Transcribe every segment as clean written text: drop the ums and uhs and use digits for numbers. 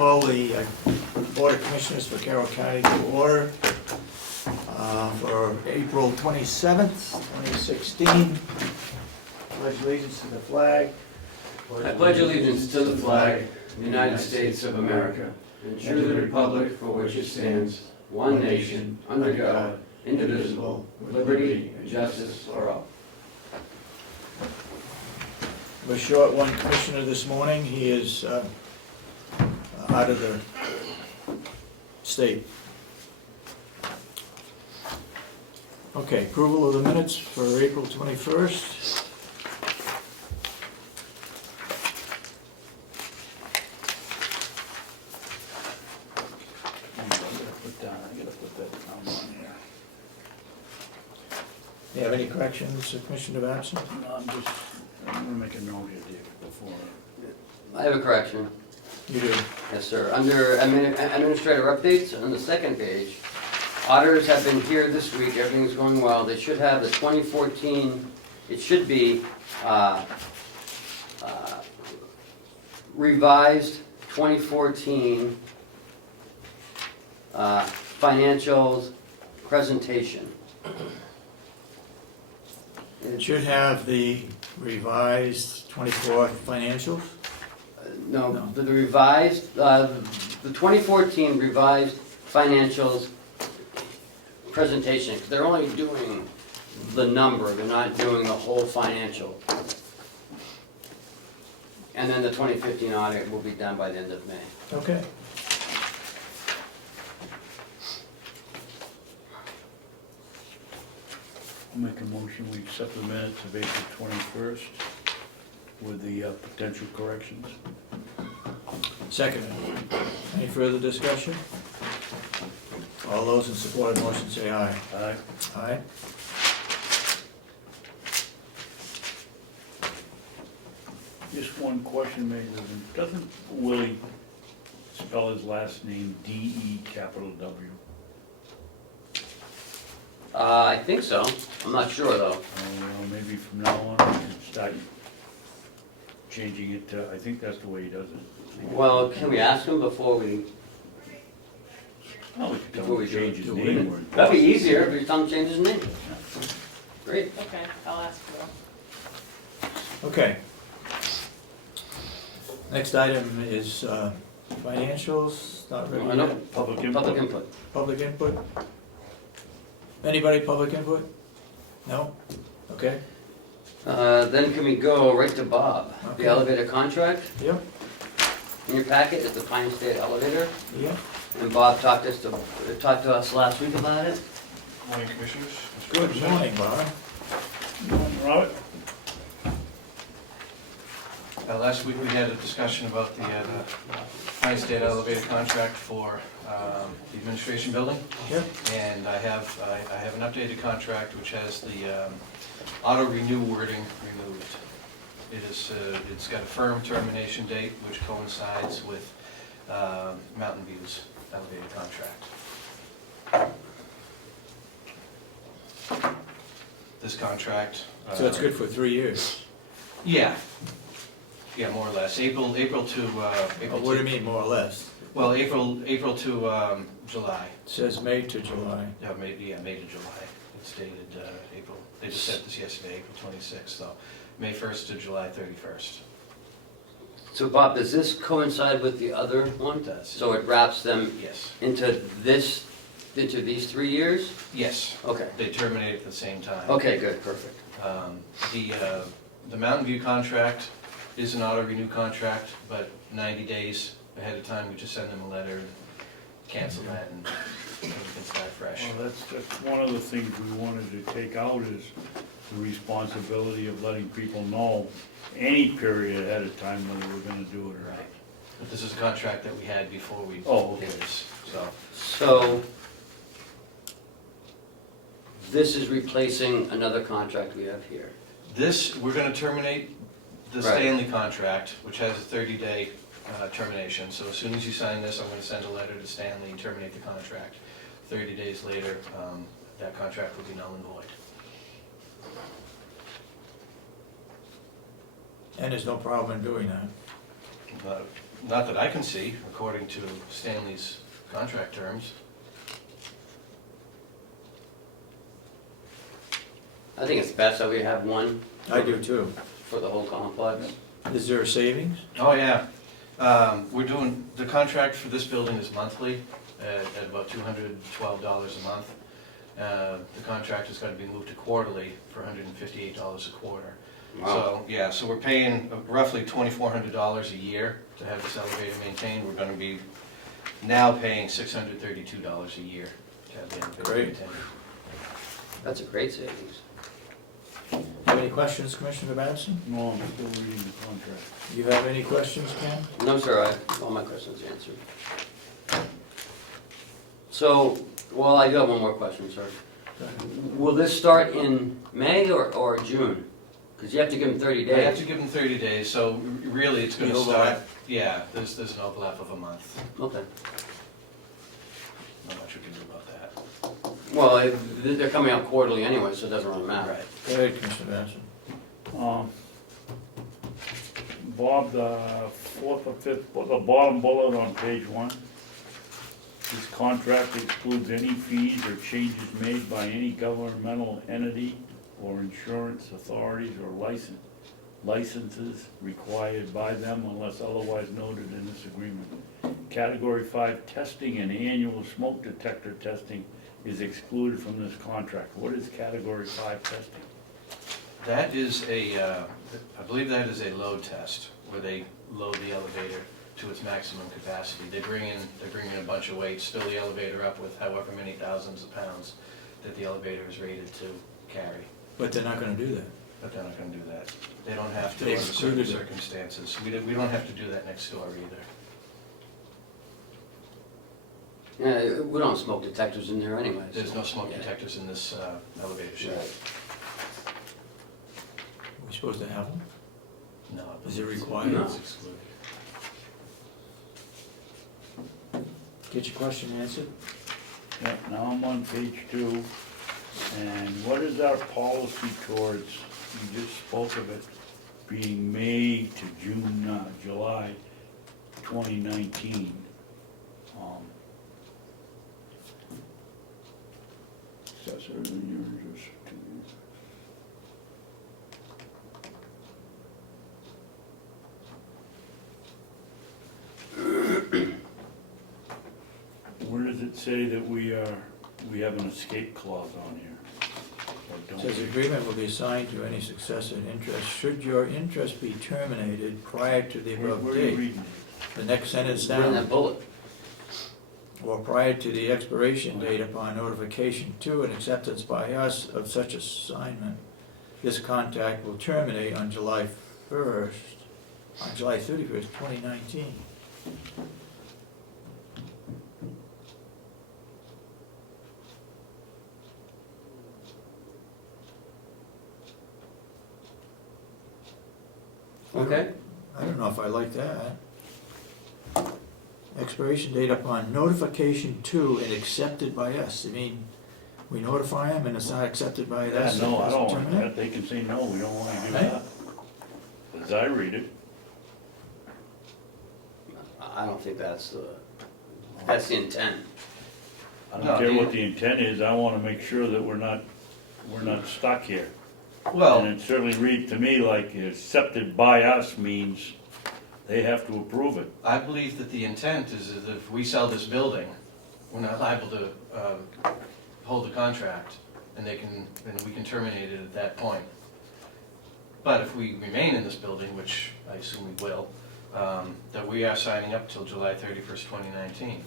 call the Board of Commissioners for Carroll County to order for April 27th, 2016. Pledge allegiance to the flag. I pledge allegiance to the flag of the United States of America and to the republic for which it stands, one nation, under God, indivisible, with liberty and justice for all. We're short one commissioner this morning. He is out of the state. Okay, approval of the minutes for April 21st. I gotta put that down on here. Do you have any corrections, Commissioner Babson? No, I'm gonna make a note here, David, before. I have a correction. You do. Yes, sir. Under administrator updates, on the second page, auditors have been here this week, everything's going well. They should have the 2014, it should be revised 2014 financials presentation. It should have the revised 24 financials. No, the revised, the 2014 revised financials presentation, 'cause they're only doing the number, they're not doing the whole financial. And then the 2015 audit will be done by the end of May. Okay. I'll make a motion, we accept the minutes of April 21st with the potential corrections. Second. Any further discussion? All those in support of the motion say aye. Aye. Aye. Just one question, maybe, doesn't Willie spell his last name D-E capital W? I think so, I'm not sure though. Maybe from now on, we can start changing it to, I think that's the way he does it. Well, can we ask him before we, Oh, we could tell Before him we to change his do name. it. or- that'd be easier if we tell him to change his name. Great. Okay, I'll ask for them. Okay. Next item is financials, not ready I know. yet. Public input. Public input. Public input? Anybody public input? No? Okay. Then can we go right to Bob? Okay. The elevator contract, Yep. in your packet is the Pine State elevator. Yep. And Bob talked to us last week about it. Morning, Commissioners. Good morning, Bob. Robert? Last week we had a discussion about the Pine State elevator contract for the administration building. Yep. And I have an updated contract which has the auto renew wording removed. It's got a firm termination date which coincides with Mountain View's elevator contract. This contract. So it's good for 3 years. Yeah. Yeah, more or less. April to What do you mean, more or less? Well, April to July. It says May to July. Yeah, May to July. It's dated April, they just sent this yesterday, April 26th, so May 1st to July 31st. So Bob, does this coincide with the other one? Does. So it wraps them Yes. into these 3 years? Yes, Okay. they terminate at the same time. Okay, good, perfect. The Mountain View contract is an auto renew contract, but 90 days ahead of time, we just send them a letter, and cancel that, and everything start fresh. Well, that's one of the things we wanted to take out is the responsibility of letting people know any period ahead of time whether we're gonna do it or not. Right. But this is a contract that we had before we Oh, did okay. this, so. So this is replacing another contract we have here. This, we're gonna terminate the Right. Stanley contract, which has a 30-day termination. So as soon as you sign this, I'm gonna send a letter to Stanley and terminate the contract. 30 days later, that contract will be null and void. And there's no problem in doing that. Not that I can see, according to Stanley's contract terms. I think it's best that we have one I do too. for the whole complex. Is there a savings? Oh, yeah. We're doing, the contract for this building is monthly at about $212 a month. The contract is going to be moved to quarterly for $158 a quarter. Wow. So, yeah, so we're paying roughly $2,400 a year to have this elevator maintained. We're going to be now paying $632 a year to have the elevator Great. maintained. That's a great savings. Have any questions, Commissioner Babson? No, I'm still reading the contract. You have any questions, Ken? No, sir, all my questions answered. So, well, I do have one more question, sir. Go ahead. Will this start in May or June? Because you have to give them 30 I have days. to give them 30 days, so really it's going to The start, overlap. yeah, there's an overlap of a month. Okay. Not much we can do about that. Well, they're coming out quarterly anyway, so it doesn't really matter. Right. Go ahead, Commissioner Babson. Bob, the fourth or fifth, the bottom bullet on page 1. This contract excludes any fees or changes made by any governmental entity or insurance authorities or licenses required by them unless otherwise noted in this agreement. Category 5 testing and annual smoke detector testing is excluded from this contract. What is Category 5 testing? That is I believe that is a load test, where they load the elevator to its maximum capacity. They bring in a bunch of weights, fill the elevator up with however many thousands of pounds that the elevator is rated to carry. But they're not gonna do that. But they're not gonna do that. They don't have to They under certain excluded it. circumstances. We don't have to do that next door either. Yeah, we don't have smoke detectors in there anyway. so- There's no smoke Yeah. detectors in this elevator shaft. Right. Are we supposed to have them? No. I Is it believe required? No. It's excluded. Get your question answered? Yeah, now I'm on page 2, and what is our policy towards, you just spoke of it, being May to July 2019. Assessor, you're just 2 years. Where does it say that we have an escape clause on here? Or It don't says we? agreement will be assigned to any successor in interest should your interest be terminated prior to the above Where are you date. reading The next sentence Bring down, that bullet. or prior to the expiration date upon notification to and acceptance by us of such assignment. This contract will terminate on July 31st, 2019. Okay. I don't know if I like that. Expiration date upon notification to and accepted by us. I mean, we notify them and it's not accepted by Yeah, us. no, I it don't doesn't want terminate? that, they can say, no, we don't wanna do Hey? that. As I read it, I don't think that's the intent. I No, don't care the- what the intent is, I wanna make sure that we're not stuck here. And Well, it certainly reads to me like accepted by us means they have to approve it. I believe that the intent is that if we sell this building, we're not liable to hold the contract, and we can terminate it at that point. But if we remain in this building, which I assume we will, that we are signing up till July 31st, 2019.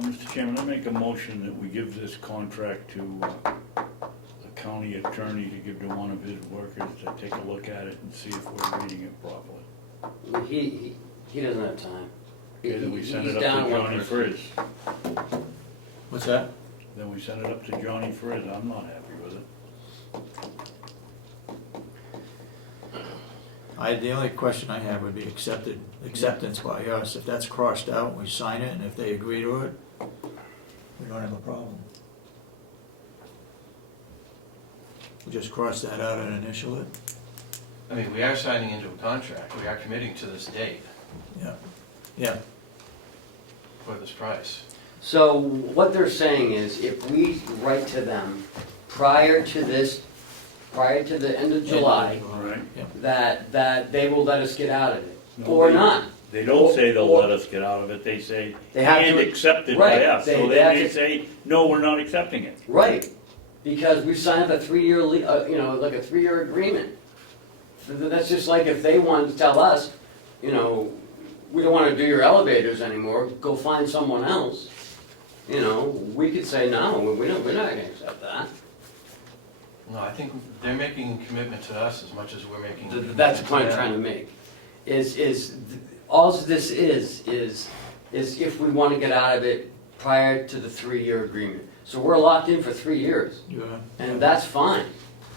Mr. Chairman, I make a motion that we give this contract to the county attorney to give to one of his workers to take a look at it and see if we're reading it properly. He doesn't have time. Okay, then we send He's it up down to one Johnny person. Frizz. What's that? Then we send it up to Johnny Frizz, I'm not happy with it. The only question I have would be acceptance by us. If that's crossed out, we sign it, and if they agree to it, we don't have a problem. We just cross that out and initial it. I mean, we are signing into a contract, we are committing to this date. Yeah, for this price. So what they're saying is if we write to them prior to the end of July, Right. that they will let us get out of it, No, or they- not. They don't say they'll Or- let us get out of it, they say, They have and to- accepted by right, us. So they they have may to- say, no, we're not accepting it. Right, because we've signed a 3-year, like a 3-year agreement. That's just like if they wanted to tell us, we don't wanna do your elevators anymore, go find someone else. We could say, no, we're not gonna accept that. No, I think they're making a commitment to us as much as we're making a commitment That's the to point I'm them. trying to make. All this is if we wanna get out of it prior to the 3-year agreement. So we're locked in for 3 years, you are. and that's fine.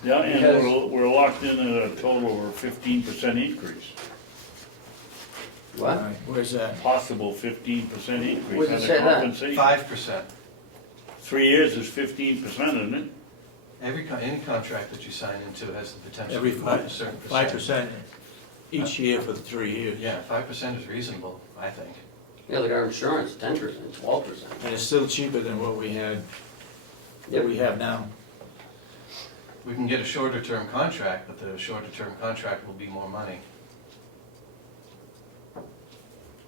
Yeah, and Because- we're locked in at a total of a 15% increase. What? Right, where's that? Possible 15% Where increase does on it the say that? compensation. 5%. 3 years is 15%, isn't it? Any contract that you sign into has the potential Every to go up a certain percent. 5% each year for the 3 years. Yeah, 5% is reasonable, I think. Yeah, like our insurance, 10%, 12%. And it's still cheaper than what we had, that we have now. We can get a shorter term contract, but the shorter term contract will be more money.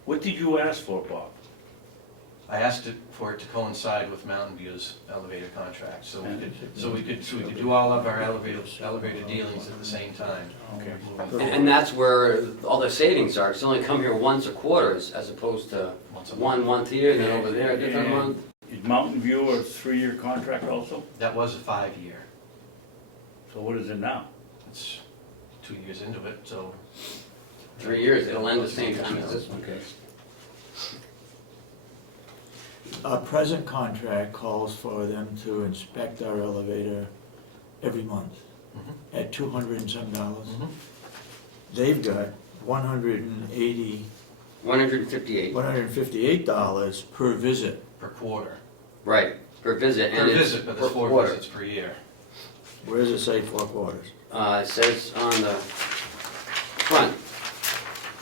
What did you ask for, Bob? I asked for it to coincide with Mountain View's elevator contract, so we could do all of our elevator dealings at the same time. Okay. moving forward. And that's where all the savings are. It's only come here once a quarter as opposed to Once a month. one month here and then over there, a different And month. Is Mountain View a 3-year contract also? That was a 5-year. So what is it now? It's 2 years into it, so 3 years, it'll end the same time as this one. Okay. Our present contract calls for them to inspect our elevator every month Mhm. at $200 and some dollars. Mhm. They've got $158 $158, per visit. per quarter. right, per visit. Per and it's visit, but per there's 4 quarter. visits per year. Where does it say 4 quarters? It says on the front,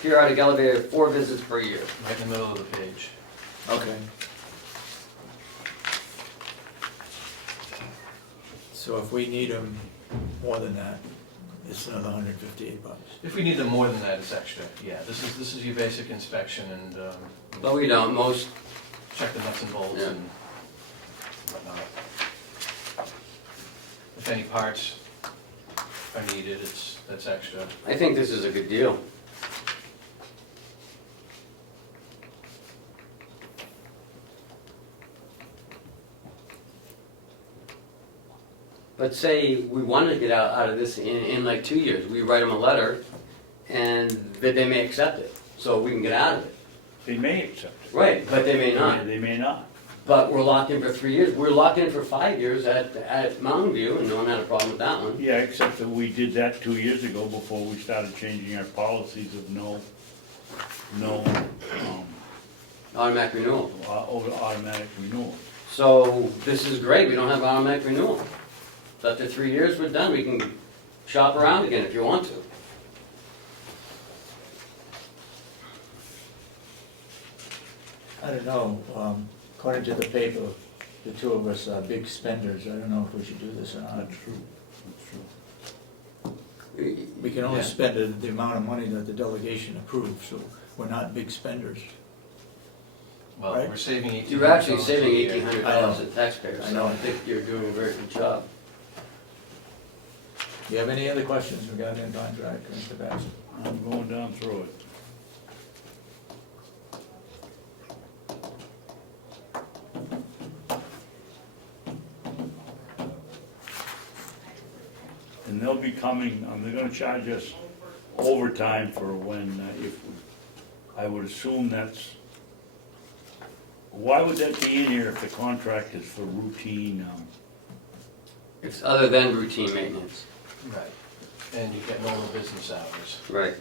periodic elevator, 4 visits per year. Right in the middle of the page. Okay. So if we need them more than that, it's another $158. If we need them more than that, it's extra. Yeah, this is your basic inspection and But we don't, most, check the nuts and bolts Yeah. and whatnot. If any parts are needed, that's extra. I think this is a good deal. But say we wanted to get out of this in like 2 years, we write them a letter and that they may accept it, so we can get out of it. They may accept it. Right, but they may not. They may not. But we're locked in for 3 years. We're locked in for 5 years at Mountain View, and no one had a problem with that one. Yeah, except that we did that 2 years ago before we started changing our policies of no Automatic renewal. automatic renewal. So this is great, we don't have automatic renewal. So after 3 years, we're done, we can shop around again if you want to. I don't know, according to the paper, the two of us are big spenders. I don't know if we should do this or not. That's true, that's true. We can only Yeah. spend the amount of money that the delegation approves, so we're not big spenders. Well, Right. we're saving $1,800. You're actually saving a year. $1,800 I know. to taxpayers, I so know. I think you're doing a very good job. Do you have any other questions regarding the contract, Mr. Babson? I'm going down through it. And they'll be coming, they're gonna charge us overtime for when, I would assume that's, why would that be in here if the contract is for routine, It's other than routine maintenance. Right. And you get normal business hours. Right.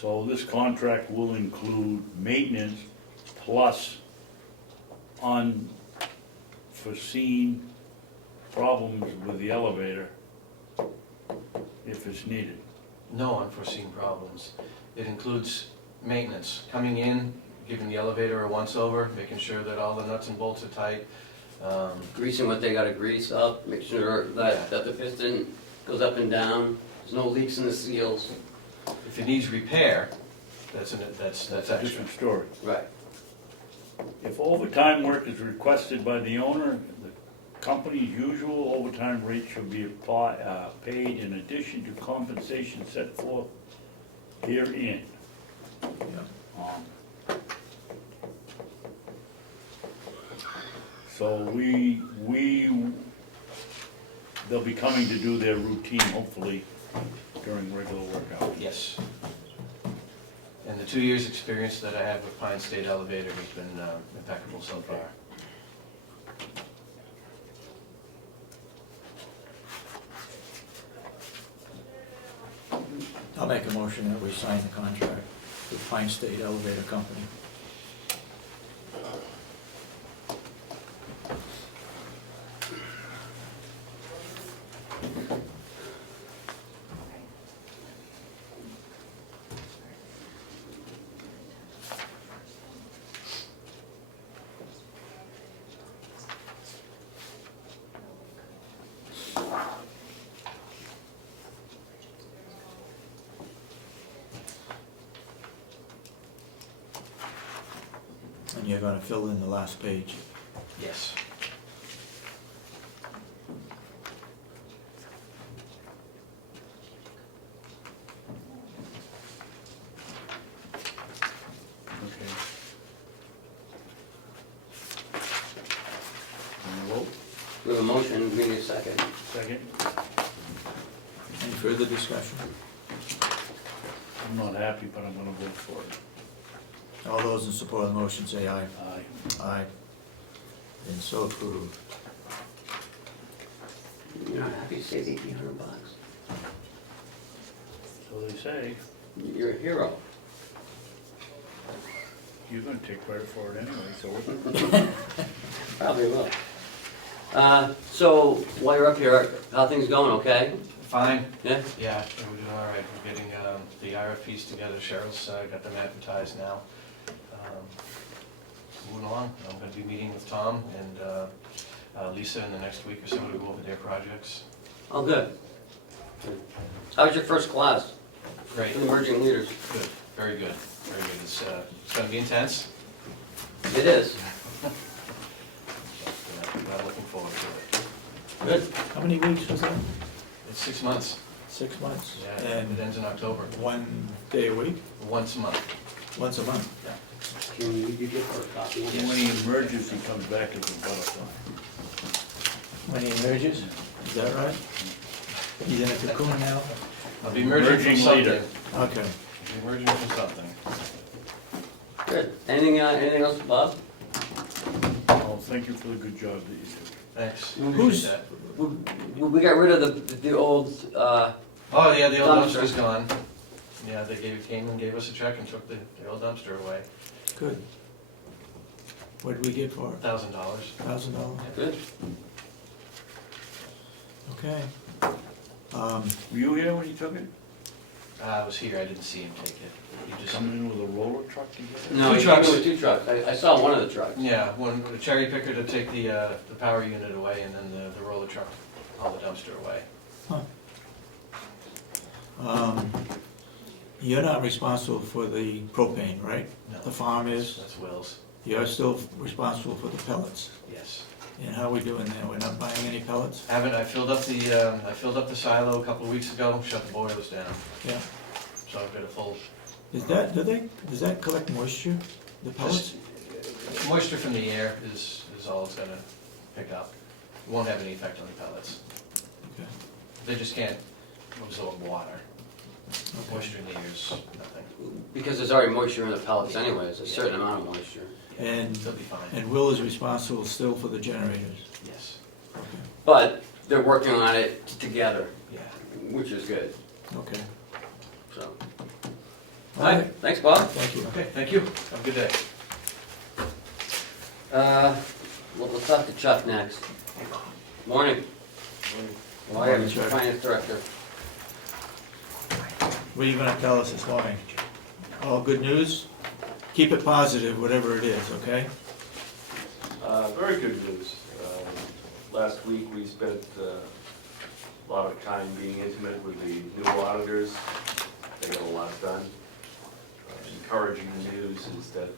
So this contract will include maintenance plus unforeseen problems with the elevator if it's needed. No unforeseen problems. It includes maintenance, coming in, giving the elevator a once-over, making sure that all the nuts and bolts are tight. Greasing what they gotta grease up, make sure that the piston goes up and down, there's no leaks in the seals. If it needs repair, that's A extra. different story. Right. If overtime work is requested by the owner, the company's usual overtime rate shall be paid in addition to compensation set forth herein. So they'll be coming to do their routine, hopefully, during regular work hours. Yes. And the 2 years' experience that I have with Pine State Elevator has been impeccable so far. I'll make a motion that we sign the contract with Pine State Elevator Company. And you're gonna fill in the last page. Yes. Okay. And vote, We have a motion, we need a second. second. Any further discussion? I'm not happy, but I'm gonna vote for it. All those in support of the motion say aye. Aye. Aye. And so approved. You're not happy to save $1,800? So they say, You're a hero. you're gonna take credit for it anyway, so. Probably will. So, while you're up here, how things going, okay? Fine. Yeah? Yeah, we're doing all right. We're getting the RFPs together. Cheryl's got them advertised now. Moving along. I'm going to be meeting with Tom and Lisa in the next week or so to go over their projects. Oh, good. Good. How was your first class? Great. For emerging leaders? Good. Very good. Very good. It's going to be intense. It is. But, I'm looking forward to it. Good. How many weeks was that? It's 6 months. 6 months? Yeah, And it ends in October. 1 day a week? Once a month. Once a month? Yeah. Can you give her a copy? When he emerges, he comes back as a butterfly. When he emerges? Is that right? He's in a cocoon now? I'll be emerging from Emerging something. leader. Okay. I'll be emerging from something. Good. Anything else, Bob? Oh, thank you for the good job that you do. Thanks. Who's- Appreciate that. We got rid of the old, Oh, yeah, the old Dumpster. dumpster's gone. Yeah, they came and gave us a check and took the old dumpster away. Good. What did we get for it? $1,000. $1,000? good. Okay. Were you here when he took it? I was here, I didn't see him take it. He just, Coming in with a roller truck to get it? No, Two he trucks. came with 2 trucks. I saw one of the trucks. yeah, one a cherry picker to take the power unit away and then the roller truck to haul the dumpster away. You're not responsible for the propane, right? No. The farm is? That's Will's, You're still responsible for the pellets. yes. And how are we doing there? We're not buying any pellets? I filled up the silo a couple of weeks ago, shut the boilers down, Yeah. so I've got a full, Does that collect moisture, the pellets? just moisture from the air is all it's gonna pick up. It won't have any effect on the pellets. Okay. They just can't absorb water. Okay. Moisture in the air is nothing. Because there's already moisture in the pellets anyways, a certain amount of moisture. And, They'll be fine. and Will is responsible still for the generators? Yes, But they're working on it together, yeah. which is good, Okay. so. All right, Thanks, Bob. thank you. Okay, thank you. Have a good day. We'll talk to Chuck next. Morning. Why, Morning, Chuck. Finance Director. What are you gonna tell us this morning? All good news? Keep it positive, whatever it is, okay? Very good news. Last week, we spent a lot of time being intimate with the new auditors. They got a lot done. Encouraging news is that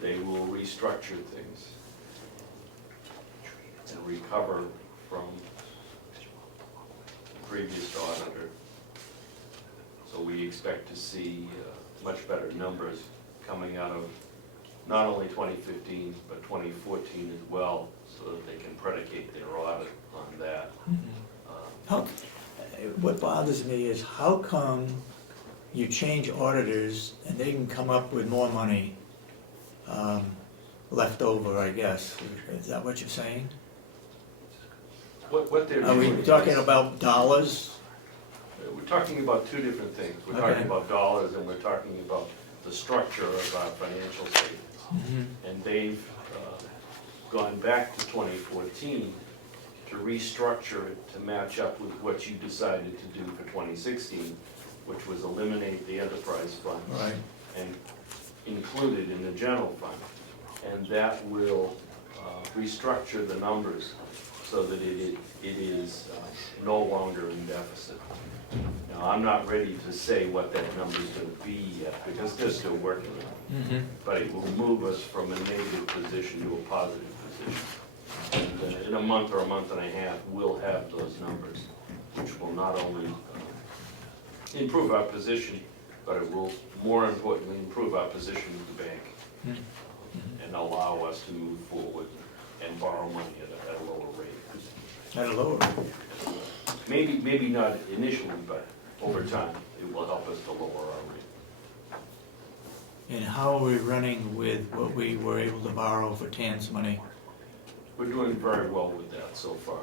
they will restructure things and recover from the previous auditor. So we expect to see much better numbers coming out of not only 2015, but 2014 as well, so that they can predicate their audit on that. How, what bothers me is how come you change auditors and they can come up with more money left over, I guess? Is that what you're saying? What they're Are we doing talking is- about dollars? We're talking about two different things. We're Okay. talking about dollars and we're talking about the structure of our financial statements. And they've gone back to 2014 to restructure it to match up with what you decided to do for 2016, which was eliminate the enterprise fund Right. and include it in the general fund. And that will restructure the numbers so that it is no longer in deficit. Now, I'm not ready to say what that number is going to be yet, because they're still working on it. But it will move us from a negative position to a positive position. And in a month or a month and a half, we'll have those numbers, which will not only improve our position, but it will, more importantly, improve our position with the bank and allow us to move forward and borrow money at a lower rate. At a lower rate. Maybe not initially, but over time, it will help us to lower our rate. And how are we running with what we were able to borrow for TAN's money? We're doing very well with that so far.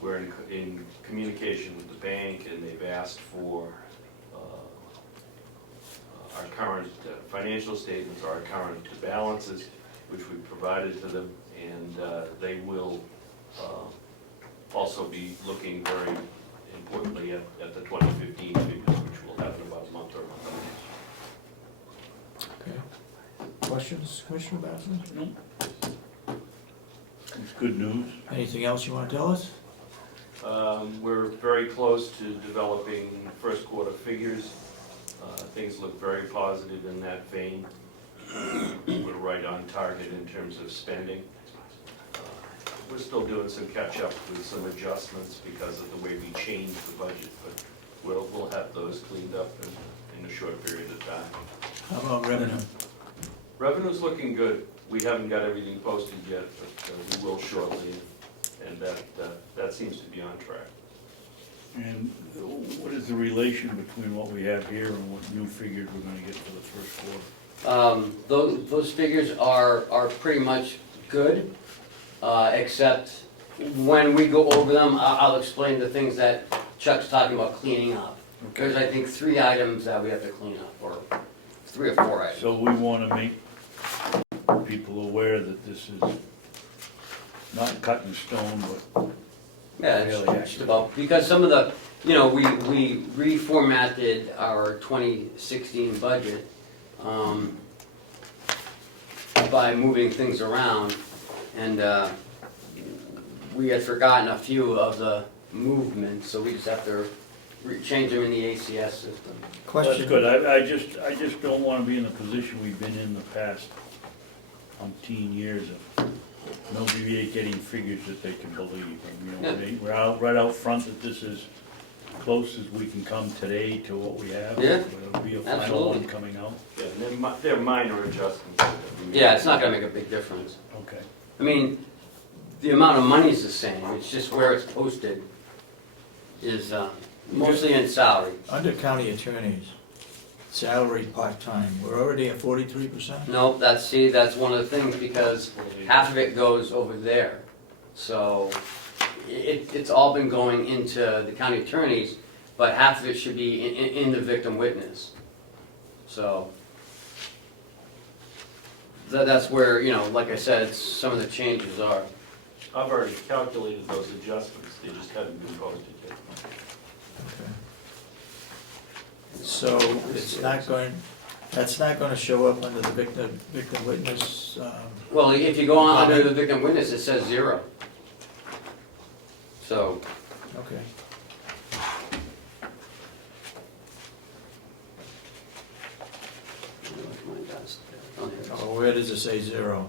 We're in communication with the bank, and they've asked for our current financial statements, our current balances, which we provided to them, and they will also be looking very importantly at the 2015 figures, which we'll have in about a month or a month and a half. Okay. Questions, Commissioner Babson? No. It's good news. Anything else you want to tell us? We're very close to developing first quarter figures. Things look very positive in that vein. We're right on target in terms of spending. We're still doing some catch-up with some adjustments because of the way we changed the budget, but we'll have those cleaned up in a short period of time. How about revenue? Revenue's looking good. We haven't got everything posted yet, but we will shortly, and that seems to be on track. And what is the relation between what we have here and what new figures we're gonna get for the first quarter? Those figures are pretty much good, except when we go over them, I'll explain the things that Chuck's talking about cleaning up. There's, I think, 3 items that we have to clean up, or 3 or 4 items. So we wanna make people aware that this is not cut in stone, but Yeah, it's just about, because some of the, we reformatted our 2016 budget by moving things around, and we had forgotten a few of the movements, so we just have to change them in the ACS system. that's Question? good. I just don't wanna be in the position we've been in the past umpteen years of nobody getting figures that they can believe. And, we're right out front that this is close as we can come today to what we have. Yeah, There'll be a final absolutely. one coming out. Yeah, and they're minor adjustments. that we made. Yeah, it's not gonna make a big difference. Okay. I mean, the amount of money is the same, it's just where it's posted is mostly in salary. Under county attorneys, salary part-time, we're already at 43%? No, that's one of the things, because half of it goes over there. So it's all been going into the county attorneys, but half of it should be in the victim witness. So that's where, like I said, some of the changes are. I've already calculated those adjustments, they just haven't been posted yet. Okay. So it's not going, that's not gonna show up under the victim witness, Well, if you go on under the victim witness, it says 0. So, okay. Oh, where does it say 0?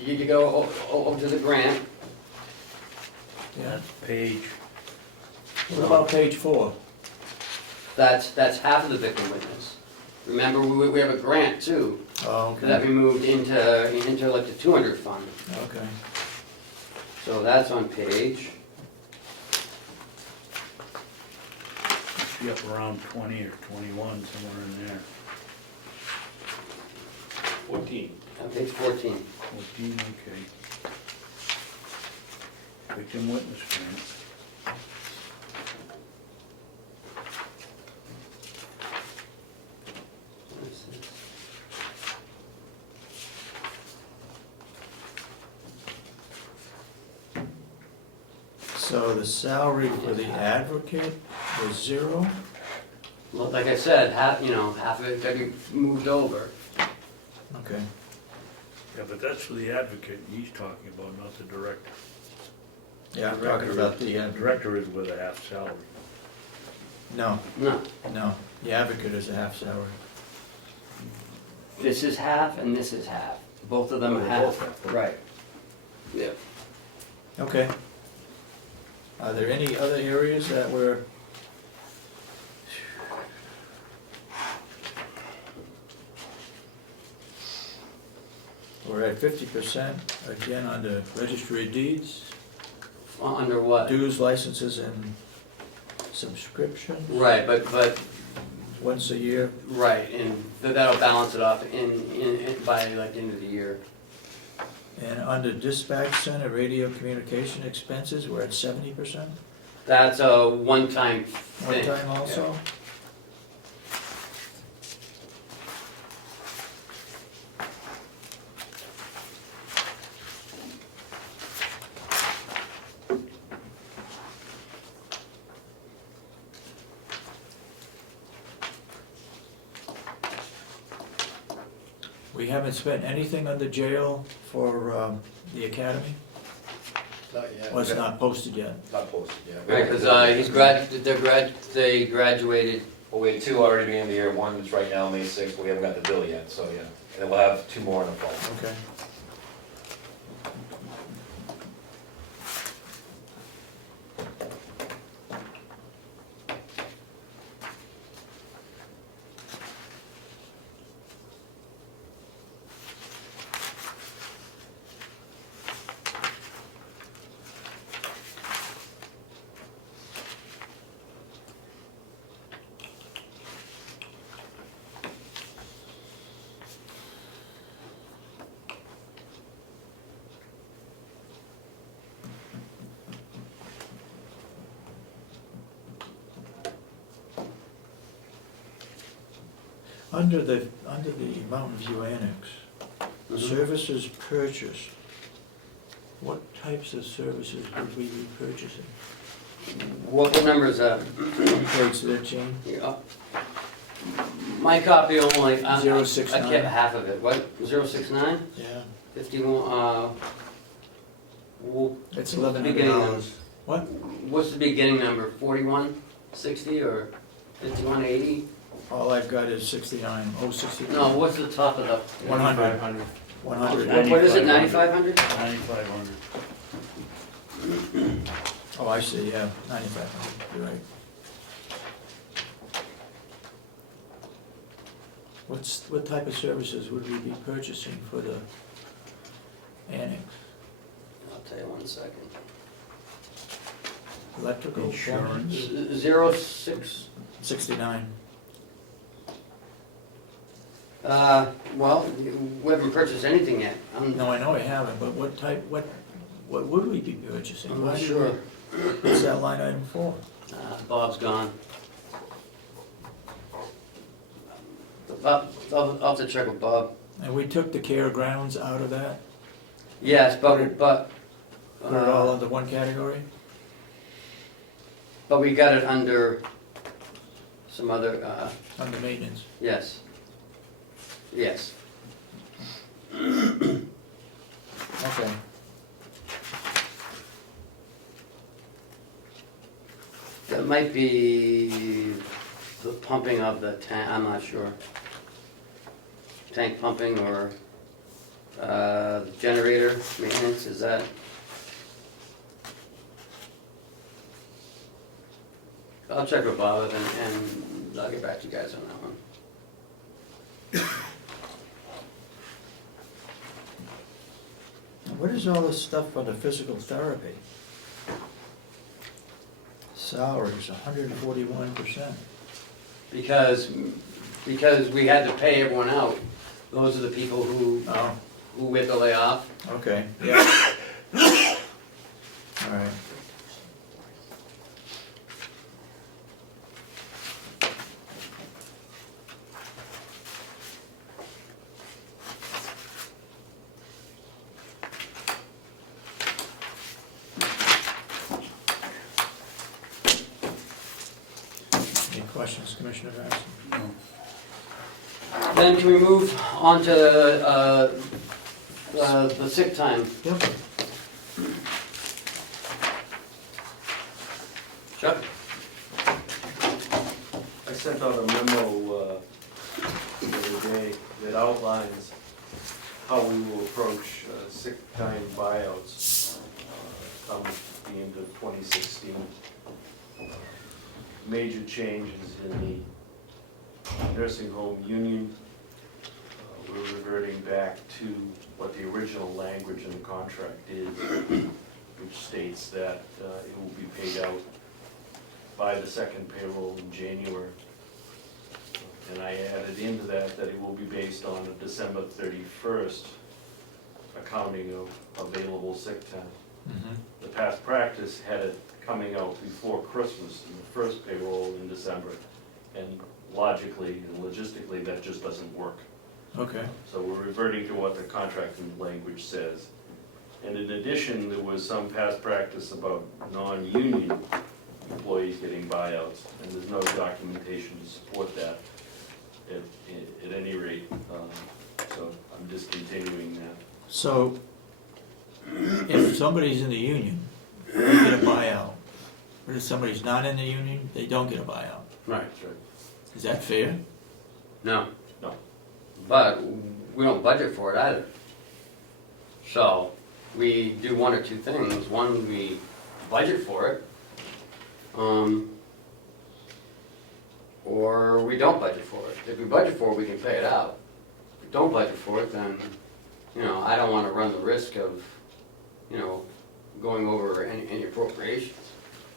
you go over to the grant, Yeah. Page, What about page 4? that's half of the victim witness. Remember, we have a grant too, Oh, that okay, we moved into like the 200 fund. okay. So that's on page, should be up around 20 or 21, somewhere in there. 14. page 14. 14, okay. Victim witness grant. What is this? So the salary for the advocate was 0? Well, like I said, half of it got to be moved over. Okay. Yeah, but that's for the advocate he's talking about, not the director. Yeah, I'm talking about the The advocate. director is with a half salary. No, No, no, the advocate is a half salary. this is half and this is half. Both of them are They're half. both half. Right. Yeah. Okay. Are there any other areas that were? We're at 50%, again, under registry of deeds, Under what? dues, licenses, and subscription, Right, but once a year. right, and that'll balance it off by like the end of the year. And under dispatch center, radio communication expenses, we're at 70%, That's a one-time one thing. time also. We haven't spent anything on the jail for the academy? Not yet. Well, it's not posted yet. Not posted yet. Right, because they graduated. Well, we had 2 already being in the year, one is right now, May 6th, but we haven't got the bill yet, so yeah. And then we'll have 2 more in the fall. Okay. Under the Mountain View Annex, services purchased, what types of services would we be purchasing? What number is that? Page 13, Yeah. My copy only, I 069. kept half of it. What, 069? yeah, 51, it's Beginning $1,100. of- What? what's the beginning number? 4160 or 5180? All I've got is 69, 069. No, what's the top of the? 100. 500. 100. What is it, 9500? 9,500. Oh, I see, yeah, 9,500, you're right. What type of services would we be purchasing for the annex? I'll tell you 1 second. Electrical, Insurance. plumbing? 06, 69. well, we haven't purchased anything yet. No, I know I haven't, but what type, what would we be purchasing? I'm Why not did sure. we- What's that line item for? Bob's gone. I'll have to check with Bob. And we took the care grounds out of that, Yes, but, put it all under one category? but we got it under, some other, under maintenance. yes. Yes. Okay. That might be the pumping of the tank, I'm not sure. Tank pumping or generator maintenance, is that? I'll check with Bob and I'll get back to you guys on that one. What is all this stuff for the physical therapy? Salaries, 141%. Because we had to pay everyone out. Those are the people who Oh, we had to lay off. okay, yeah. All right. Any questions, Commissioner Babson? Then can we move on to the sick time? Yep. Chuck? I sent out a memo the other day that outlines how we will approach sick time buyouts come the end of 2016. Major changes in the nursing home union. We're reverting back to what the original language in the contract is, which states that it will be paid out by the second payroll in January. And I added into that it will be based on a December 31st accounting of available sick time. Mm-hmm. The past practice had it coming out before Christmas in the first payroll in December. And logically and logistically, that just doesn't work. Okay. So we're reverting to what the contracting language says. And in addition, there was some past practice about non-union employees getting buyouts, and there's no documentation to support that at any rate. So I'm discontinuing that. So, if somebody's in the union, they get a buyout. But if somebody's not in the union, they don't get a buyout. Right. That's right. Is that fair? No. No. But we don't budget for it either. So we do one or two things. One, we budget for it. Or we don't budget for it. If we budget for it, we can pay it out. If we don't budget for it, then, I don't want to run the risk of, going over any appropriations.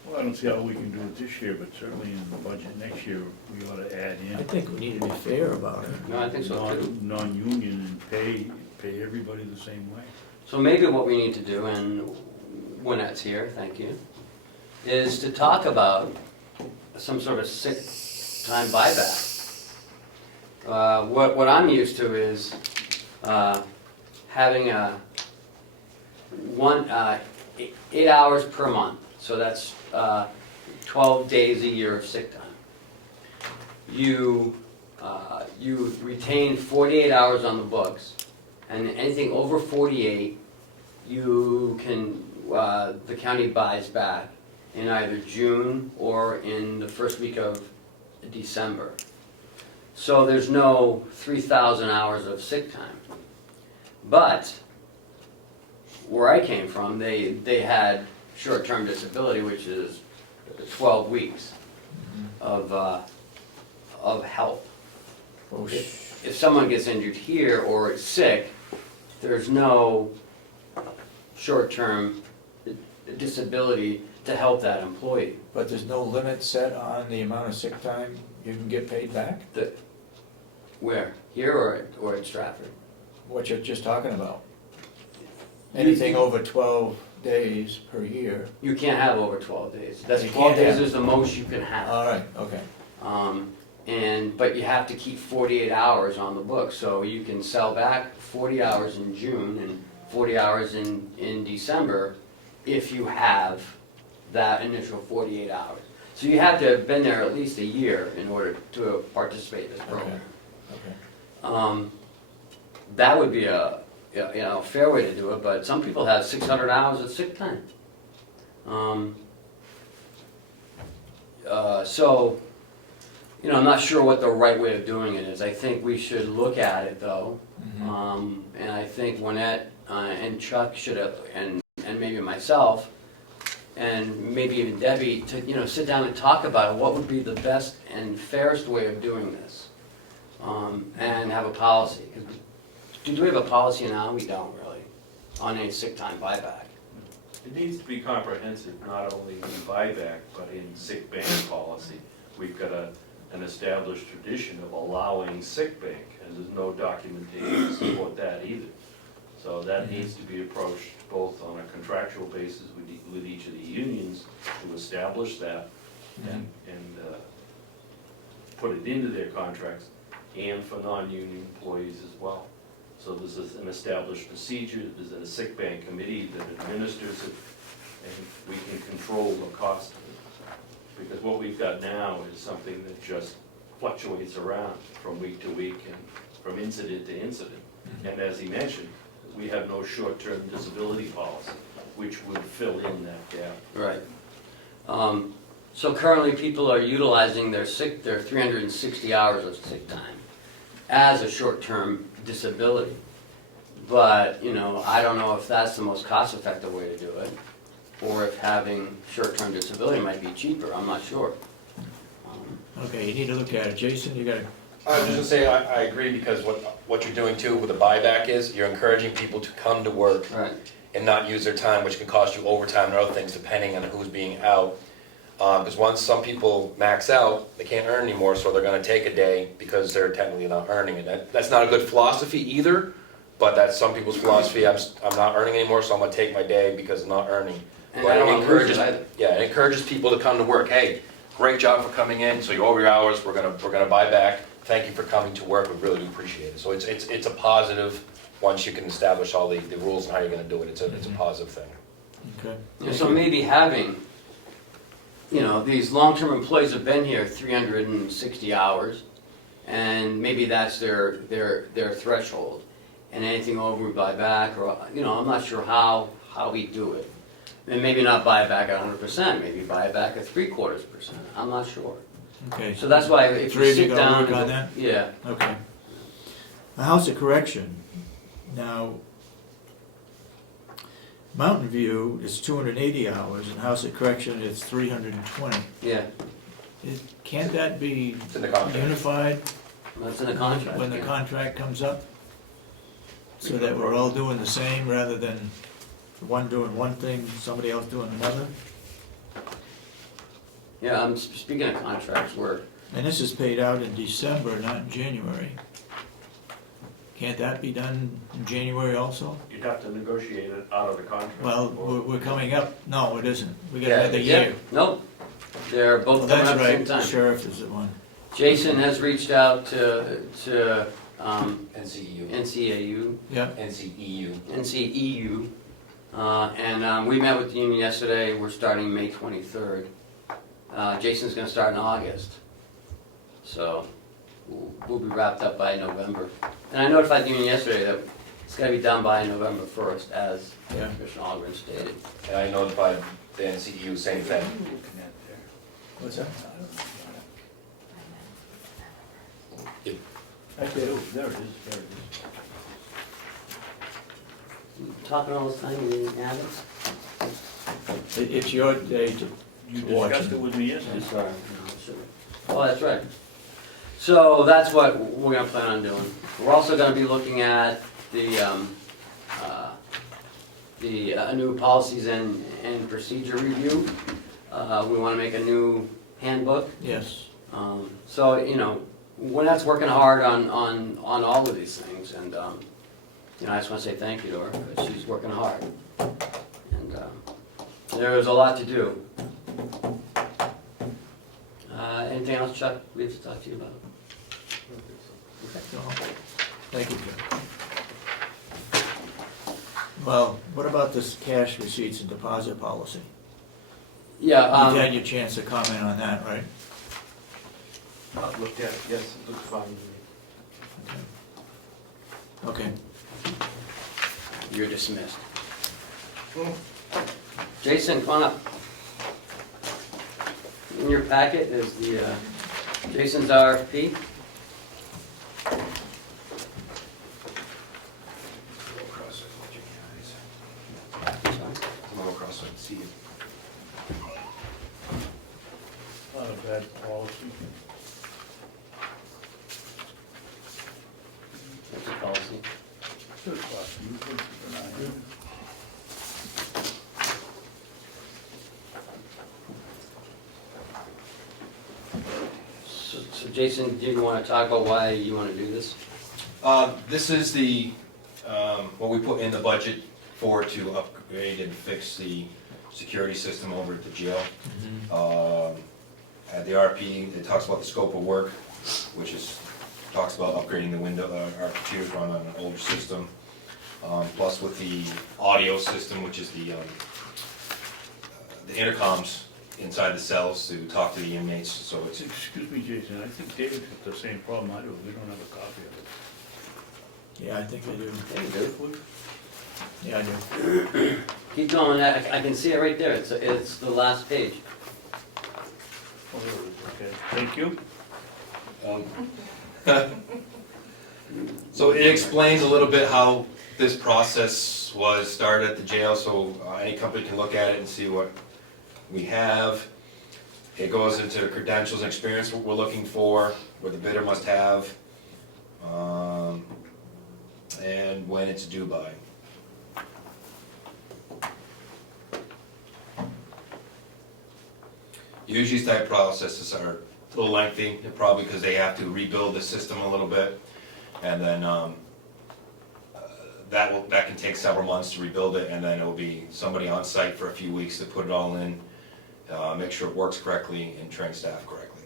Well, I don't see how we can do it this year, but certainly in the budget next year, we ought to add I in think we need to be fair about it. No, I think so too. non-union and pay everybody the same way. So maybe what we need to do, and Winnett's here, thank you, is to talk about some sort of sick time buyback. What I'm used to is having 8 hours per month, so that's 12 days a year of sick time. You retain 48 hours on the books, and anything over 48, you can the county buys back in either June or in the first week of December. So there's no 3,000 hours of sick time. But where I came from, they had short-term disability, which is 12 weeks of help. Oh, If someone gets injured here or is sick, there's no short-term disability to help that employee. But there's no limit set on the amount of sick time you can get paid back? Where? Here or at Stratford? What you're just talking about? Anything over 12 days per year? You can't have over 12 days. That's You 12 can't days have- is the most you can have. All right, okay. But you have to keep 48 hours on the book, so you can sell back 40 hours in June and 40 hours in December if you have that initial 48 hours. So you have to have been there at least a year in order to participate in this Okay, program. okay. That would be a, fair way to do it, but some people have 600 hours of sick time. So, I'm not sure what the right way of doing it is. I think we should look at it though. Mhm. And I think Lynette and Chuck should have, and maybe myself, and maybe even Debbie, to, sit down and talk about what would be the best and fairest way of doing this. And have a policy. 'Cause do we have a policy now? We don't really, on any sick time buyback. It needs to be comprehensive, not only in buyback, but in sick bank policy. We've got an established tradition of allowing sick bank, and there's no documentation to support that either. So that needs to be approached both on a contractual basis with each of the unions to establish that and put it into their contracts, and for non-union employees as well. So there's an established procedure, there's a sick bank committee that administers it, and we can control the cost of it. Because what we've got now is something that just fluctuates around from week to week and from incident to incident. And as he mentioned, we have no short-term disability policy, which would fill in that gap. Right. So currently, people are utilizing their 360 hours of sick time as a short-term disability. But, I don't know if that's the most cost-effective way to do it, or if having short-term disability might be cheaper, I'm not sure. Okay, you need to look at it. Jason, you gotta, I was just gonna say, I agree, because what you're doing too with the buyback is, you're encouraging people to come to work Right. and not use their time, which can cost you overtime and other things depending on who's being out. Because once some people max out, they can't earn anymore, so they're gonna take a day because they're technically not earning it. That's not a good philosophy either, but that's some people's philosophy. I'm not earning anymore, so I'm gonna take my day because I'm not earning. And But I don't it want to lose encourages, it either. yeah, it encourages people to come to work. Hey, great job for coming in, so you're over your hours, we're gonna buy back. Thank you for coming to work, we really do appreciate it. So it's a positive, once you can establish all the rules and how you're gonna do it, it's a positive thing. okay. And so maybe having, these long-term employees have been here 360 hours, and maybe that's their threshold. And anything over we buy back, or, I'm not sure how we do it. And maybe not buy it back at 100%, maybe buy it back at 3/4%, I'm not sure. Okay. So that's why if Three you of you sit gonna down. work on and- that? Yeah, Okay. A house of correction. Now, Mountain View is 280 hours, and House of Correction is 320. yeah, Can't that be It's in the contract. unified that's in the contract. when the yeah. contract comes up? So that we're all doing the same rather than one doing one thing, somebody else doing another? Yeah, speaking of contracts, And this is paid out in December, not in January. Can't that be done in January also? You'd have to negotiate it out of the contract. Well, we're coming up, no, it isn't. We got Yeah, another yeah, year. nope, they're Well, both coming that's up at the same right, time. the sheriff is the one. Jason has reached out to NCEU. NCAU, Yeah, NCEU. NCEU, and we met with the union yesterday, we're starting May 23rd. Jason's gonna start in August, so we'll be wrapped up by November. And I notified the union yesterday that it's gotta be done by November 1st, as Yeah. Commissioner Ahlgren stated. And I notified the NCEU, same thing. what's that? There it is, there it is. Talking all this time, you didn't have it? It's your day to You watch discussed it. it with me yesterday. I'm sorry. No, sure. Oh, that's right. So that's what we're gonna plan on doing. We're also gonna be looking at the new policies and procedure review. We wanna make a new handbook. Yes. So, Lynette's working hard on all of these things, and, I just wanna say thank you to her, because she's working hard. And, there is a lot to do. Anything else, Chuck, we have to talk to you about? So, thank you, Joe. Well, what about this cash receipts and deposit policy? Yeah, You've had your chance to comment on that, right? I've looked at it, yes, it looks fine to me. Okay. you're dismissed. Jason, come on up. In your packet is the, Jason's RFP. Come across so I can see you. Not a bad policy. What's the policy? Good class, you good for tonight. So Jason, do you want to talk about why you want to do this? This is the, what we put in the budget for to upgrade and fix the security system over at the jail. At the RP, it talks about the scope of work, which is, talks about upgrading the window, our computers run on an older system. Plus with the audio system, which is the intercoms inside the cells to talk to the inmates, so it's, Excuse me, Jason, I think David's got the same problem I do, we don't have a copy of it. Yeah, I think I do. There you go. Yeah, I do. Keep going, I can see it right there, it's the last page. Oh, there it is, okay, thank you. So it explains a little bit how this process was started at the jail, so any company can look at it and see what we have. It goes into credentials and experience, what we're looking for, what the bidder must have, and when it's due by. Usually these type processes are a little lengthy, probably because they have to rebuild the system a little bit, and then that can take several months to rebuild it, and then it'll be somebody on site for a few weeks to put it all in, make sure it works correctly, and train staff correctly.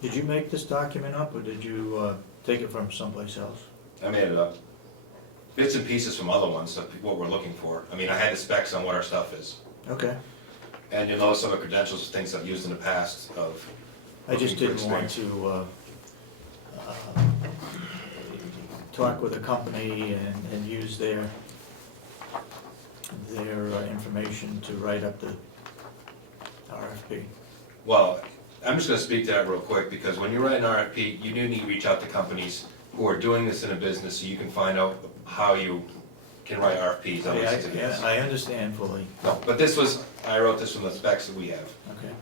Did you make this document up, or did you take it from someplace else? I made it up. Bits and pieces from other ones, of what we're looking for. I mean, I had the specs on what our stuff is. Okay. And you'll notice some of the credentials, things I've used in the past of. I just looking for didn't want experience. to talk with a company and use their information to write up the RFP. Well, I'm just gonna speak to that real quick, because when you write an RFP, you do need to reach out to companies who are doing this in a business, so you can find out how you can write RFPs. on these things. I understand fully. No, but this was, I wrote this from the specs that we have. Okay.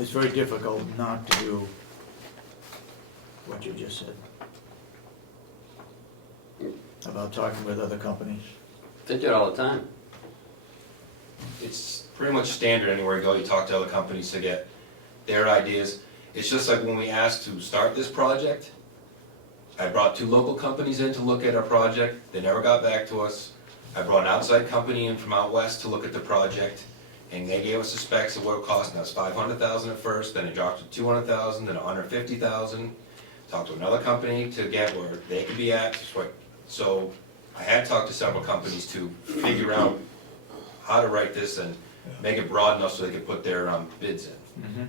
It's very difficult not to do what you just said about talking with other companies. They do it all the time. It's pretty much standard anywhere you go, you talk to other companies to get their ideas. It's just like when we asked to start this project, I brought 2 local companies in to look at our project, they never got back to us. I brought an outside company in from out west to look at the project, and they gave us the specs of what it cost, and that was $500,000 at first, then it dropped to $200,000, then $150,000. Talked to another company to get where they could be at, so I had talked to several companies to figure out how to write this and make it broad enough so they could put their bids in. Mm-hmm.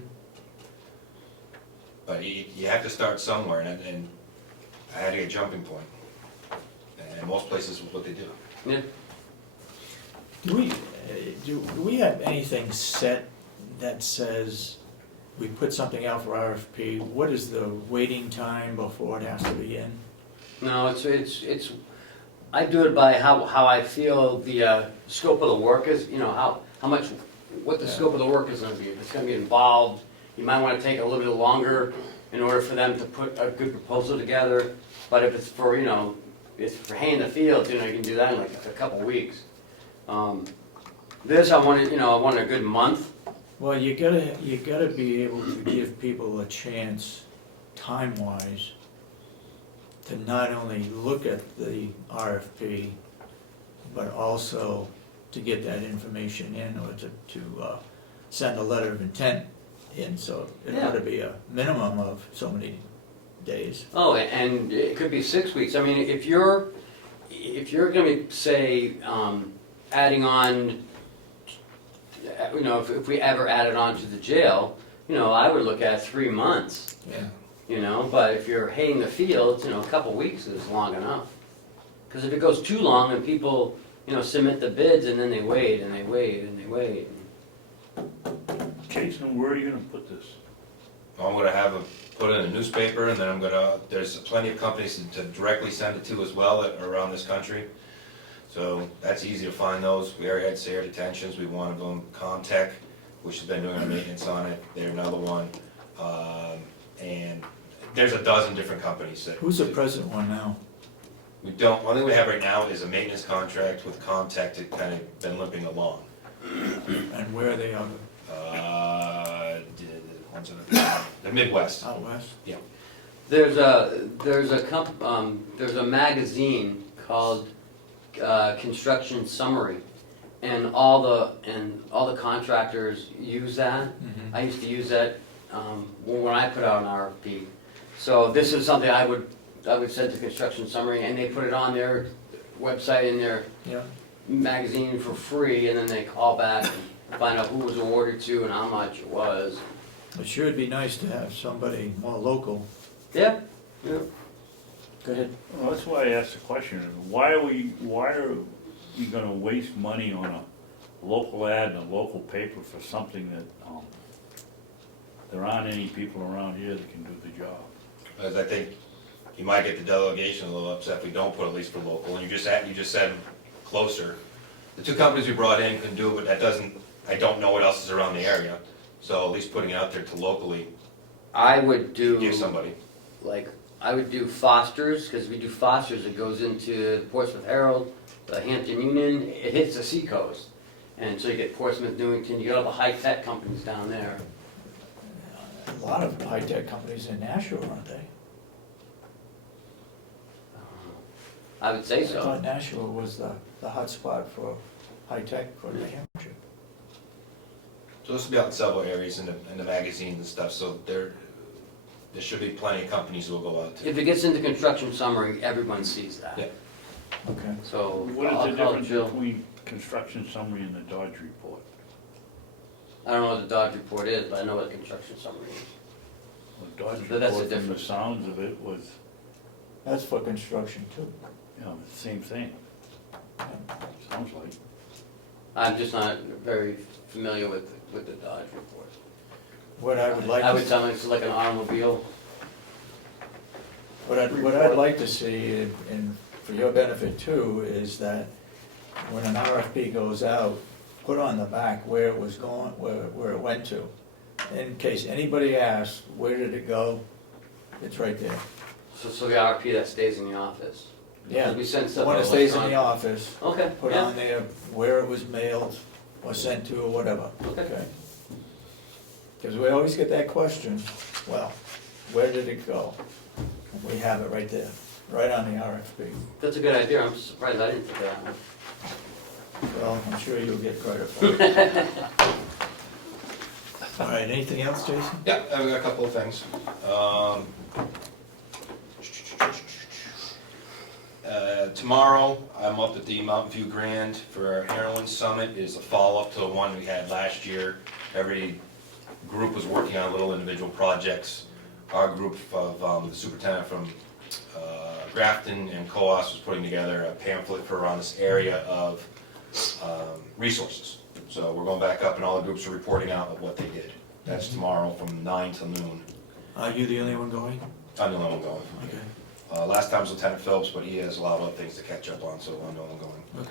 But you have to start somewhere, and I had to get a jumping point. And most places is what they do. Yeah. Do we have anything set that says we put something out for RFP? What is the waiting time before it has to be in? No, it's, I do it by how I feel the scope of the work is, you know, how much, what the scope of the work is gonna be. If it's gonna be involved, you might wanna take a little bit longer in order for them to put a good proposal together. But if it's for, you know, it's for hay in the field, you know, you can do that in like a couple of weeks. This, I wanted a good month. Well, you gotta be able to give people a chance, time-wise, to not only look at the RFP, but also to get that information in, or to send a letter of intent in, so it ought to be a minimum of so many days. Oh, and it could be 6 weeks. I mean, if you're gonna be, say, adding on, you know, if we ever added on to the jail, you know, I would look at 3 months, Yeah. you know, but if you're haying the fields, you know, a couple weeks is long enough. Because if it goes too long and people, you know, submit the bids and then they wait and they wait and they wait. Jason, where are you gonna put this? I'm gonna have it put in a newspaper, and then I'm gonna, there's plenty of companies to directly send it to as well that are around this country. So that's easy to find those. We already had Sayre Detentions, we wanted them, Comtech, which has been doing our maintenance on it, they're another one. And there's a dozen different companies that. Who's the present one now? We don't, one thing we have right now is a maintenance contract with Comtech that kind of been limping along. And where are they out of? The Midwest. Out west? There's a magazine called Construction Summary, and all the contractors use that. Mhm. I used to use that when I put out an RFP. So this is something I would send to Construction Summary, and they put it on their website in their Yeah. magazine for free, and then they call back and find out who was awarded to and how much it was. It sure would be nice to have somebody more local. Yeah, yeah. Go ahead. Well, that's why I asked the question, why are we gonna waste money on a local ad in a local paper for something that, there aren't any people around here that can do the job? Because I think you might get the delegation a little upset if we don't put at least for local, and you just said closer. The two companies we brought in can do it, but that doesn't, I don't know what else is around the area. So at least putting it out there to locally I would do, give somebody. like, I would do Foster's, because we do Foster's, it goes into the Portsmouth Herald, the Hampton Union, it hits the seacoast. And so you get Portsmouth, Newington, you get all the high-tech companies down there. A lot of high-tech companies in Nashua, aren't they? I would say I so. thought Nashua was the hot spot for high-tech for New Hampshire. So this will be out in several areas in the magazines and stuff, so there should be plenty of companies who will go out to. If it gets into Construction Summary, everyone sees that. Yeah. Okay. So What is I'll the call difference Jill. between Construction Summary and the Dodge Report? I don't know what the Dodge Report is, but I know what the Construction Summary is. The Dodge But that's the Report, from the difference. sounds of it, was, That's for construction too. you know, the same thing, sounds like. I'm just not very familiar with the Dodge Report. What I would like I to would tell them it's like an automobile. What I'd like to see, and for your benefit too, is that when an RFP goes out, put on the back where it was going, where it went to. In case anybody asks, where did it go? It's right there. So the RFP that stays in the office. Yeah. 'Cause we send stuff When it out stays in the electronic. office, Okay, put yeah, on there where it was mailed or sent to or whatever. okay. Because we always get that question, well, where did it go? And we have it right there, right on the RFP. That's a good idea, I'm surprised I didn't think of that one. Well, I'm sure you'll get credit for it. All right, anything else, Jason? Yeah, I've got a couple of things. Tomorrow, I'm up at the Mountain View Grand for our Heroin Summit. It is a follow-up to the one we had last year. Every group was working on little individual projects. Our group of the superintendent from Grafton and COAS was putting together a pamphlet for around this area of resources. So we're going back up and all the groups are reporting out of what they did. That's tomorrow from 9 till noon. Are you the only one going? I'm the only one going. Okay, Last time was Lieutenant Phillips, but he has a lot of other things to catch up on, so I'm the only one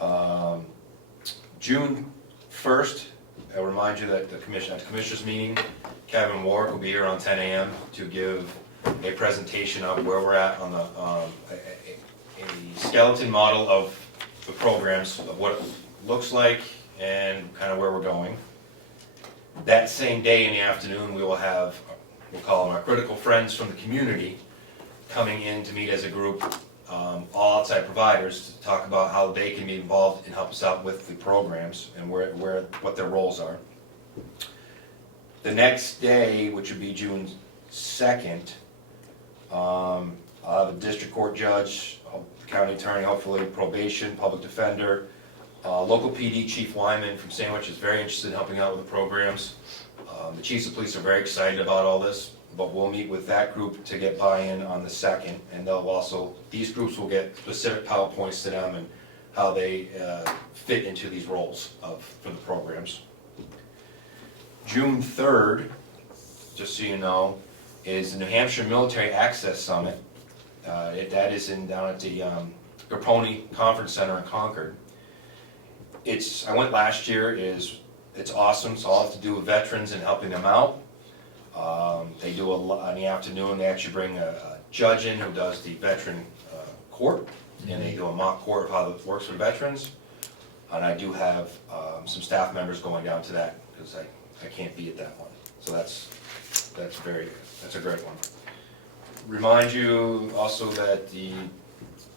going. okay. June 1st, I'll remind you that at the commissioners meeting, Kevin Warwick will be here around 10 a.m. to give a presentation of where we're at on the, a skeleton model of the programs, of what it looks like and kind of where we're going. That same day in the afternoon, we will have, we'll call them our critical friends from the community, coming in to meet as a group, all outside providers, to talk about how they can be involved and help us out with the programs and what their roles are. The next day, which would be June 2nd, I'll have a district court judge, county attorney, hopefully probation, public defender, Local PD Chief Wyman from Sandwich is very interested in helping out with the programs. The chiefs of police are very excited about all this, but we'll meet with that group to get buy-in on the 2nd, and they'll also, these groups will get specific PowerPoints to them and how they fit into these roles for the programs. June 3rd, just so you know, is the New Hampshire Military Access Summit. That is down at the Garponi Conference Center in Concord. I went last year, it's awesome. It's all to do with veterans and helping them out. They do in the afternoon, they actually bring a judge in who does the veteran court, and they do a mock court of how it works for veterans. And I do have some staff members going down to that, because I can't be at that one. So that's a great one. Remind you also that the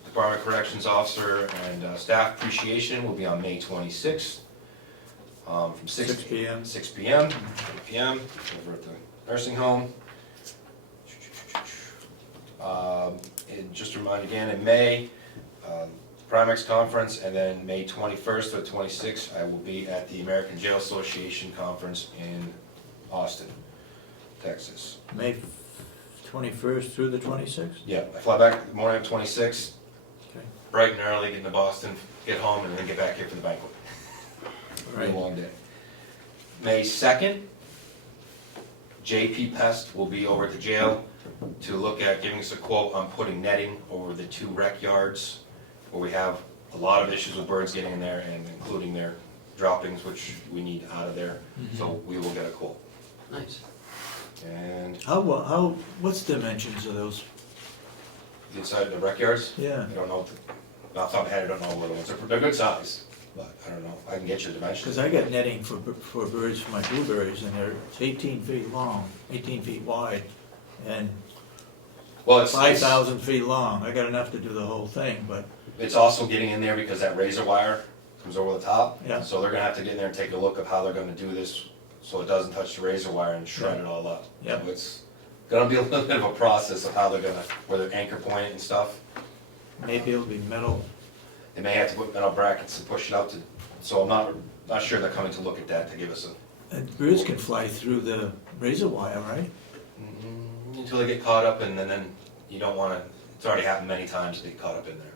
Department of Corrections Officer and Staff Appreciation will be on May 26th. From 6 p.m. 6 p.m. 8 p.m. over at the nursing home. And just to remind again, in May, Primex Conference, and then May 21st or 26th, I will be at the American Jail Association Conference in Austin, Texas. May 21st through the 26th? Yeah, I fly back the morning of 26th, Okay. bright and early, get into Boston, get home, and then get back here for the banquet. Very long day. May 2nd, JP Pest will be over at the jail to look at giving us a quote on putting netting over the 2 rec yards where we have a lot of issues with birds getting in there and including their droppings, which we need out of there. So we will get a quote. Nice. And What's the dimensions of those? inside the rec yards, Yeah, I don't know, off the top of my head, I don't know what the ones are. They're good size, but I don't know. I can get you the dimensions. because I got netting for birds for my blueberries, and it's 18 feet long, 18 feet wide, and Well, it's 5,000 feet long. I got enough to do the whole thing, but It's also getting in there because that razor wire comes over the top. Yeah. So they're gonna have to get in there and take a look of how they're gonna do this, so it doesn't touch the razor wire and shred it all up. Yeah. So it's gonna be a little bit of a process of how they're gonna, where they're anchor point it and stuff. maybe it'll be metal. They may have to put metal brackets and push it out to, so I'm not sure they're coming to look at that to give us a, And birds can fly through the razor wire, right? until they get caught up and then you don't wanna, it's already happened many times, they get caught up in there.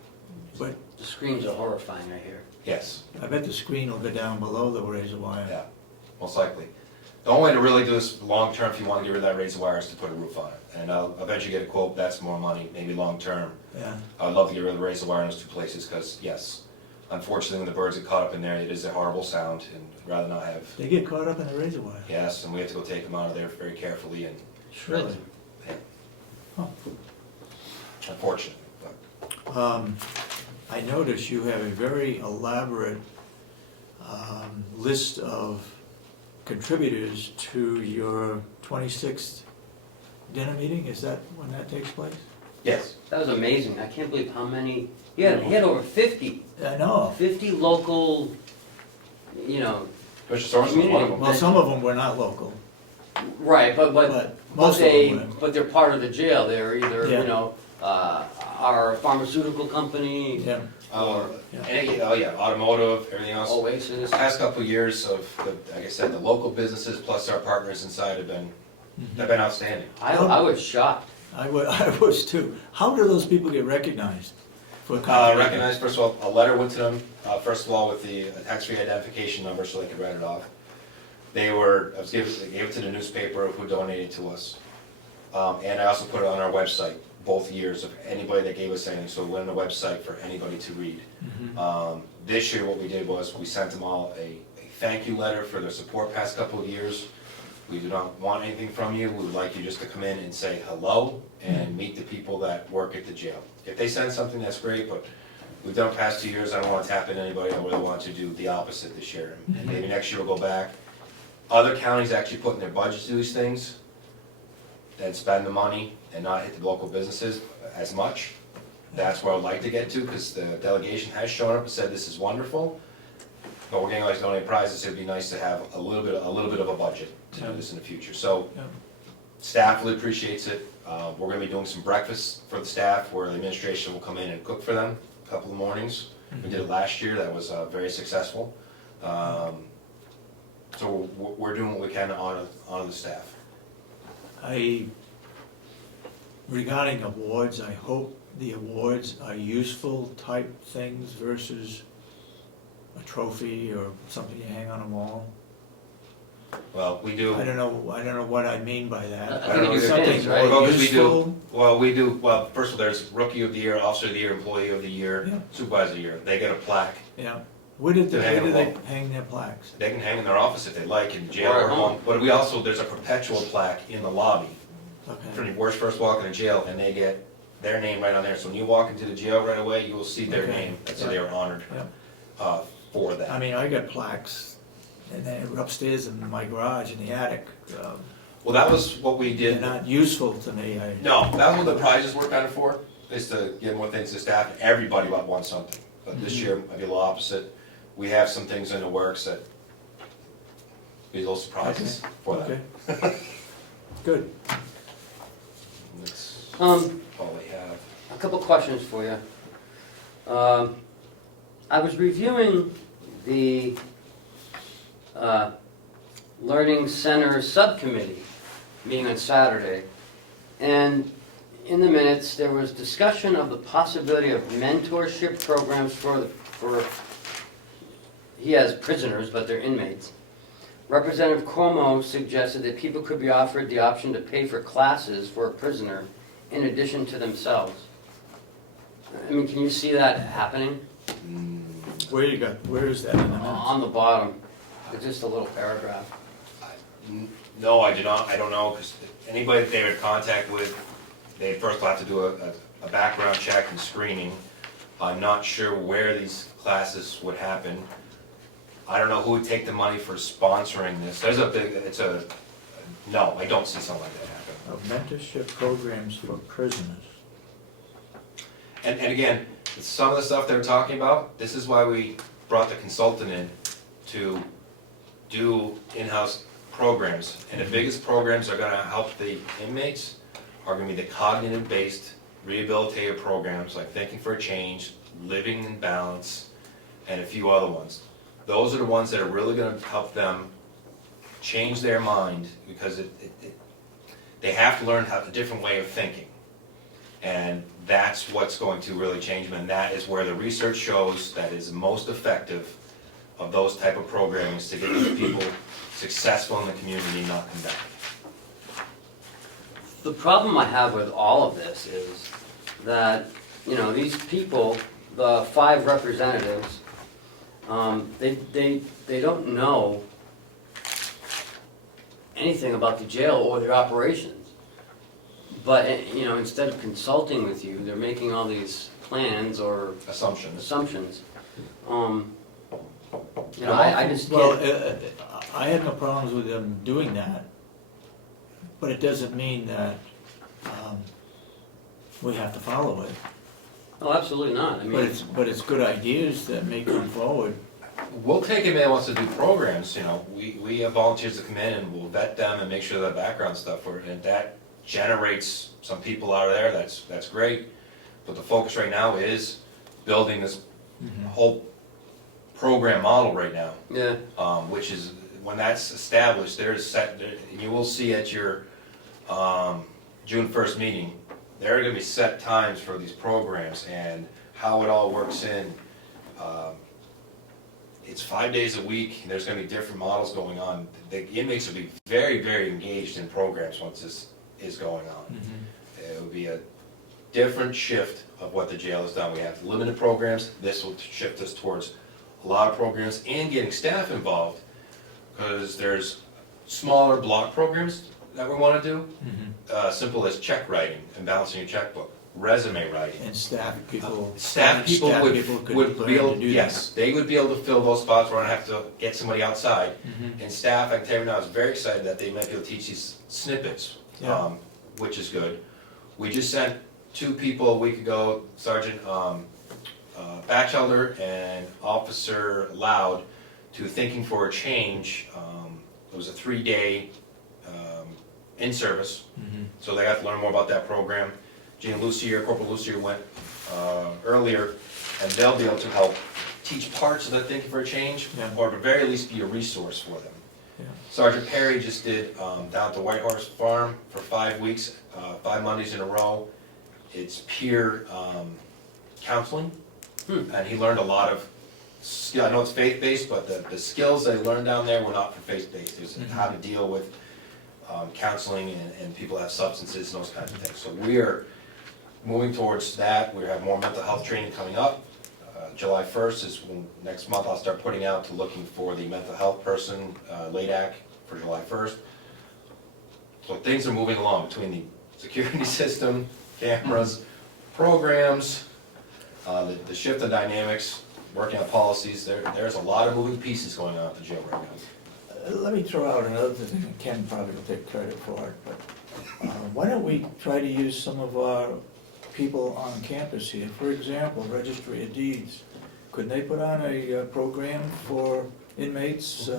But The screams are horrifying, I hear. Yes. I bet the screen will go down below the razor wire. Yeah, most likely. The only way to really do this long-term, if you want to get rid of that razor wire, is to put a roof on it. And I'll eventually get a quote, that's more money, maybe long-term. Yeah, I'd love to get rid of the razor wire in those 2 places, because yes, unfortunately, when the birds get caught up in there, it is a horrible sound, and I'd rather not have, they get caught up in the razor wire. yes, and we have to go take them out of there very carefully, and Really? Huh. unfortunate, but I notice you have a very elaborate list of contributors to your 26th dinner meeting. Is that when that takes place? yes. That was amazing. I can't believe how many, he had over 50 I know. local, you know, Mr. Sorensen was one of them. Well, some of them were not local, right, but most of them were. but they're part of the jail. They're either, Yeah. you know, our pharmaceutical company, Yeah, Automotive, everything else. Oasis. The past couple of years of, like I said, the local businesses plus our partners inside have been outstanding. I was shocked. I was too. How do those people get recognized? For contributing? Recognized, first of all, a letter went to them, first of all, with the tax-free identification number so they could write it off. They gave it to the newspaper who donated to us. And I also put it on our website, both years, of anybody that gave us anything, so it went on the website for anybody to read. This year, what we did was, we sent them all a thank you letter for their support past couple of years. We do not want anything from you, we would like you just to come in and say hello and meet the people that work at the jail. If they send something, that's great, but we've done past 2 years, I don't wanna tap in anybody, I really want to do the opposite this year. And maybe next year we'll go back. Other counties actually put in their budgets to do these things, and spend the money and not hit the local businesses as much. That's where I'd like to get to, because the delegation has shown up and said this is wonderful, but we're getting all these donated prizes, so it'd be nice to have a little bit of a budget to do this in the future. So Yeah. staff really appreciates it. We're gonna be doing some breakfast for the staff, where the administration will come in and cook for them a couple of mornings. We did it last year, that was very successful. So we're doing what we can to honor the staff. Regarding awards, I hope the awards are useful type things versus a trophy or something you hang on a wall. Well, we do. I don't know what I mean by that. I I don't think know it if Something depends, right? more Well, 'cause we do. useful. Well, first of all, there's Rookie of the Year, Officer of the Year, Employee of the Year, Yeah. Supervisor of the Year. They get a plaque. Yeah, where do To hang on the they wall. hang their plaques? They can hang in their office if they like, in jail Or or at home. home. But we also, there's a perpetual plaque in the lobby for Okay, the worst first walk into jail, and they get their name right on there. So when you walk into the jail right away, you will see their Okay. name, that's how they were honored for I that. mean, I got plaques, and they're upstairs in my garage in the attic. Well, that was what we They're did. not useful to me, No, that was what the prizes were kind of for, is to give more things to staff. Everybody wants something. But this year, I'd be a little opposite. We have some things in the works that be little surprises for them. Okay. Good. That's Um, all we have. A couple questions for you. I was reviewing the Learning Center Subcommittee meeting on Saturday, and in the minutes, there was discussion of the possibility of mentorship programs for he has prisoners, but they're inmates. Representative Comeau suggested that people could be offered the option to pay for classes for a prisoner in addition to themselves. I mean, can you see that happening? Where is that in the minutes? On the bottom, it's just a little paragraph. No, I do not, I don't know, because anybody that they would contact with, they first have to do a background check and screening. I'm not sure where these classes would happen. I don't know who would take the money for sponsoring this. There's a big, no, I don't see something like that happen. Of mentorship programs for prisoners. And again, some of the stuff they're talking about, this is why we brought the consultant in to do in-house programs. And the biggest programs that are gonna help the inmates are gonna be the cognitive-based rehabilitative programs, like Thinking for a Change, Living in Balance, and a few other ones. Those are the ones that are really gonna help them change their mind, because they have to learn a different way of thinking. And that's what's going to really change them, and that is where the research shows that is most effective of those type of programs to get these people successful in the community and not come back. The problem I have with all of this is that, you know, these people, the 5 representatives, they don't know anything about the jail or their operations. But, you know, instead of consulting with you, they're making all these plans or Assumptions. assumptions. You know, I just Well, can't. I have no problems with them doing that, but it doesn't mean that we have to follow it. Oh, absolutely not. I mean, But it's good ideas that may come forward. We'll take anybody that wants to do programs, you know, we have volunteers that come in and we'll vet them and make sure that background stuff, and that generates some people out of there, that's great. But the focus right now is building this whole program model right now. yeah. Which is, when that's established, there's set, and you will see at your June 1st meeting, there are gonna be set times for these programs and how it all works in. It's 5 days a week, and there's gonna be different models going on. The inmates will be very, very engaged in programs once this is going on. It will be a different shift of what the jail has done. We have limited programs, this will shift us towards a lot of programs and getting staff involved, because there's smaller block programs that we wanna do. Simple as check writing and balancing your checkbook, resume writing. And staff people. Staff people could would be able, learn to do yes, they would be able to fill those spots where I have to get somebody outside. that. And staff, I can tell you now, is very excited that they might be able to teach these snippets, Yeah. which is good. We just sent 2 people a week ago, Sergeant Batchelder and Officer Loud, to Thinking for a Change. It was a 3-day in-service, so they got to learn more about that program. Gene Lucier, Corporal Lucier went earlier and they'll be able to help teach parts of the Thinking for a Change, Yeah. or at the very least be a resource for them. Yeah. Sergeant Perry just did down at the White Horse Farm for 5 weeks, 5 Mondays in a row. It's peer counseling, and he learned a lot of skill. I know it's faith-based, but the skills they learned down there were not for faith-based. It was how to deal with counseling and people that have substances and those kinds of things. So we are moving towards that. We have more mental health training coming up. July 1st is when, next month, I'll start putting out to looking for the mental health person, LADAC, for July 1st. So things are moving along between the security system, cameras, programs, the shift in dynamics, working on policies. There's a lot of moving pieces going on at the jail right now. Let me throw out another thing, and Ken probably will take credit for it, but why don't we try to use some of our people on campus here? For example, Registry of Deeds. Couldn't they put on a program for inmates,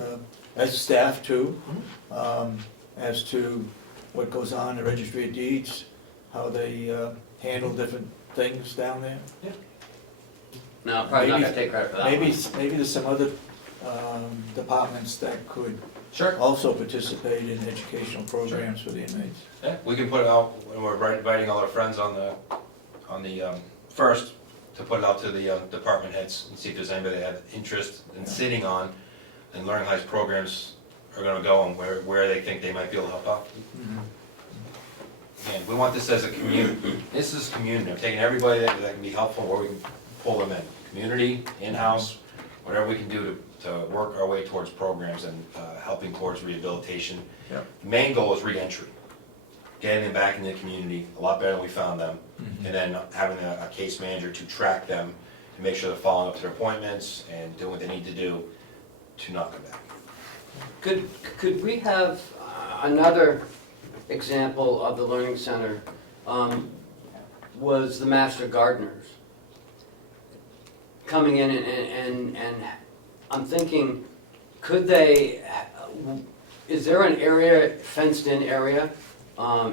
as staff too, as to what goes on in the Registry of Deeds, how they handle different things down there? No, probably not Maybe- gonna take credit for that Maybe, one. maybe there's some other departments that could Sure. also participate in educational programs for the inmates. Yeah, we can put it out when we're inviting all our friends on the first, to put it out to the department heads and see if there's anybody that have interest in sitting on and learning how these programs are gonna go and where they think they might be able to help out. Again, we want this as a community. This is community. I'm taking everybody that can be helpful where we can pull them in. Community, in-house, whatever we can do to work our way towards programs and helping towards rehabilitation. Yep. The main goal is re-entry. Getting them back in the community, a lot better than we found them. And then having a case manager to track them, to make sure they're following up to their appointments and doing what they need to do to not come back. Could we have another example of the Learning Center, was the Master Gardeners. Coming in and I'm thinking, could they, is there an area, fenced-in area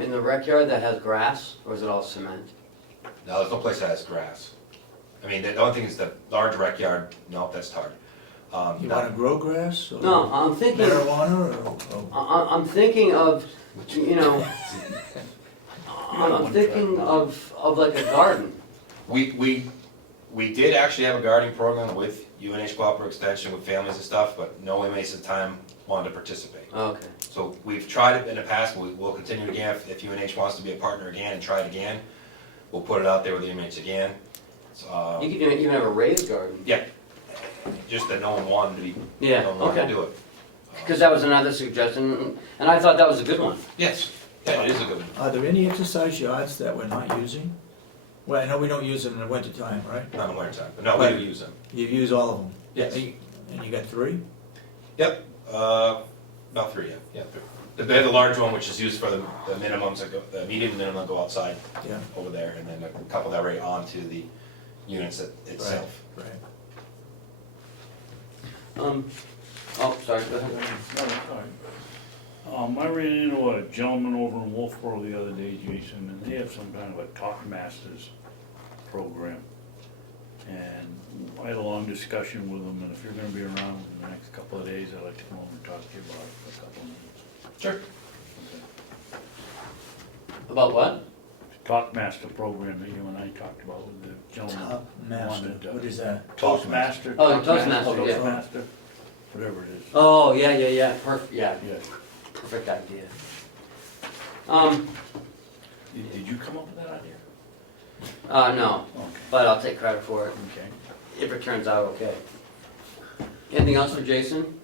in the rec yard that has grass, or is it all cement? No, there's no place that has grass. I mean, the only thing is the large rec yard, no, that's hard. You wanna grow grass or No, I'm thinking, marijuana or? I'm thinking of, you know, I'm thinking of like a garden. We did actually have a gardening program with UNH Cooperative Extension with families and stuff, but no inmates at the time wanted to participate. Okay. So we've tried it in the past, and we'll continue again. If UNH wants to be a partner again and try it again, we'll put it out there with the inmates again. So, You could even have a raised garden. yeah, just that no one wanted to be, Yeah, no one wanted okay. to do it. Because that was another suggestion, and I thought that was a good one. Yes, yeah, it is a good one. Are there any exercise yards that we're not using? Well, I know we don't use them in the winter time, right? Not in the winter time, but no, we do use them. You use all of them? Yes. And you got 3? Yep, about 3, yeah. They're the large one, which is used for the minimums that go, the medium and minimum go outside Yeah. over there, and then a couple that right onto the units itself. Right. Oh, sorry, go ahead. I ran into a gentleman over in Wolfboro the other day, Jason, and they have some kind of a Talk Masters program. And I had a long discussion with them, and if you're gonna be around in the next couple of days, I'd like to come over and talk to you about it for a couple of minutes. Sure. About what? Talk Master program that you and I talked about with the gentleman. Top master, wanted, what is that? Toastmaster. Oh, Toastmaster, yeah. Toastmaster, whatever it is. Oh, yeah, perfect, yeah, Yeah. perfect idea. Did you come up with that idea? No, Okay. but I'll take credit for it Okay. if it turns out okay. Anything else for Jason?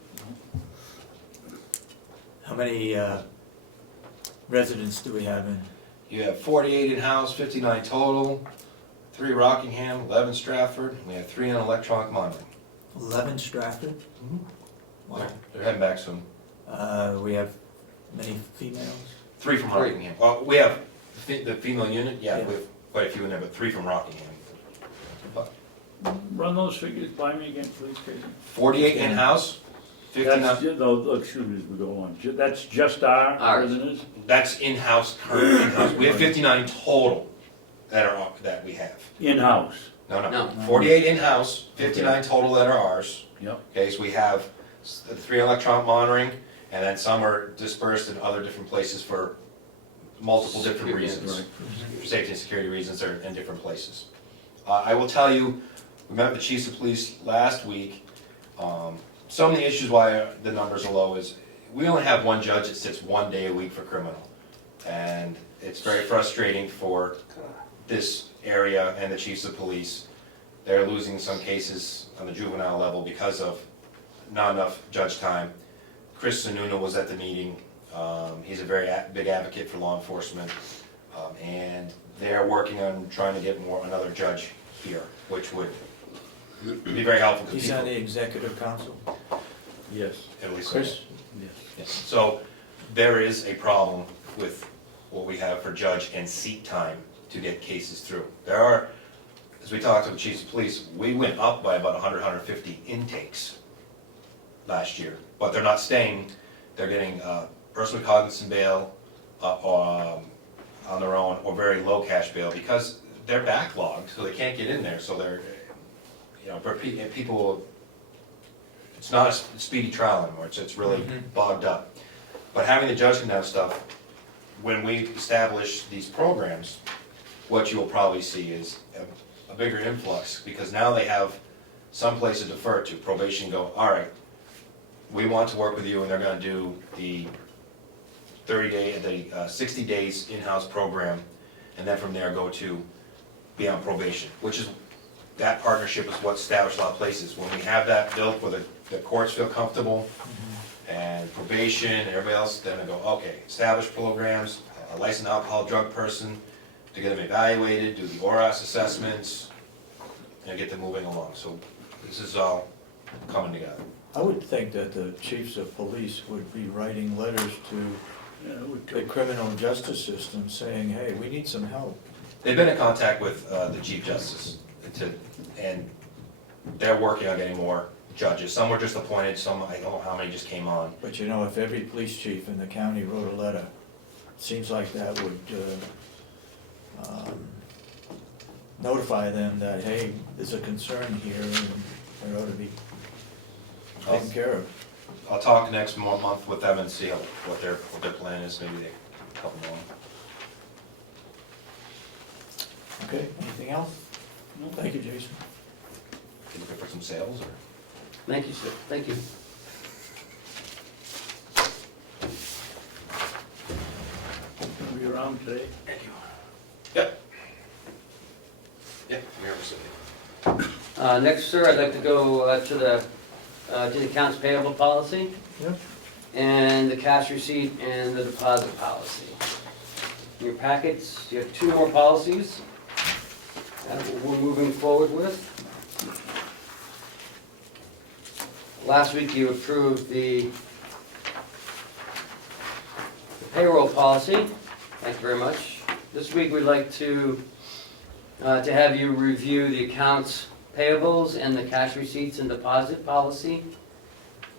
How many residents do we have in? You have 48 in-house, 59 total, 3 Rockingham, 11 Stratford, and we have 3 on electronic monitoring. 11 Stratford? Wow. They're heading back soon. We have many females? 3 from 3. Rockingham. Well, we have the female unit, yeah, Yeah. we have quite a few in there, but 3 from Rockingham. Run those figures by me again, please, Jason. 48 in-house, 59, Excuse me as we go on. That's just our Ours. residents? that's in-house, current in-house. We have 59 total that we have. In-house. No. 48 in-house, 59 total that are ours. Yep. Okay, so we have 3 electronic monitoring, and then some are dispersed in other different places for multiple different Security, reasons. right. For safety and security reasons, they're in different places. I will tell you, we met with the chiefs of police last week. Some of the issues why the numbers are low is, we only have one judge that sits 1 day a week for criminal. And it's very frustrating for this area and the chiefs of police. They're losing some cases on the juvenile level because of not enough judge time. Chris Sununu was at the meeting. He's a very big advocate for law enforcement. And they're working on trying to get another judge here, which would be very helpful. 'Cause He's on people- the executive council, Yes, At least. Chris? yes. Yes. So there is a problem with what we have for judge and seat time to get cases through. There are, as we talked to the chiefs of police, we went up by about 100, 150 intakes last year, but they're not staying, they're getting personally cognizant bail on their own, or very low cash bail, because they're backlogged, so they can't get in there, so they're, for people, it's not a speedy trial anymore, it's really bogged up. But having the judge come down stuff, when we establish these programs, what you'll probably see is a bigger influx, because now they have some place to defer to. Probation go, all right, we want to work with you, and they're gonna do the 60 days in-house program, and then from there go to be on probation, which is, that partnership is what established a lot of places. When we have that built where the courts feel comfortable, and probation, and everybody else, then they go, okay, establish programs, a licensed alcohol drug person, to get them evaluated, do the ORAS assessments, and get them moving along. So this is all coming together. I would think that the chiefs of police would be writing letters to the criminal justice system saying, hey, we need some help. They've been in contact with the Chief Justice, and they're working on getting more judges. Some were just appointed, some, I don't know how many just came on. But if every police chief in the county wrote a letter, it seems like that would notify them that, hey, there's a concern here and it ought to be taken care of. I'll talk next month with them and see what their plan is, maybe they help them along. Okay, anything else? No, thank you, Jason. You looking for some sales, or? Thank you, sir, thank you. Are we around today? Yep. Yep, Mayor Ossipee. Next, sir, I'd like to go to the accounts payable policy, Yep. and the cash receipt, and the deposit policy. In your packets, you have 2 more policies that we're moving forward with. Last week you approved the payroll policy. Thank you very much. This week we'd like to have you review the accounts payables and the cash receipts and deposit policy.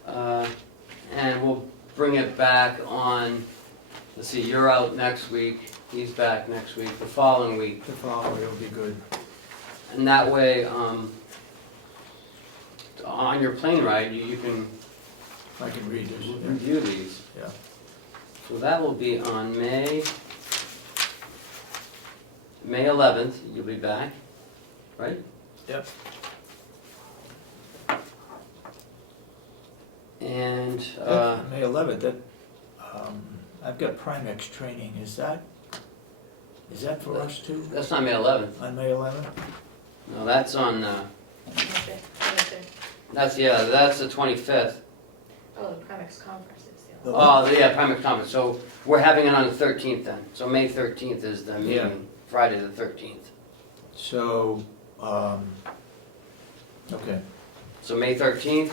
And we'll bring it back on, let's see, you're out next week, he's back next week, the following week. The following will be good. And that way, on your plane ride, you can I can read this. yeah. review these. Yeah. So that will be on May 11th, you'll be back, right? Yep. And, May 11th, that, I've got Primex training, is that for us too? that's not May 11th, On May 11th? no, that's on, Wednesday. that's the 25th. Oh, the Primex conference is the other. Oh, yeah, Primex Conference, so we're having it on the 13th then, so May 13th is the Yeah. meeting, Friday the 13th. So, okay, So May 13th,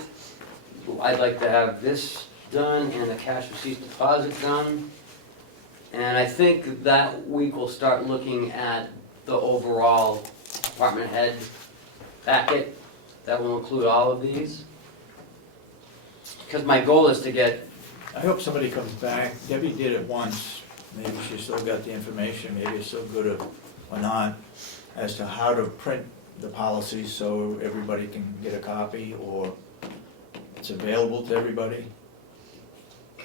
I'd like to have this done and the cash receipts deposit done. And I think that week we'll start looking at the overall department head packet. That will include all of these. Because my goal is to get, I hope somebody comes back. Debbie did it once, maybe she still got the information, maybe it's so good or not, as to how to print the policies so everybody can get a copy, or it's available to everybody?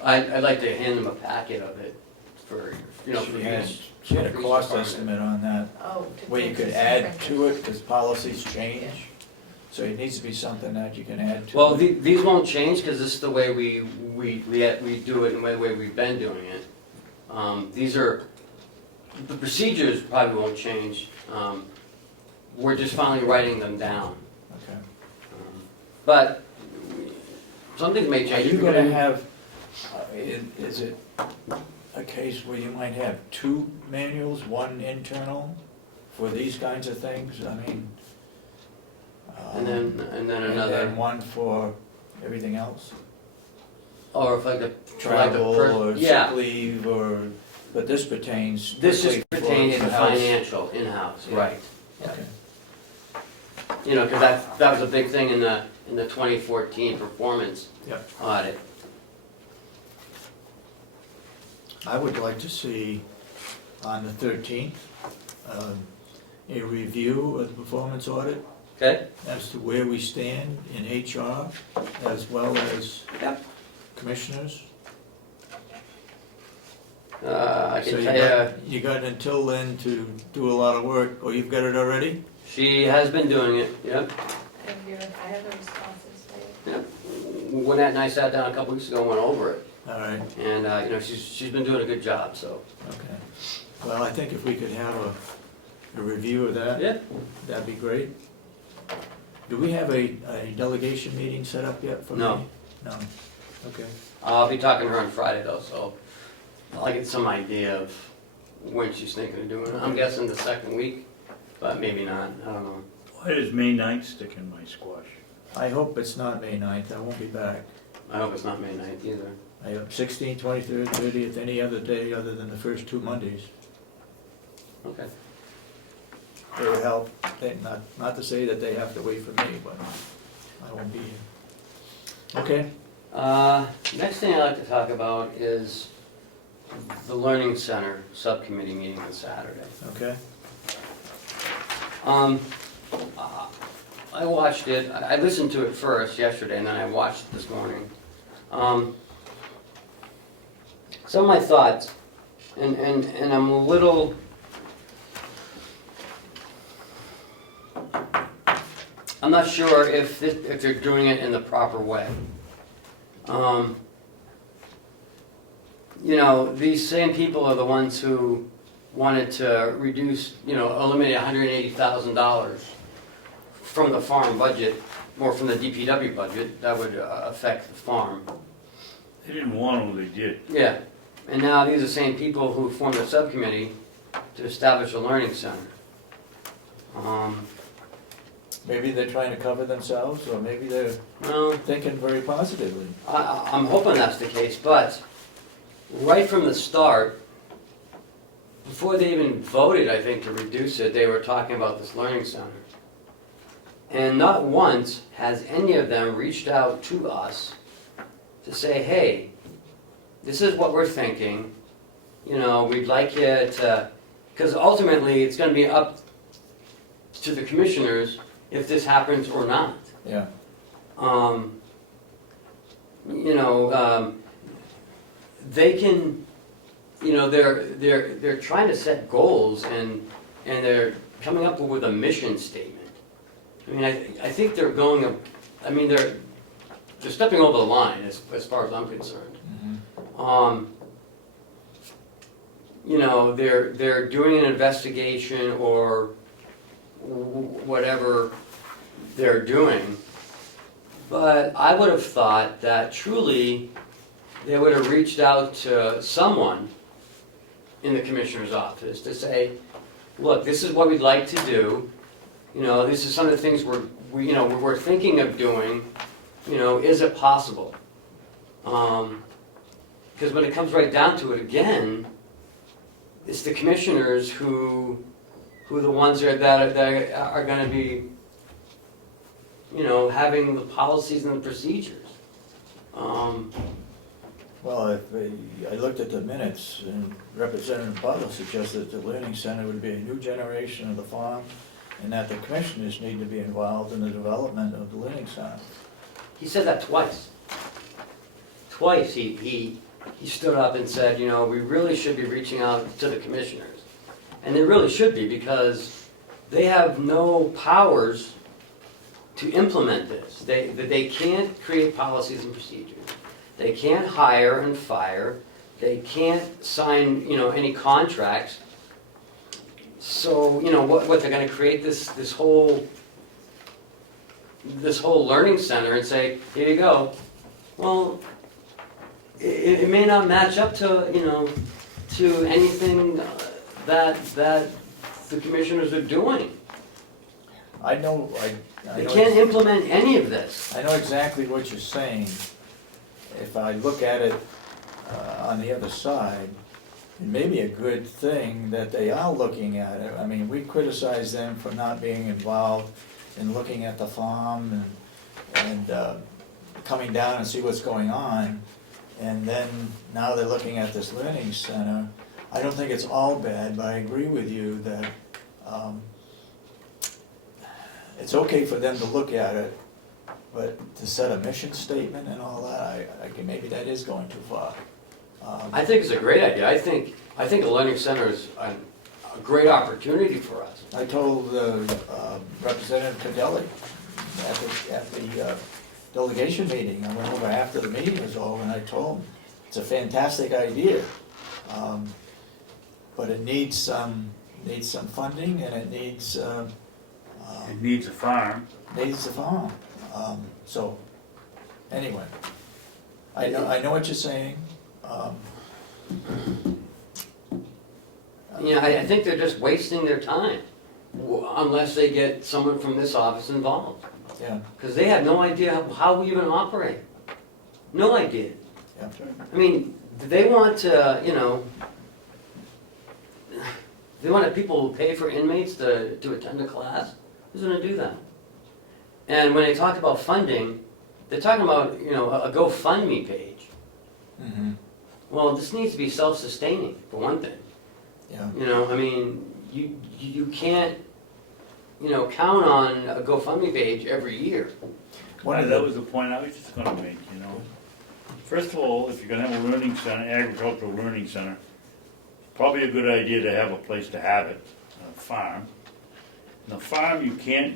I'd like to hand them a packet of it for, you know, for She had a each cost department. estimate on that, Oh, to where you print could this add and print to it, because policies change. So it needs to be something that you can add to. Well, it. these won't change, because this is the way we do it and the way we've been doing it. These are, the procedures probably won't change. We're just finally writing them down. Okay. But some things may Are change. you gonna have, is it a case where you might have two manuals, one internal for these kinds of things? I mean. And then And another, then one for everything else? or if like the, Travel or yeah. sick leave or, but this pertains. This just strictly for pertains to in-house. financial, in-house, Yeah. right. Okay. You know, because that was a big thing in the 2014 performance Yep. audit. I would like to see on the 13th, a review of the performance audit Okay? as to where we stand in HR as well as Yep. commissioners. I So can you tell you, you got until then to do a lot of work, or you've got it already? she has been doing it, yep. I have the responses later. Yep. Gwinnett and I sat down a couple weeks ago and went over it, All right, and, you know, she's been doing a good job, so. okay. Well, I think if we could have a review of that, Yeah. that'd be great. Do we have a delegation meeting set up yet for me? No. No, okay. I'll be talking to her on Friday though, so I'll get some idea of when she's thinking of doing it. I'm guessing the second week, but maybe not, I don't know. Why does May 9th stick in my squash? I hope it's not May 9th, I won't be back. I hope it's not May 9th either. I have 16th, 23rd, 30th, any other day other than the first two Mondays. Okay. It would help, not to say that they have to wait for me, but I won't be here. Okay, Next thing I'd like to talk about is the Learning Center Subcommittee meeting on Saturday. okay. I watched it, I listened to it first yesterday, and then I watched it this morning. Some of my thoughts, and I'm a little, I'm not sure if they're doing it in the proper way. You know, these same people are the ones who wanted to reduce, you know, eliminate $180,000 from the farm budget, or from the DPW budget, that would affect the farm. They didn't want to, they did. Yeah, and now these are the same people who formed a subcommittee to establish a learning center. Maybe they're trying to cover themselves, or maybe they're Well, thinking very positively. I'm hoping that's the case, but right from the start, before they even voted, I think, to reduce it, they were talking about this learning center. And not once has any of them reached out to us to say, hey, this is what we're thinking, you know, we'd like you to, because ultimately, it's gonna be up to the commissioners if this happens or not. Yeah, You know, they can, you know, they're trying to set goals and they're coming up with a mission statement. I mean, I think they're going, I mean, they're stepping over the line as far as I'm concerned. mhm, You know, they're doing an investigation or whatever they're doing. But I would have thought that truly they would have reached out to someone in the commissioner's office to say, look, this is what we'd like to do. You know, this is some of the things we're thinking of doing. You know, is it possible? Because when it comes right down to it, again, it's the commissioners who the ones that are going to be, you know, having the policies and the procedures. Well, I looked at the minutes, and Representative Butler suggested the learning center would be a new generation of the farm, and that the commissioners need to be involved in the development of the learning center. He said that twice. Twice he stood up and said, you know, we really should be reaching out to the commissioners. And they really should be, because they have no powers to implement this. They can't create policies and procedures. They can't hire and fire. They can't sign, you know, any contracts. So, you know, what they're gonna create this whole learning center and say, here you go. Well, it may not match up to, you know, to anything that the commissioners are doing. I know, They can't implement any of this. I know exactly what you're saying. If I look at it on the other side, it may be a good thing that they are looking at it. I mean, we criticize them for not being involved in looking at the farm and coming down and see what's going on. And then now they're looking at this learning center. I don't think it's all bad, but I agree with you that it's okay for them to look at it, but to set a mission statement and all that, maybe that is going too far. I think it's a great idea. I think a learning center is a great opportunity for us. I told Representative Cadelli at the delegation meeting, I went over after the meeting was over, and I told him, it's a fantastic idea, but it needs some funding, and it needs It needs a farm. needs the farm. So, anyway, I know what you're saying. You know, I think they're just wasting their time unless they get someone from this office involved. Yeah, Because they have no idea how we even operate. No idea. yeah. I mean, they want to, you know, they want people who pay for inmates to attend a class. Who's going to do that? And when they talk about funding, they're talking about, you know, a GoFundMe page. Mm-hmm. Well, this needs to be self-sustaining, for one thing. Yeah. You know, I mean, you can't, you know, count on a GoFundMe page every year. That was the point I was just gonna make, you know. First of all, if you're gonna have a learning center, agricultural learning center, probably a good idea to have a place to have it, a farm. And the farm,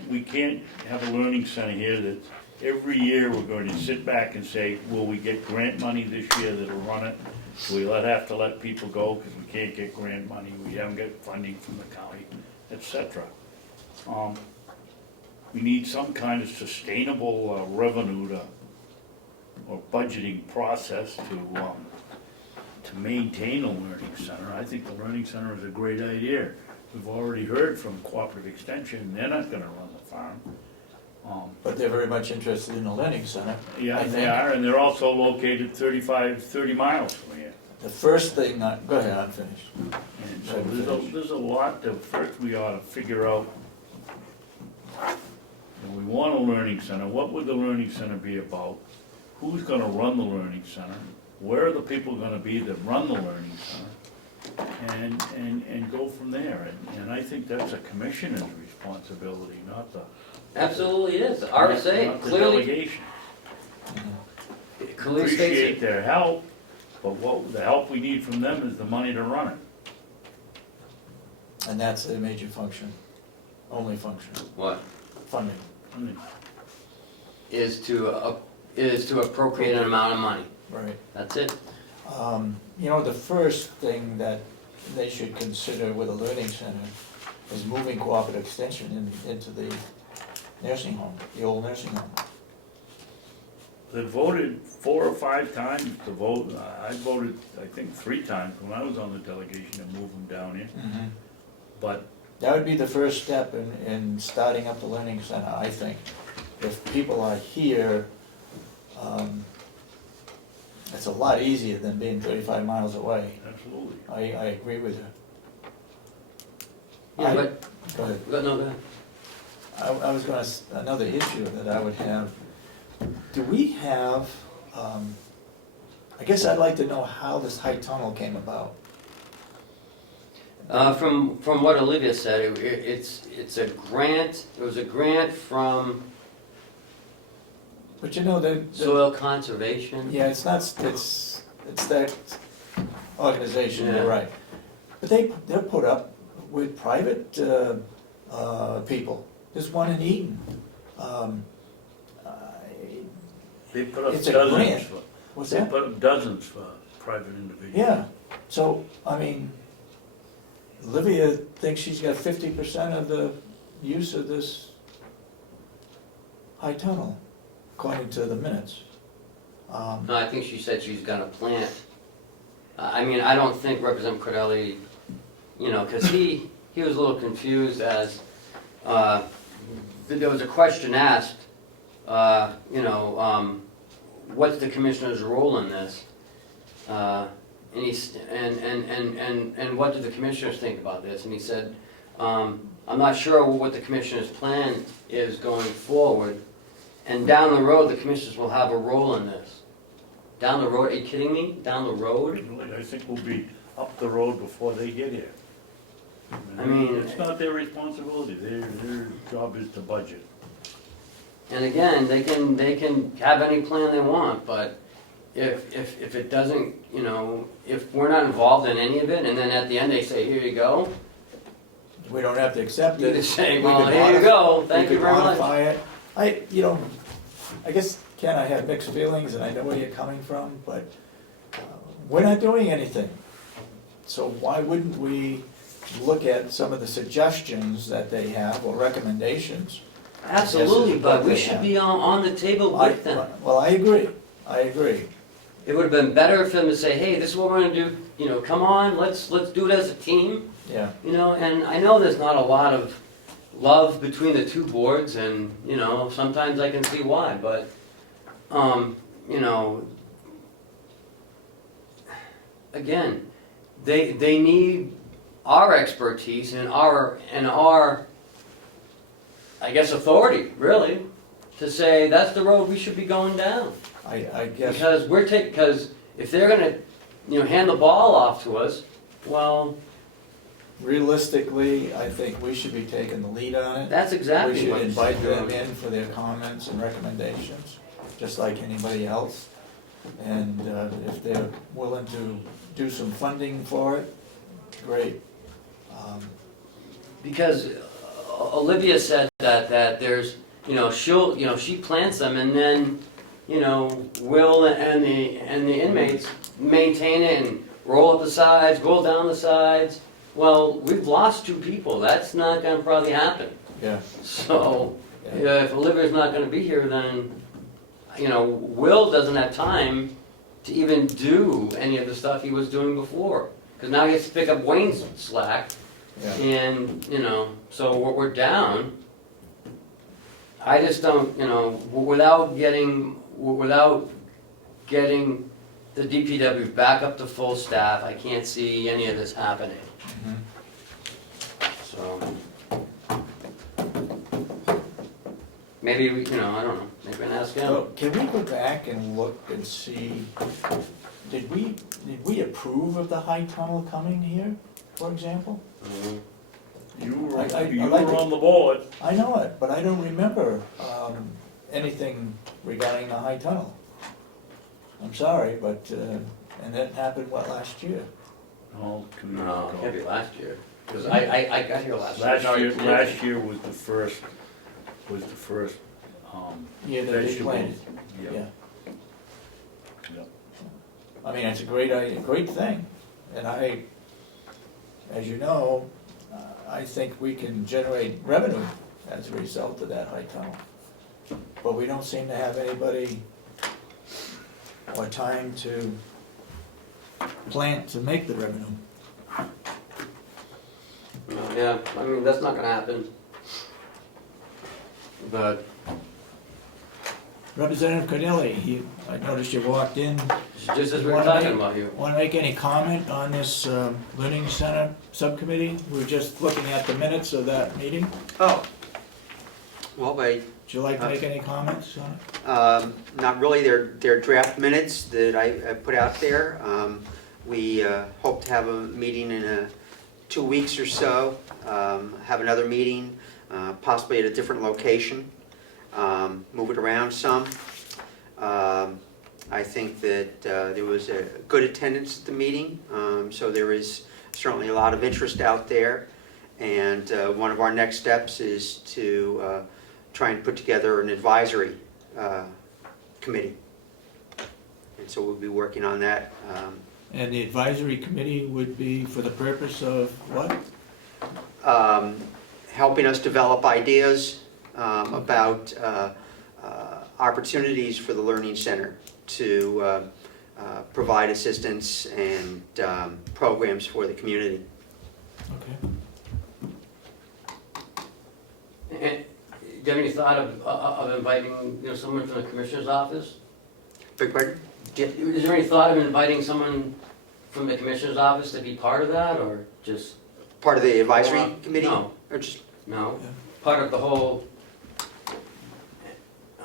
we can't have a learning center here that every year we're going to sit back and say, will we get grant money this year that'll run it? Do we have to let people go because we can't get grant money, we haven't got funding from the county, etc. We need some kind of sustainable revenue or budgeting process to maintain a learning center. I think the learning center is a great idea. We've already heard from Cooperative Extension, they're not gonna run the farm. But they're very much interested in the learning center. Yeah, I they think. are, and they're also located 30 miles from here. The first thing, go ahead, I'm finished. And so there's a lot to, first we ought to figure out, if we want a learning center, what would the learning center be about? Who's gonna run the learning center? Where are the people gonna be that run the learning center? And go from there. And I think that's a commissioner's responsibility, not the. Absolutely it is. The not RSA the clearly delegation. states Appreciate it. their help, but the help we need from them is the money to run it. And that's a major function, only function, What? funding. I mean, Is to appropriate an amount of money. Right. That's it. You know, the first thing that they should consider with a learning center is moving Cooperative Extension into the nursing home, the old nursing home. They voted 4 or 5 times to vote, I voted, I think 3 times when I was on the delegation to move them down here. But That would be the first step in starting up the learning center, I think. If people are here, it's a lot easier than being 35 miles away. absolutely. I agree with you. Yeah, I- but, Go ahead. no, go ahead. I was gonna, another issue that I would have, do we have, I guess I'd like to know how this high tunnel came about. From what Olivia said, it's a grant, it was a grant from But you know, Soil Conservation. yeah, it's not, it's that organization, Yeah. you're right. But they're put up with private people. There's one in Eaton. They put up It's a dozens grant. for, What's they that? put up dozens for private individuals. Yeah, so, I mean, Olivia thinks she's got 50% of the use of this high tunnel, according to the minutes. No, I think she said she's gonna plant. I mean, I don't think Representative Cordelli, you know, because he was a little confused as, there was a question asked, you know, what's the commissioner's role in this? And what do the commissioners think about this? And he said, I'm not sure what the commissioner's plan is going forward, and down the road, the commissioners will have a role in this. Down the road, are you kidding me? Down the road? I think we'll be up the road before they get here. I mean- It's not their responsibility, their job is to budget. And again, they can have any plan they want, but if it doesn't, you know, if we're not involved in any of it, and then at the end they say, here you go, We don't have to accept you it. just say, We well, could here you go, We thank you could very much. modify it. I guess, Ken, I have mixed feelings, and I know where you're coming from, but we're not doing anything. So why wouldn't we look at some of the suggestions that they have, or recommendations? Absolutely, Yes, but we what should they be on the table with them. Well, I agree, I agree. It would have been better for them to say, hey, this is what we're gonna do, you know, come on, let's do it as a team, Yeah, you know, and I know there's not a lot of love between the two boards, and, you know, sometimes I can see why, but, you know, again, they need our expertise and our, I guess, authority, really, to say, that's the road we should be going down. I guess, Because if they're gonna, you know, hand the ball off to us, well, realistically, I think we should be taking the lead on it. that's We exactly should what you invite should them do. in for their comments and recommendations, just like anybody else. And if they're willing to do some funding for it, great. Because Olivia said that there's, you know, she plants them, and then, you know, Will and the inmates maintain it and roll up the sides, roll down the sides. Well, we've lost 2 people, that's not gonna probably happen. Yeah, So, yeah. if Olivia's not gonna be here, then, you know, Will doesn't have time to even do any of the stuff he was doing before. Because now he has to pick up Wayne's slack, Yeah. and, you know, so we're down. I just don't, you know, without getting the DPW back up to full staff, I can't see any of this happening, Mhm. so. Maybe, we, you know, I don't know, maybe we can ask him. So can we go back and look and see, did we approve of the high tunnel coming here, for example? Mhm. You were, I you like were it. on the board. I know it, but I don't remember anything regarding the high tunnel. I'm sorry, but, and that happened, what, last year? No, No, it can't be last year, because I got here last year. Last year was the first, Yeah, that they vegetable. planted, Yeah. yeah. Yeah. I mean, it's a great thing, and as you know, I think we can generate revenue as a result of that high tunnel. But we don't seem to have anybody or time to plant to make the revenue. Yeah, I mean, that's not gonna happen. But Representative Cordelli, I noticed you walked in. just as we were talking about you. Want to make any comment on this Learning Center subcommittee? We were just looking at the minutes of that meeting. Oh, well, Would you like to make any comments on it? not really, they're draft minutes that I put out there. We hope to have a meeting in 2 weeks or so, have another meeting, possibly at a different location, move it around some. I think that there was a good attendance at the meeting, so there is certainly a lot of interest out there. And one of our next steps is to try and put together an advisory committee. And so we'll be working on that. And the advisory committee would be for the purpose of what? Helping us develop ideas about opportunities for the Learning Center to provide assistance and programs for the community. Okay. And do you have any thought of inviting, someone from the commissioner's office? Beg pardon? Is there any thought of inviting someone from the commissioner's office to be part of that, or just, Part of the advisory committee? No. Or just, no? Yeah. Part of the whole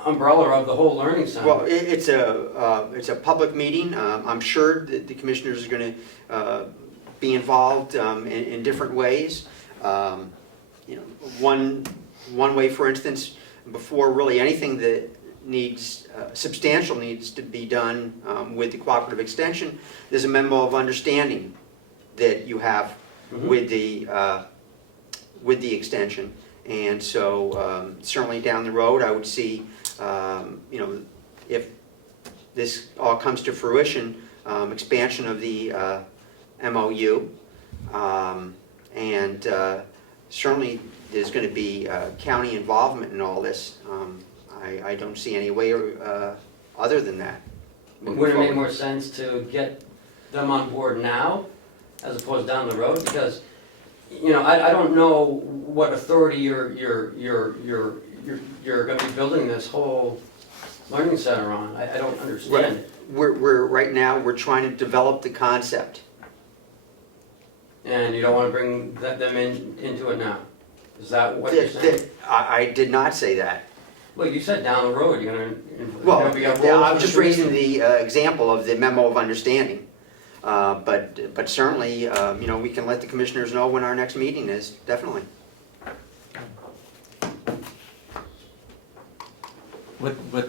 umbrella of the whole learning center? well, it's a public meeting. I'm sure that the commissioners are going to be involved in different ways. One way, for instance, before really anything that needs, substantial needs to be done with the cooperative extension, there's a memo of understanding that you have Mhm. with the extension. And so certainly down the road, I would see, if this all comes to fruition, expansion of the MOU. And certainly there's going to be county involvement in all this. I don't see any way other than that. moving Would it make forward. more sense to get them on board now, as opposed down the road? Because, I don't know what authority you're gonna be building this whole learning center on. I don't understand it. We're right now, we're trying to develop the concept. And you don't wanna bring them into it now? Is that what you're saying? I did not say that. Well, you said down the road, you're gonna. Well, we got yeah, roles I'm for just raising the example of the memo of understanding. But certainly, we can let the commissioners know when our next meeting is, definitely. What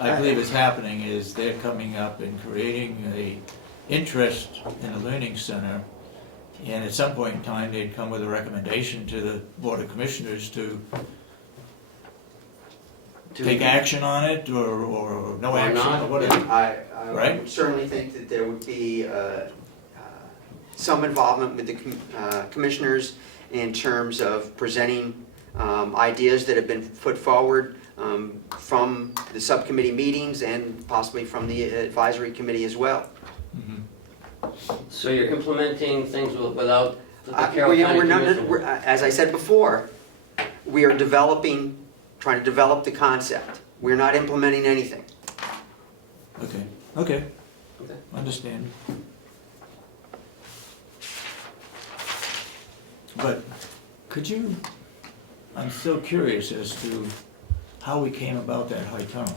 I believe is happening is they're coming up and creating a interest in the Learning Center. And at some point in time, they'd come with a recommendation to the Board of Commissioners to take action on it or no Or action not, or whatever. I Right. would certainly think that there would be some involvement with the commissioners in terms of presenting ideas that have been put forward from the subcommittee meetings and possibly from the advisory committee as well. Mhm. So you're implementing things without the Carroll County We're not, Commissioners? as I said before, we are trying to develop the concept. We're not implementing anything. Okay, Okay. understand. But could you, I'm still curious as to how we came about that high tunnel.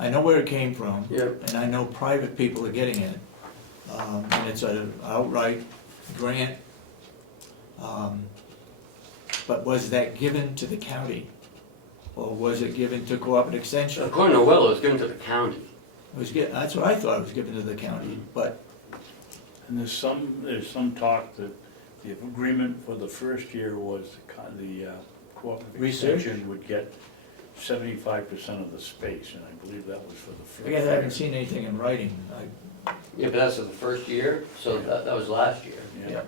I know where it came from. Yep. And I know private people are getting it. And it's an outright grant. But was that given to the county? Or was it given to Cooperative Extension? According to Willow, it's given to the county. It was, that's what I thought, it was given to the county, but, And there's some talk that the agreement for the first year was the cooperative Research? extension would get 75% of the space, and I believe that was for the first I year. guess I haven't seen anything in writing. Yeah, but that's for the first year, so that was last year. Yeah.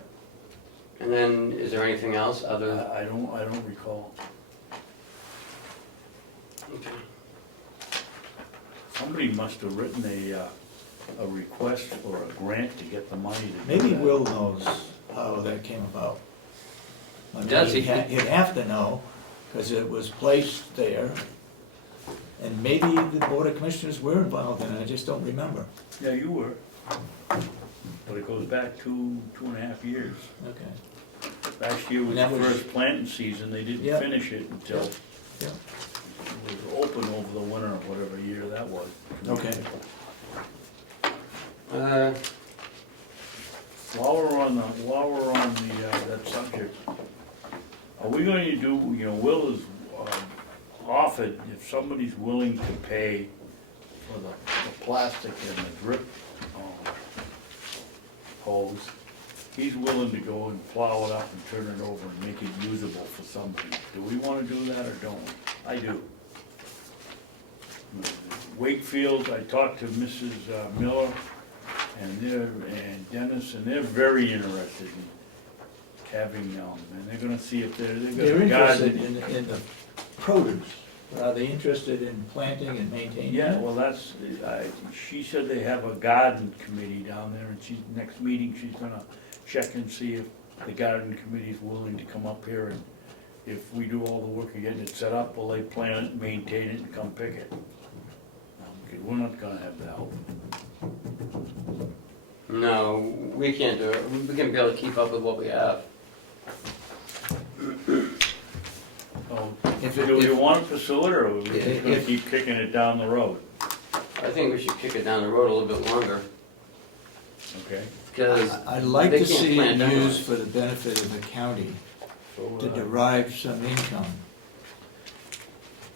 And then, is there anything else other? I don't recall. Okay. Somebody must have written a request for a grant to get the money to do Maybe that. Will knows how that came about. I mean, Does he? He'd have to know, because it was placed there. And maybe the Board of Commissioners were involved in it, I just don't remember. Yeah, you were. But it goes back two and a half years. Okay. Last year was And the that was- first planting season, they didn't Yeah. finish it until Yeah. it was open over the winter, whatever year that was. Okay. offered, if somebody's willing to pay for the plastic and the drip hose, he's willing to go and plow it up and turn it over and make it usable for somebody. Do we wanna do that or don't we? I do. Wakefield, I talked to Mrs. Miller and Dennis, and they're very interested in having, and they're gonna see if they're They're gonna interested garden. in the produce, but are they interested in planting and maintaining Yeah, it? well, she said they have a garden committee down there, and next meeting, she's gonna check and see if the garden committee's willing to come up here, and if we do all the work of getting it set up, will they plant it, maintain it, and come pick it? Okay, we're not gonna have the help. No, we can't do it. We can barely keep up with what we have. Oh, If do we it, want to pursue it, or are we just gonna If- keep kicking it down the road? I think we should kick it down the road a little bit longer, Okay? because I'd like they to can't see it plant anyway. used for the benefit of the county, So, to derive some income.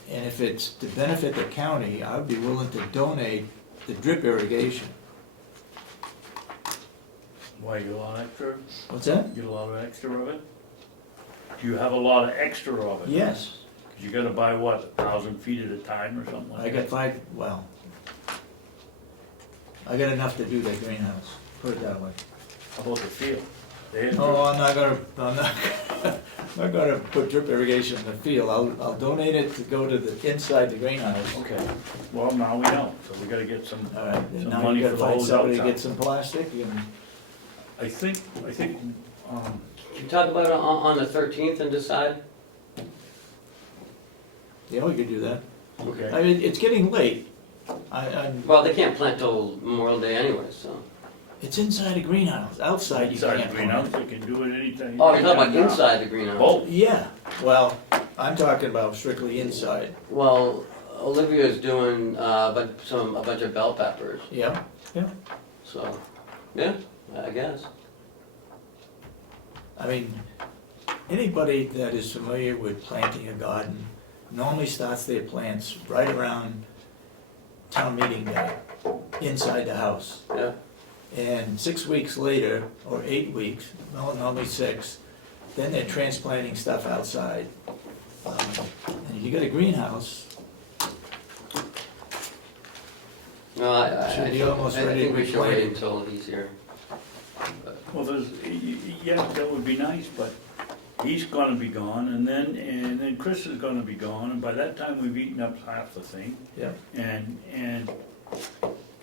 And if it's to benefit the county, I would be willing to donate the drip irrigation. why, you get a lot extra? What's that? Get a lot of extra of it? Do you have a lot of extra of it? Yes, 'Cause you gotta buy what, 1,000 feet at a time or something I like got that? 5, well, I got enough to do that greenhouse, put it that way. How about the field? They had- Oh, I'm not gonna put drip irrigation in the field, I'll donate it to go to the, inside the greenhouse. Okay, well, now we know, so we gotta get some, All right, Some now money you gotta for the find hose somebody to outside. get some plastic and, I think, Can you talk about it on the 13th and decide? yeah, we could do that. okay. I mean, it's getting late. I'm, Well, they can't plant till Memorial Day anyway, so. it's inside a greenhouse, outside you Inside can't the plant. greenhouse, they can do it anytime. Oh, you're talking about anytime now. inside the greenhouse? Both, Yeah, well, I'm talking about strictly inside, Well, Olivia's doing a bunch of bell peppers, yeah. so, yeah, I guess. I mean, anybody that is familiar with planting a garden normally starts their plants right around town meeting day, inside the house. Yeah. And 6 weeks later, or 8 weeks, no, normally 6, then they're transplanting stuff outside. And if you got a greenhouse, No, I Should be almost ready think to we be should wait planted. until he's here. But- well, yeah, that would be nice, but he's gonna be gone, and then Chris is gonna be gone, and by that time, we've eaten up half the thing. yeah,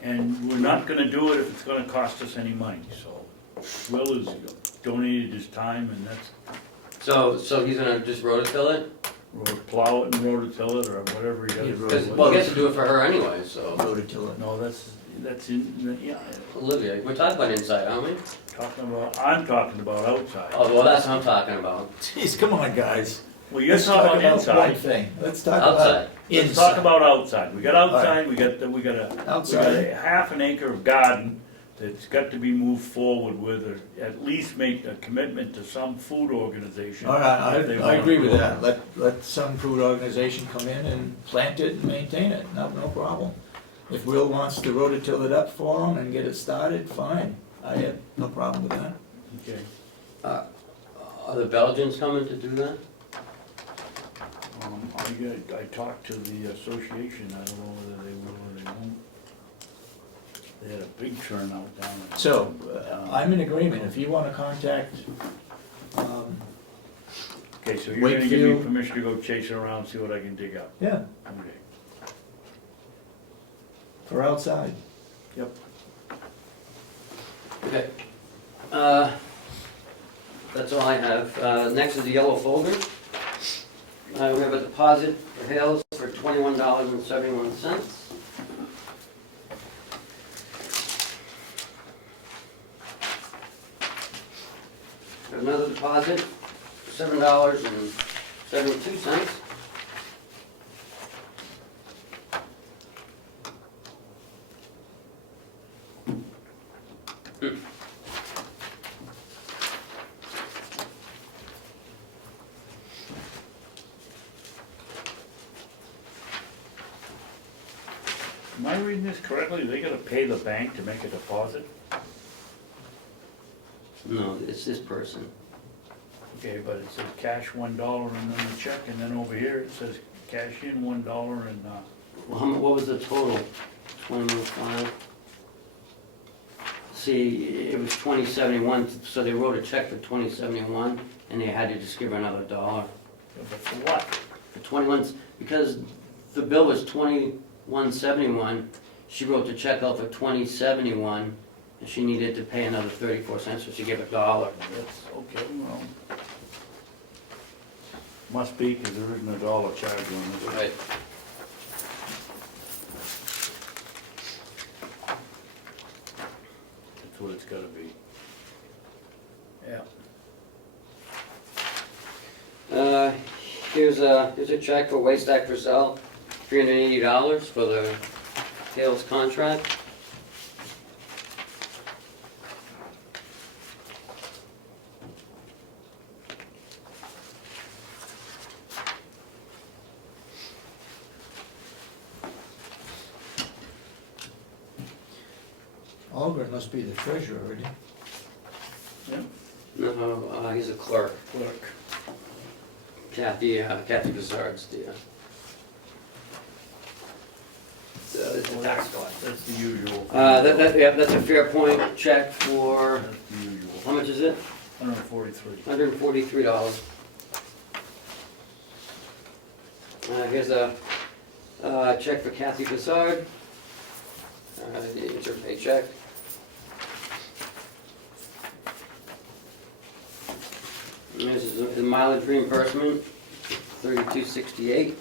And we're not gonna do it if it's gonna cost us any money, so Will has donated his time, and that's, So he's gonna just rototill it? or plow it and rototill it, or whatever he Yeah, does. Because, well, he has to do it for her anyway, so. rototiller. No, that's in, yeah, Olivia, we're talking about inside, aren't we? I'm talking about outside. Oh, well, that's what I'm talking about. Jeez, come on, guys. Well, you're Let's talk talking about one inside. thing. Let's talk about Outside. Let's talk inside. about outside. We got outside, we got a Outside. half an acre of garden that's got to be moved forward with, or at least make a commitment to some food organization. All right, if they I wanna agree with grow. that. Let some food organization come in and plant it and maintain it, no problem. If Will wants to rototill it up for him and get it started, fine. I have no problem with that. Okay. Are the Belgians coming to do that? I talked to the association, I don't know whether they will or they won't. They had a big turnout down there. So, I'm in agreement. If you wanna contact, Okay, so you're gonna give me Wakefield. permission to go chasing around, see what I can dig up? yeah, Okay. for outside. Yep. Okay. That's all I have. Next is the yellow folder. We have a deposit for Hales for $21.71. Another deposit, $7.72. Am I reading this correctly? They gotta pay the bank to make a deposit? No, it's this person. Okay, but it says cash $1 and then the check, and then over here it says cash in $1 and, Well, what was the total? 21.5? See, it was 2071, so they wrote a check for 2071, and they had to just give her another $1. but for what? For 21, because the bill was 2171, she wrote the check out for 2071, and she needed to pay another 34 cents, so she gave $1. That's, okay, well. Must be, because there isn't $1 charge on this. Right. That's what it's gotta be. Yeah. Here's a check for Waste Act for Sale, $380 for the Hales contract. Ahlgren must be the treasurer, already. No, he's a clerk. Clerk. Kathy Bizarre's the tax collector. That's the usual. That's a Fairpoint check for, That's the usual. how much is it? 143. $143. Here's a check for Kathy Bizarre. Here's her paycheck. And this is the mileage reimbursement, $32.68.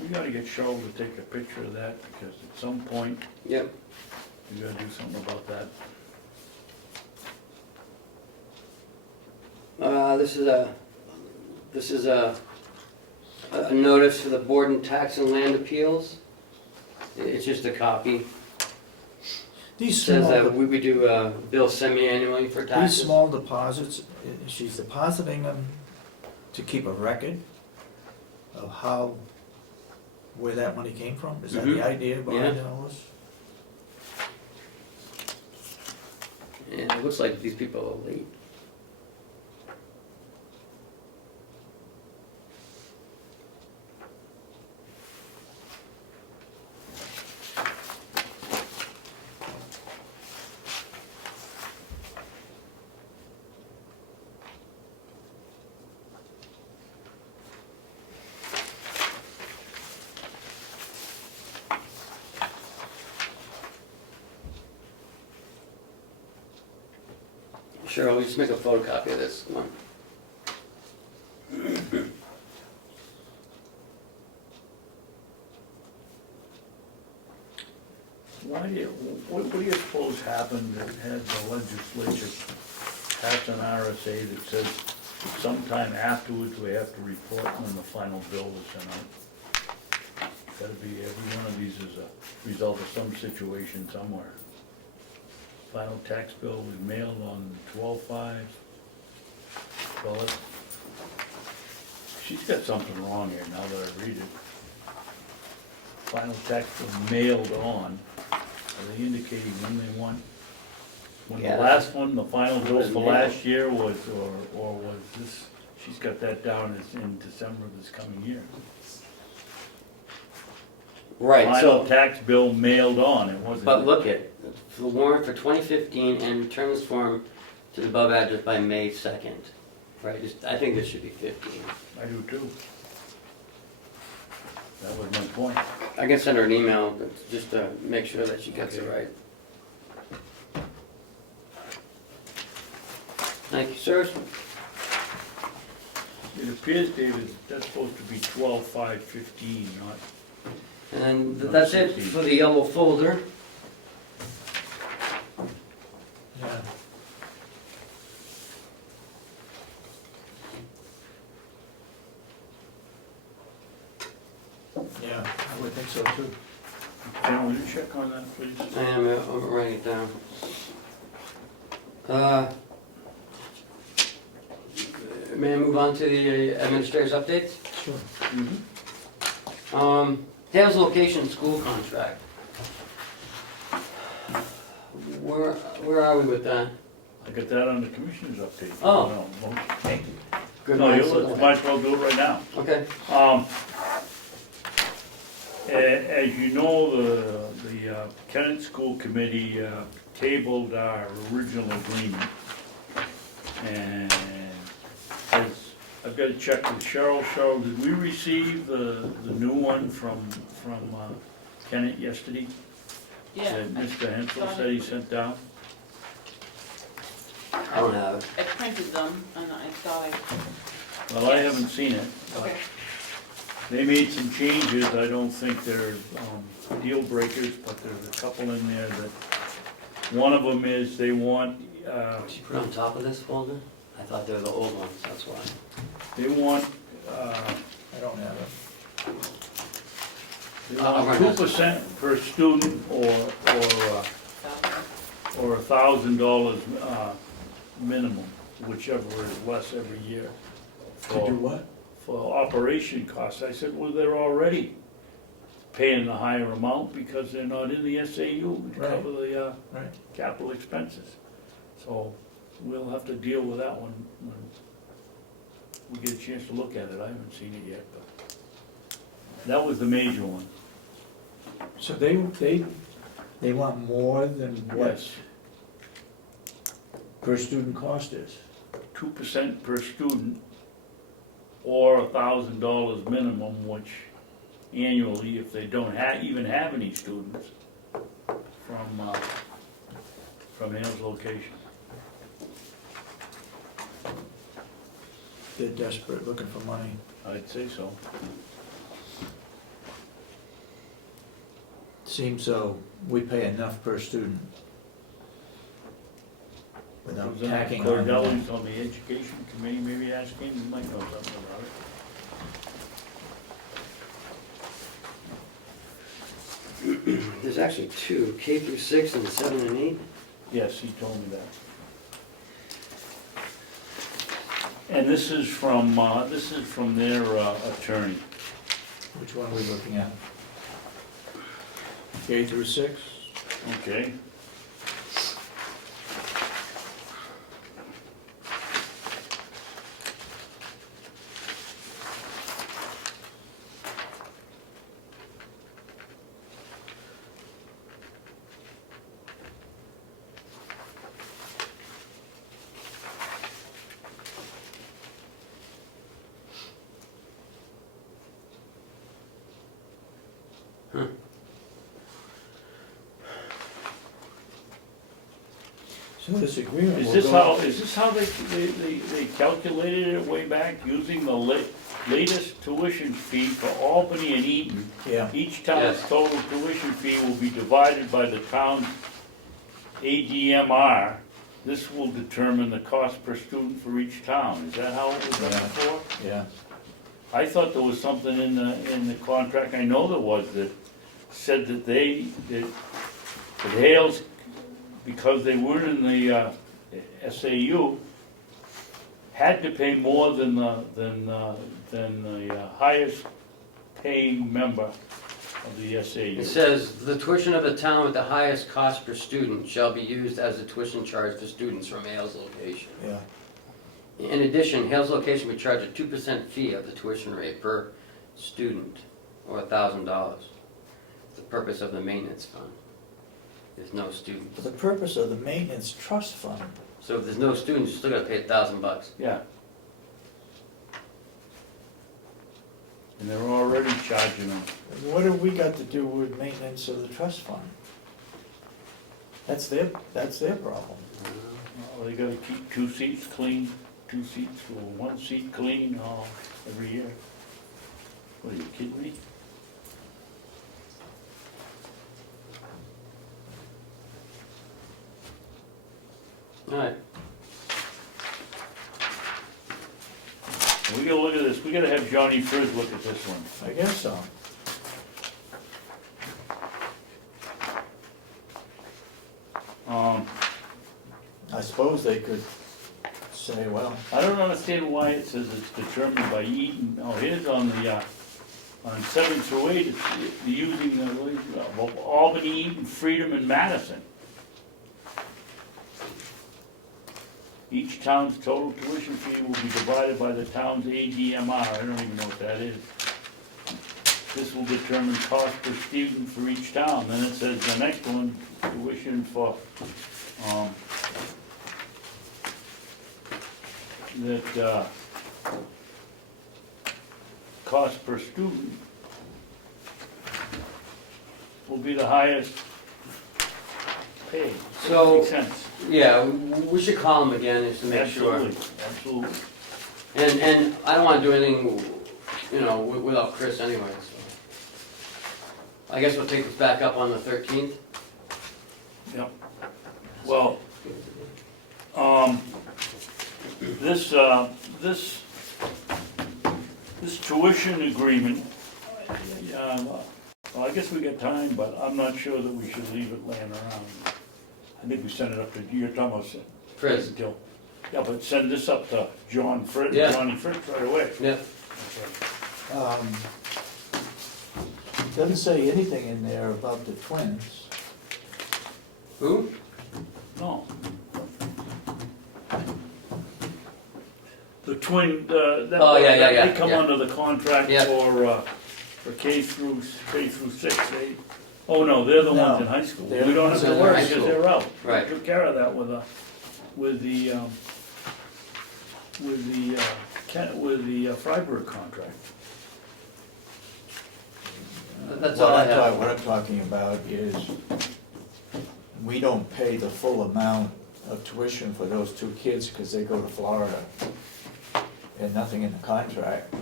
We gotta get Cheryl to take a picture of that, because at some point, Yep. we gotta do something about that. This is a notice for the Board and Tax and Land Appeals. It's just a copy. These Says small, that we do bill semi-annually for these taxes. small deposits, she's depositing them to keep a record of how, where that money came from? Is that the Mhm. idea behind Yeah. all this? And it looks like these people are late. Cheryl, we just make a photocopy of this one. What do you suppose happened that had the legislature pass an RSA that says sometime afterwards we have to report when the final bill was sent out? Gotta be, every one of these is a result of some situation somewhere. Final tax bill was mailed on 12/5. Well, she's got something wrong here now that I read it. Final tax bill mailed on, are they indicating when they want? When the Yeah. last one, the final bill Was for mailed. last year was, or was this, she's got that down as in December of this coming year. Right, Final so, tax bill mailed on, it wasn't. but look at, the warrant for 2015 and return this form to the above address by May 2nd. Right, I think this should be 15. I do too. That was my point. I can send her an email just to make sure that she gets it Okay. right. Thank you, sir. It appears, David, that's supposed to be 12/5/15, not. And that's it for the yellow folder. Yeah. Yeah, I would think so too. Ken, will you check on that, please? I am, I'm writing it down. May I move on to the administrator's updates? Sure. Hales location school contract. Where are we with that? I got that on the commissioner's update. Oh. No, thank you. Good No, night. you might as well do it right now. Okay. As you know, the Kennett School Committee tabled our original agreement. And as, I've got to check with Cheryl. Cheryl, did we receive the new one from Kennett yesterday? Yeah, That Mr. Hensel said he sent down? I don't have it. I printed them and I thought Well, I haven't seen it. okay. They made some changes. I don't think they're deal breakers, but there's a couple in there that, one of them is they want, Did you put it on top of this folder? I thought they were the old ones, that's why. they want, I don't have it. they I'll want run 2% per student or $1,000 minimum, whichever is less every year. To do what? For operation costs. I said, well, they're already paying the higher amount because they're not in the SAU to Right. cover the Right. capital expenses. So we'll have to deal with that one when we get a chance to look at it. I haven't seen it yet, but that was the major one. So they want more than what Yes, per student cost is? 2% per student or $1,000 minimum, which annually, if they don't even have any students from Hales location. They're desperate, looking for money. I'd say so. Seems so, we pay enough per student. Without tacking on. Cordelli's on the education committee, maybe ask him, he might know something about it. There's actually two, K through 6 and 7 and 8. Yes, he told me that. And this is from their attorney. Which one are we looking at? K through 6? Okay. So this agreement Is will this go. how they calculated it way back, using the latest tuition fee for Albany and Eaton? Yeah, Each town's Yes. total tuition fee will be divided by the town's ADMR. This will determine the cost per student for each town. Is that how it was done Yeah. before? yeah. I thought there was something in the contract, I know there was, that said that that Hales, because they weren't in the SAU, had to pay more than the highest paying member of the SAU. It says, the tuition of the town with the highest cost per student shall be used as a tuition charge for students from Hales location. Yeah, In addition, Hales location will charge a 2% fee of the tuition rate per student, or $1,000. The purpose of the maintenance fund. There's no students. for the purpose of the maintenance trust fund. So if there's no students, you still gotta pay $1,000. Yeah. And they're already charging them. What have we got to do with maintenance of the trust fund? That's their problem. Well, they gotta keep 2 seats clean, 2 seats, or 1 seat clean, every year. What, are you kidding me? All right. We gotta look at this, we gotta have Johnny Frizz look at this one. I guess so. I suppose they could say, well, I don't understand why it says it's determined by Eaton. Oh, here's on the, on 7 through 8, it's using the, Albany, Eaton, Freedom, and Madison. Each town's total tuition fee will be divided by the town's ADMR. I don't even know what that is. This will determine cost per student for each town. Then it says the next one, tuition for, that, cost per student will be the highest paid. So- Makes sense. Yeah, we should call them again just to make sure. Absolutely. And I don't wanna do anything, you know, without Chris anyway, so. I guess we'll take this back up on the 13th. Yep. Well, this tuition agreement, well, I guess we got time, but I'm not sure that we should leave it laying around. I think we send it up to, you're talking about. Chris. Yeah, but send this up to Johnny Fritz right away. Yeah. doesn't say anything in there about the twins. Who? No. The twin, Oh, yeah, they come yeah. under the contract Yeah. for K through 6. Oh, no, they're the ones No. in high school. They're We the don't ones have to in worry high because school. they're out. Right. We took care of that with the Freiburg contract. That's all I have. What I'm talking about is, we don't pay the full amount of tuition for those 2 kids because they go to Florida. And nothing in the contract,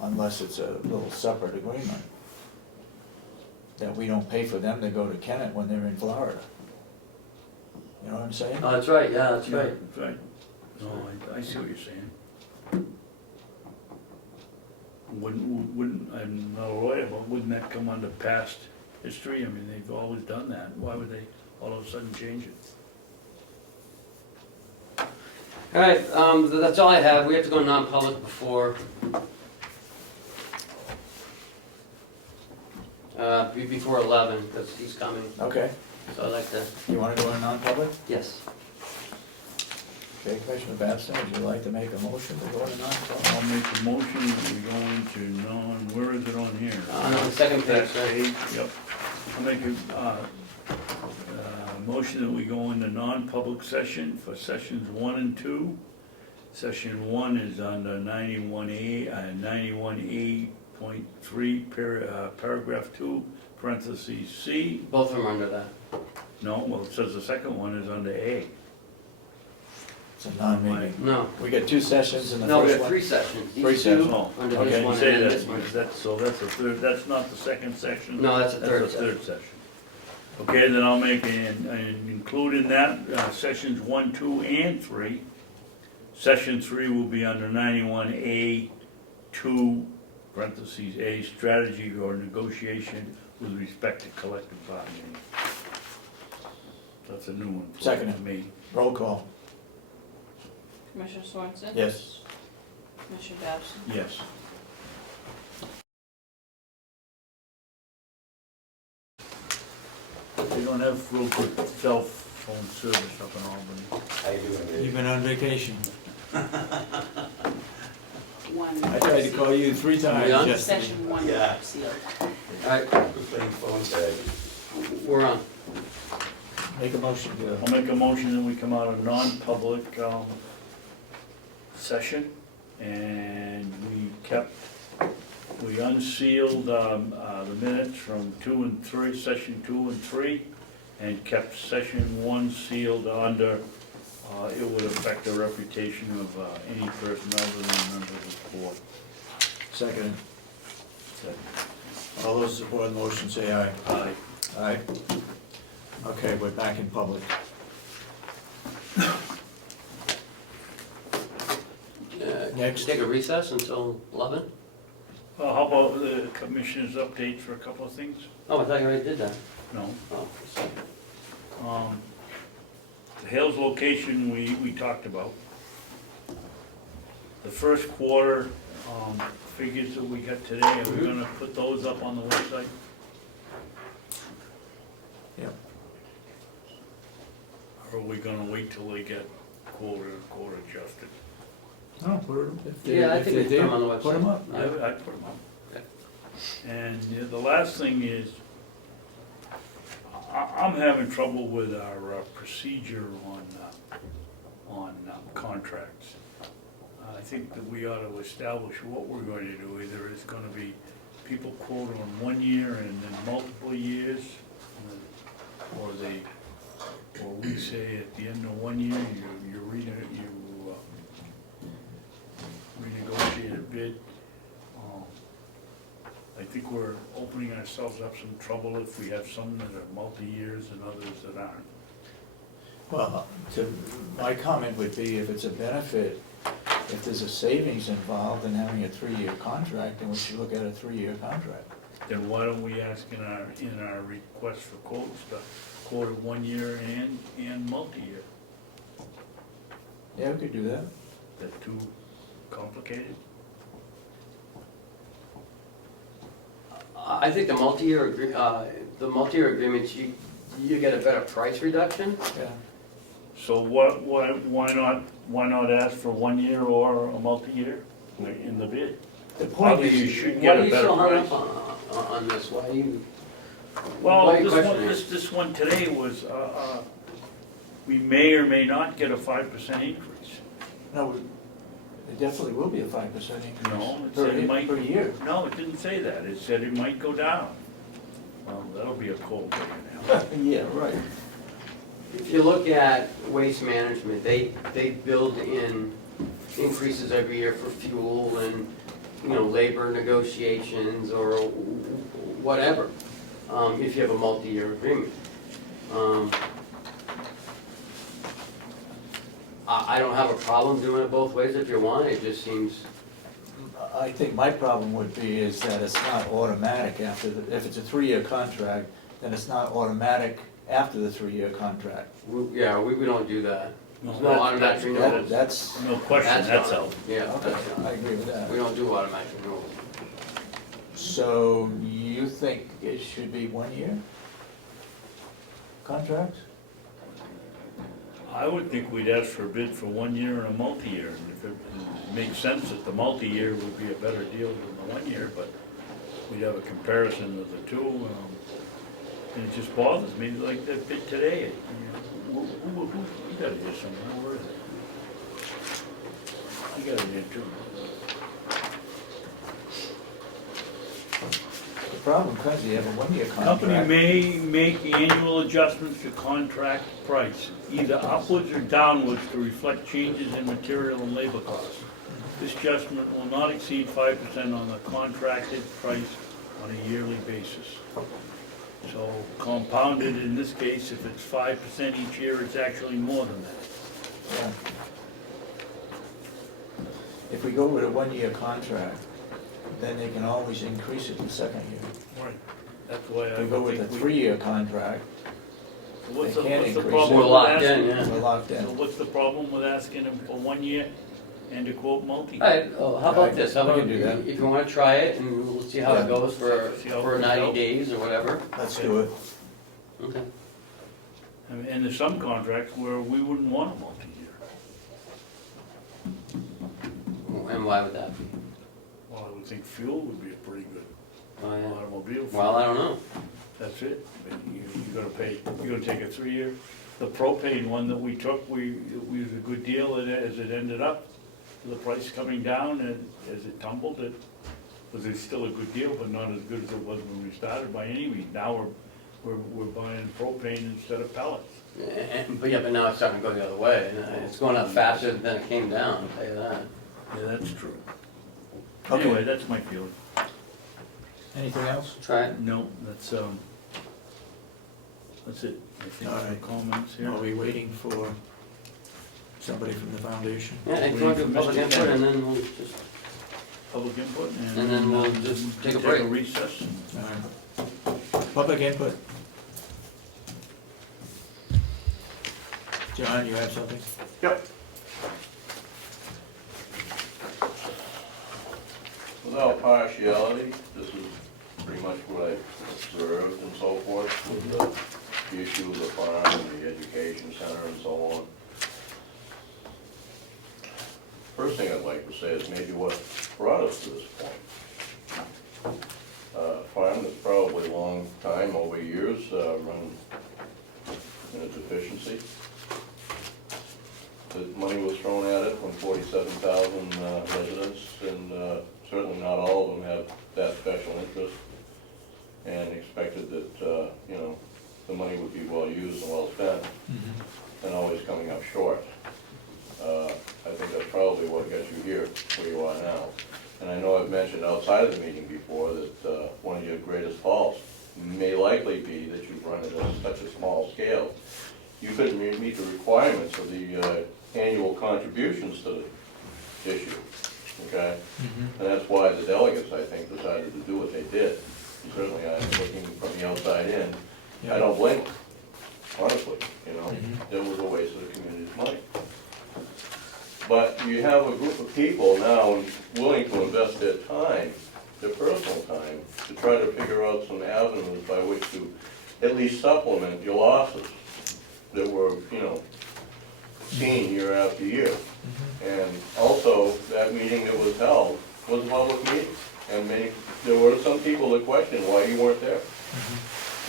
unless it's a little separate agreement, that we don't pay for them to go to Kennett when they're in Florida. You know what I'm saying? Oh, that's right, yeah, that's right. That's right. No, I see what you're saying. Wouldn't, I'm not a lawyer, but wouldn't that come under past history? I mean, they've always done that. Why would they all of a sudden change it? All right, that's all I have. We have to go non-public before, before 11, because he's coming, Okay, so I'd like to, you wanna go in non-public? yes. Okay, Commissioner Babson, would you like to make a motion to go in non-public? I'll make a motion that we go into where is it on here? On the second page, That right? page, yep. I'll make a, motion that we go into non-public session for sessions 1 and 2. Session 1 is under 91A.3, paragraph 2, parentheses C. Both of them are under that. No, well, it says the second one is under A. It's a non-meeting. No, We got 2 sessions in the no, we first have one. 3 sessions. Three These sessions. two, Oh, under okay, this you one say and then that, this one. so that's the third, that's not the second section? No, that's the third That's the session. third section. Okay, then I'll make and include in that, sessions 1, 2, and 3. Session 3 will be under 91A2, parentheses A, strategy or negotiation with respect to collective bargaining. That's a new one. Second. To me. Roll call, Commissioner Sorensen? yes. Commissioner Babson? Yes. They don't have real good cell phone service up in Albany. How you doing, Dave? You've been on vacation. One. I tried to call you 3 times on? yesterday. Session 1 Yeah. sealed. All right, We're playing phone tag. we're on. Make a motion to, I'll make a motion that we come out of non-public session, and we unsealed the minutes from 2 and 3, session 2 and 3, and kept session 1 sealed under, it would affect the reputation of any person other than a member of the board. second. All those support the motion say aye. Aye. Aye. Okay, we're back in public. Next. Take a recess until 11? How about the commissioner's update for a couple of things? Oh, I thought you already did that. No? Oh, The Hales location, we talked about. The first quarter, figures that we got today, are we gonna put those up on the website? Yeah. Or are we gonna wait till they get quarter adjusted? No, put it, if they, Yeah, I if think they we put did, them on the put them website. up. I put them up. And the last thing is, I'm having trouble with our procedure on contracts. I think that we ought to establish what we're going to do. Either it's gonna be people quote on 1 year and then multiple years, or we say at the end of 1 year, you renegotiate a bid. I think we're opening ourselves up some trouble if we have some that are multi-years and others that aren't. Well, my comment would be if it's a benefit, if there's a savings involved in having a 3-year contract, then we should look at a 3-year contract. Then why don't we ask in our request for quotes to quote it 1 year and multi-year? Yeah, we could do that. That too complicated? I think the multi-year agreements, you get a better price reduction. Yeah. So why not ask for 1 year or a multi-year in the bid? The point Probably you is, should Why get are a you better so hung price. up on this? Why do you? Well, why are you this one, questioning it? this one today was, we may or may not get a 5% increase. no, it definitely will be a 5% increase. No, it said it might. Per year. No, it didn't say that. It said it might go down. Well, that'll be a cold day now. Yeah, right. If you look at waste management, they build in increases every year for fuel and, labor negotiations or whatever, if you have a multi-year agreement. I don't have a problem doing it both ways if you want, it just seems, I think my problem would be is that it's not automatic after, if it's a 3-year contract, then it's not automatic after the 3-year contract. we don't do that. There's no That's- automatic renewals. That's, No question, that's gone. out. Yeah, okay, that's gone. I agree with that. We don't do automatic renewals. So you think it should be 1-year contracts? I would think we'd ask for a bid for 1 year and a multi-year, and if it makes sense that the multi-year would be a better deal than the 1 year, but we'd have a comparison of the two, and it just bothers me, like that bid today, who got it here somewhere, where is it? I got it here too. The problem comes, you have a 1-year contract. Company may make annual adjustments to contract price, either upwards or downwards to reflect changes in material and labor costs. This adjustment will not exceed 5% on the contracted price on a yearly basis. So compounded in this case, if it's 5% each year, it's actually more than that. Yeah. If we go with a 1-year contract, then they can always increase it the second year. Right. That's why If I we go with a think 3-year contract, What's they the can't increase problem it. We're with locked in, asking? yeah. we're locked So in. what's the problem with asking them for 1 year and to quote multi? All right, how about this, how We about, can do that. if you wanna try it, and we'll see how Yeah. it goes See how it for works 90 out. days or whatever. Let's do it. Okay. And there's some contracts where we wouldn't want a multi-year. And why would that be? Well, I would think fuel would be a pretty good Oh, yeah. automobile fuel. Well, I don't know. That's it. But you're gonna pay, you're gonna take a 3-year. The propane one that we took, it was a good deal as it ended up. The price coming down and as it tumbled, it was still a good deal, but not as good as it was when we started by any means. Now we're buying propane instead of pellets. But now it's starting to go the other way, and it's going up faster than it came down, I'll tell you that. Yeah, that's true. Okay. Anyway, that's my feeling. Anything else? Try it. No, that's it, I think, All for right. comments here. Are we waiting for somebody from the foundation? Yeah, if you want to do public input, and then we'll just, Public input, And then we'll just take a break. recess. All right. Public input. John, you have something? Yep. Without partiality, this is pretty much what I observed and so forth, with the issue of the farm and the education center and so on. First thing I'd like to say is maybe what brought us to this point. Farm that's probably a long time, over years, run in a deficiency. The money was thrown at it from 47,000 residents, and certainly not all of them have that special interest, and expected that, you know, the money would be well used and well spent, and always coming up short. I think that's probably what got you here, where you are now. And I know I've mentioned outside of the meeting before that one of your greatest faults may likely be that you've run it at such a small scale. You couldn't meet the requirements of the annual contributions to the issue, okay? And that's why the delegates, I think, decided to do what they did. Certainly, I'm looking from the outside in. I don't blame them, honestly, you know? It was a waste of the community's money. But you have a group of people now willing to invest their time, their personal time, to try to figure out some avenues by which to at least supplement your losses that were, you know, seen year after year. And also, that meeting that was held was a public meeting. And there were some people that questioned why you weren't there,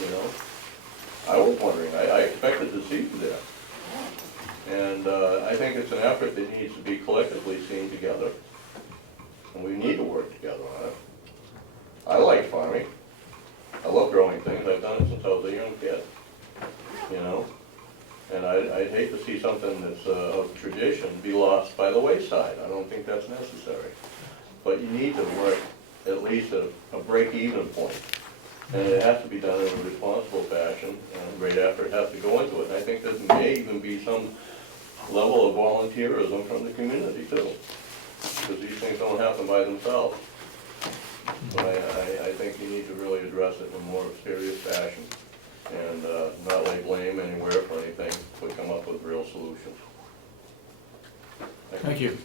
you know? I was wondering, I expected to see you there. And I think it's an effort that needs to be collectively seen together. And we need to work together on it. I like farming. I love growing things. I've done it since I was a young kid, you know? And I'd hate to see something that's of tradition be lost by the wayside. I don't think that's necessary. But you need to work at least at a break-even point. And it has to be done in a responsible fashion, and great effort has to go into it. And I think there may even be some level of volunteerism from the community too, because these things don't happen by themselves. But I think you need to really address it in a more serious fashion, and not lay blame anywhere for anything, but come up with real solutions. Thank you.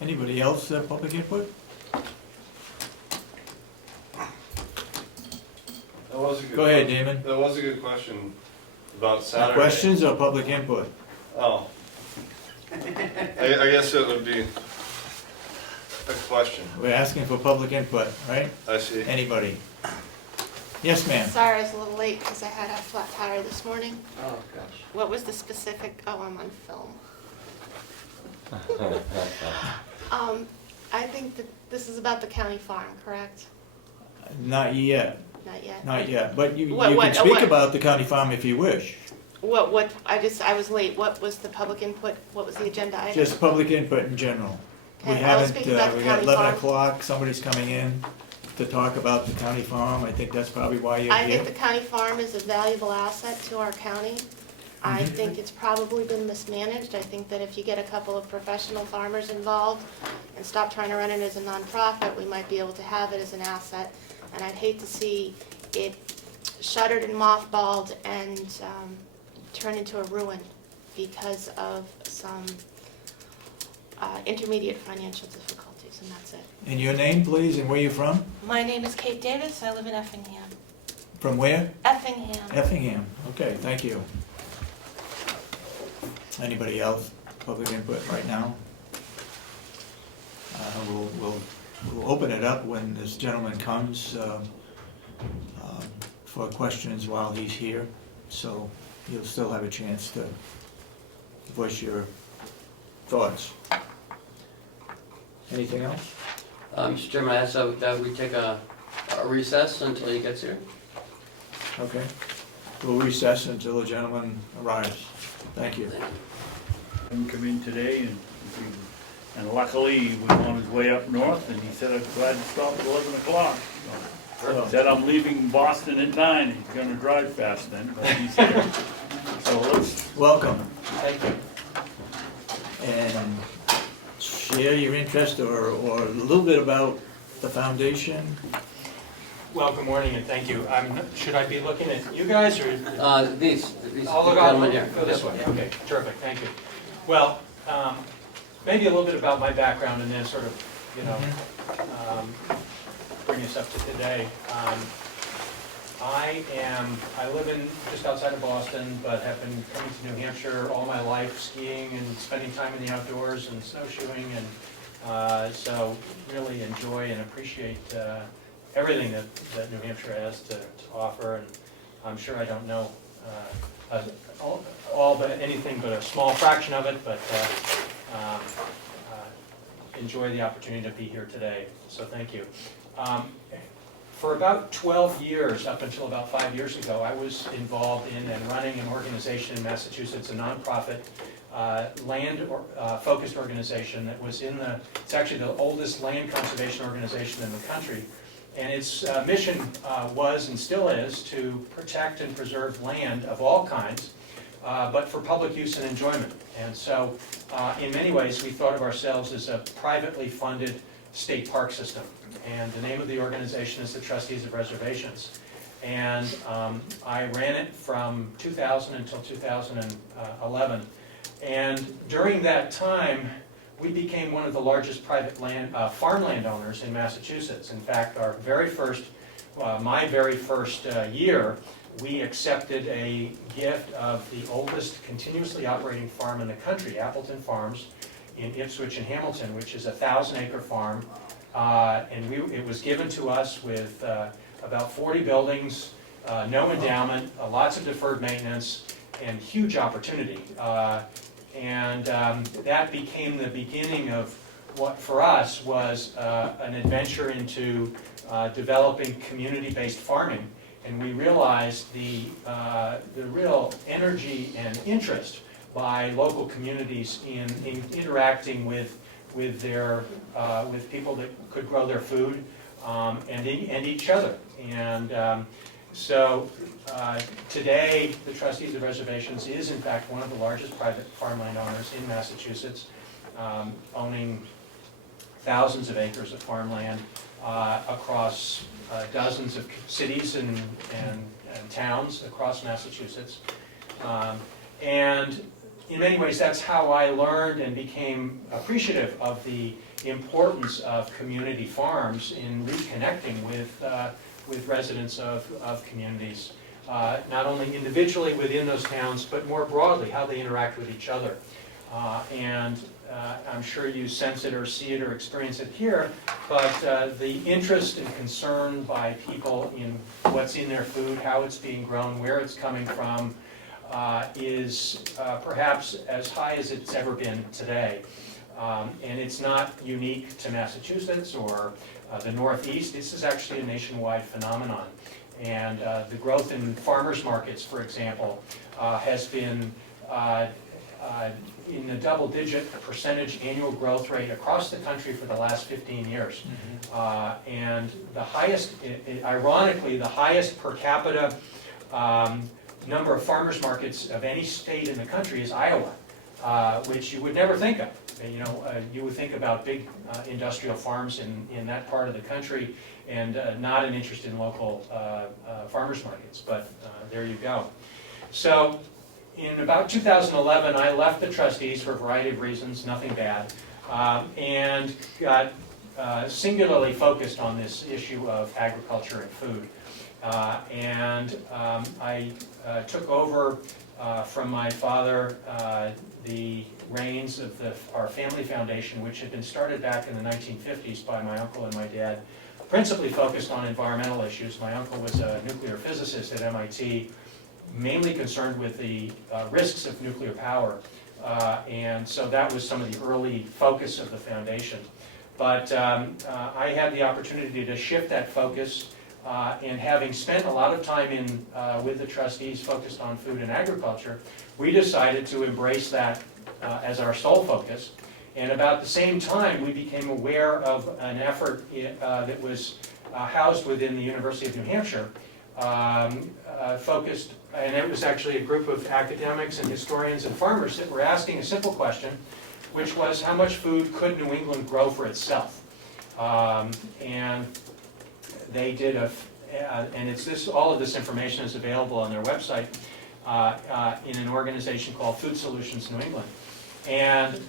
Anybody else, public input? That was a good Go ahead, Damon. That was a good question about Saturday. Questions or public input? Oh. I guess it would be a question. We're asking for public input, right? I see. Anybody? Yes, ma'am. Sorry, I was a little late because I had a flat tire this morning. Oh, gosh. What was the specific, oh, I'm on film. I think that this is about the county farm, correct? Not yet, Not yet? not yet, but you What- can what- speak what- about the county farm if you wish. I was late. What was the public input? What was the agenda item? Just public input in general. We Okay, I was haven't, speaking about the we got county 11 farm. o'clock, somebody's coming in to talk about the county farm. I think that's probably why you're I here. think the county farm is a valuable asset to our county. I Mm-hmm. think it's probably been mismanaged. I think that if you get a couple of professional farmers involved and stop trying to run it as a nonprofit, we might be able to have it as an asset. And I'd hate to see it shuttered and mothballed and turn into a ruin because of some intermediate financial difficulties, and that's it. And your name, please, and where you from? My name is Kate Davis. I live in Effingham. From where? Effingham. Effingham. Okay, thank you. Anybody else? Public input right now? We'll open it up when this gentleman comes for questions while he's here. So you'll still have a chance to voice your thoughts. Anything else? Mr. Chairman, I ask that we take a recess until he gets here. Okay. We'll recess until the gentleman arrives. Thank you. Him come in today, and luckily he was on his way up north, and he said, I'm glad to stop at 11 o'clock. He said, I'm leaving Boston at 9, he's gonna drive fast then, but he's here. So let's, Welcome. Thank you. And share your interest or a little bit about the foundation. Well, good morning and thank you. Should I be looking at you guys or? These I'll look gentlemen out, here. go this way. Okay, terrific, thank you. Well, maybe a little bit about my background and then sort of, bring us up to today. I live in just outside of Boston, but have been coming to New Hampshire all my life, skiing and spending time in the outdoors and snowshoeing, and so really enjoy and appreciate everything that New Hampshire has to offer, and I'm sure I don't know all but anything but a small fraction of it, but enjoy the opportunity to be here today, so thank you. For about 12 years, up until about 5 years ago, I was involved in and running an organization in Massachusetts, a nonprofit land-focused organization that was it's actually the oldest land conservation organization in the country. And its mission was and still is to protect and preserve land of all kinds, but for public use and enjoyment. And so in many ways, we thought of ourselves as a privately funded state park system. And the name of the organization is the Trustees of Reservations. And I ran it from 2000 until 2011. And during that time, we became one of the largest private farmland owners in Massachusetts. In fact, my very first year, we accepted a gift of the oldest continuously operating farm in the country, Appleton Farms, in Ipswich and Hamilton, which is a 1,000-acre farm. And it was given to us with about 40 buildings, no endowment, lots of deferred maintenance, and huge opportunity. And that became the beginning of what for us was an adventure into developing community-based farming. And we realized the real energy and interest by local communities in interacting with people that could grow their food and each other. And so today, the Trustees of Reservations is in fact one of the largest private farmland owners in Massachusetts, owning thousands of acres of farmland across dozens of cities and towns across Massachusetts. And in many ways, that's how I learned and became appreciative of the importance of community farms in reconnecting with residents of communities, not only individually within those towns, but more broadly, how they interact with each other. And I'm sure you sense it or see it or experience it here, but the interest and concern by people in what's in their food, how it's being grown, where it's coming from, is perhaps as high as it's ever been today. And it's not unique to Massachusetts or the Northeast. This is actually a nationwide phenomenon. And the growth in farmers markets, for example, has been in the double-digit percentage annual growth rate across the country for the last 15 years. And the highest, ironically, the highest per capita number of farmers markets of any state in the country is Iowa, which you would never think of. You would think about big industrial farms in that part of the country and not an interest in local farmers markets, but there you go. So in about 2011, I left the trustees for a variety of reasons, nothing bad, and got singularly focused on this issue of agriculture and food. I took over from my father the reins of our family foundation, which had been started back in the 1950s by my uncle and my dad, principally focused on environmental issues. My uncle was a nuclear physicist at MIT, mainly concerned with the risks of nuclear power. And so that was some of the early focus of the foundation. But I had the opportunity to shift that focus, and having spent a lot of time with the trustees focused on food and agriculture, we decided to embrace that as our sole focus. And about the same time, we became aware of an effort that was housed within the University of New Hampshire, focused, and it was actually a group of academics and historians and farmers that were asking a simple question, which was how much food could New England grow for itself? And they did and it's this, all of this information is available on their website, in an organization called Food Solutions New England. And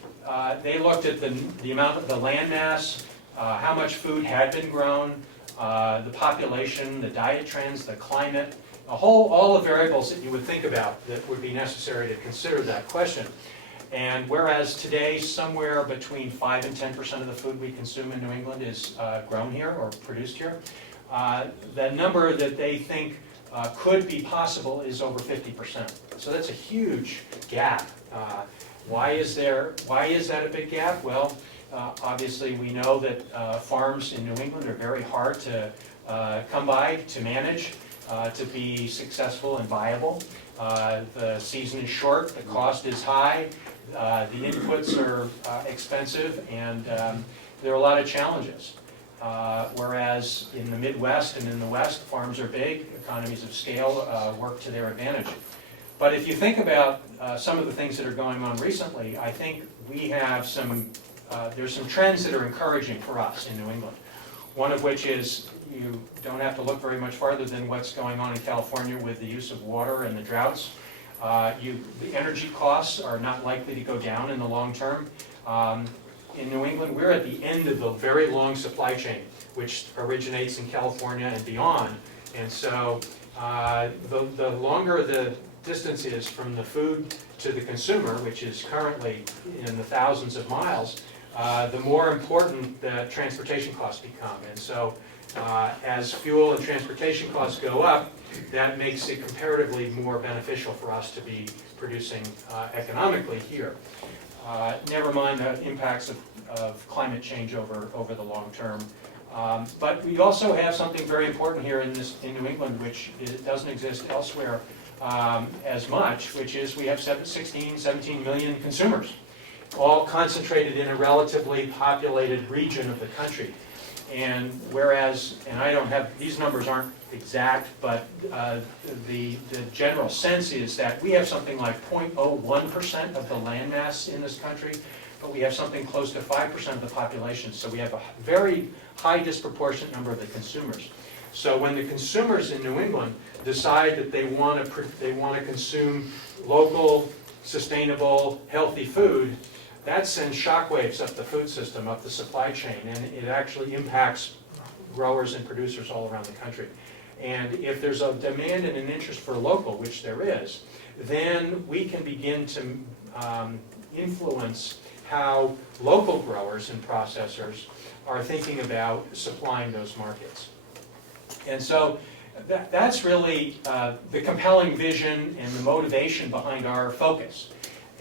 they looked at the amount of the land mass, how much food had been grown, the population, the diet trends, the climate, all the variables that you would think about that would be necessary to consider that question. And whereas today somewhere between 5 and 10% of the food we consume in New England is grown here or produced here, the number that they think could be possible is over 50%. So that's a huge gap. Why is that a big gap? Well, obviously we know that farms in New England are very hard to come by, to manage, to be successful and viable. The season is short, the cost is high, the inputs are expensive, and there are a lot of challenges. Whereas in the Midwest and in the West, farms are big, economies of scale work to their advantage. But if you think about some of the things that are going on recently, I think we have there's some trends that are encouraging for us in New England. One of which is, you don't have to look very much farther than what's going on in California with the use of water and the droughts. The energy costs are not likely to go down in the long term. In New England, we're at the end of a very long supply chain, which originates in California and beyond. And so the longer the distance is from the food to the consumer, which is currently in the thousands of miles, the more important the transportation costs become. And so as fuel and transportation costs go up, that makes it comparatively more beneficial for us to be producing economically here. Never mind the impacts of climate change over the long term. But we also have something very important here in New England, which doesn't exist elsewhere as much, which is we have 16, 17 million consumers, all concentrated in a relatively populated region of the country. And whereas, and I don't have, these numbers aren't exact, but the general sense is that we have something like 0.01% of the land mass in this country, but we have something close to 5% of the population. So we have a very high disproportionate number of the consumers. So when the consumers in New England decide that they want to consume local, sustainable, healthy food, that sends shockwaves up the food system, up the supply chain, and it actually impacts growers and producers all around the country. And if there's a demand and an interest for local, which there is, then we can begin to influence how local growers and processors are thinking about supplying those markets. And so that's really the compelling vision and the motivation behind our focus.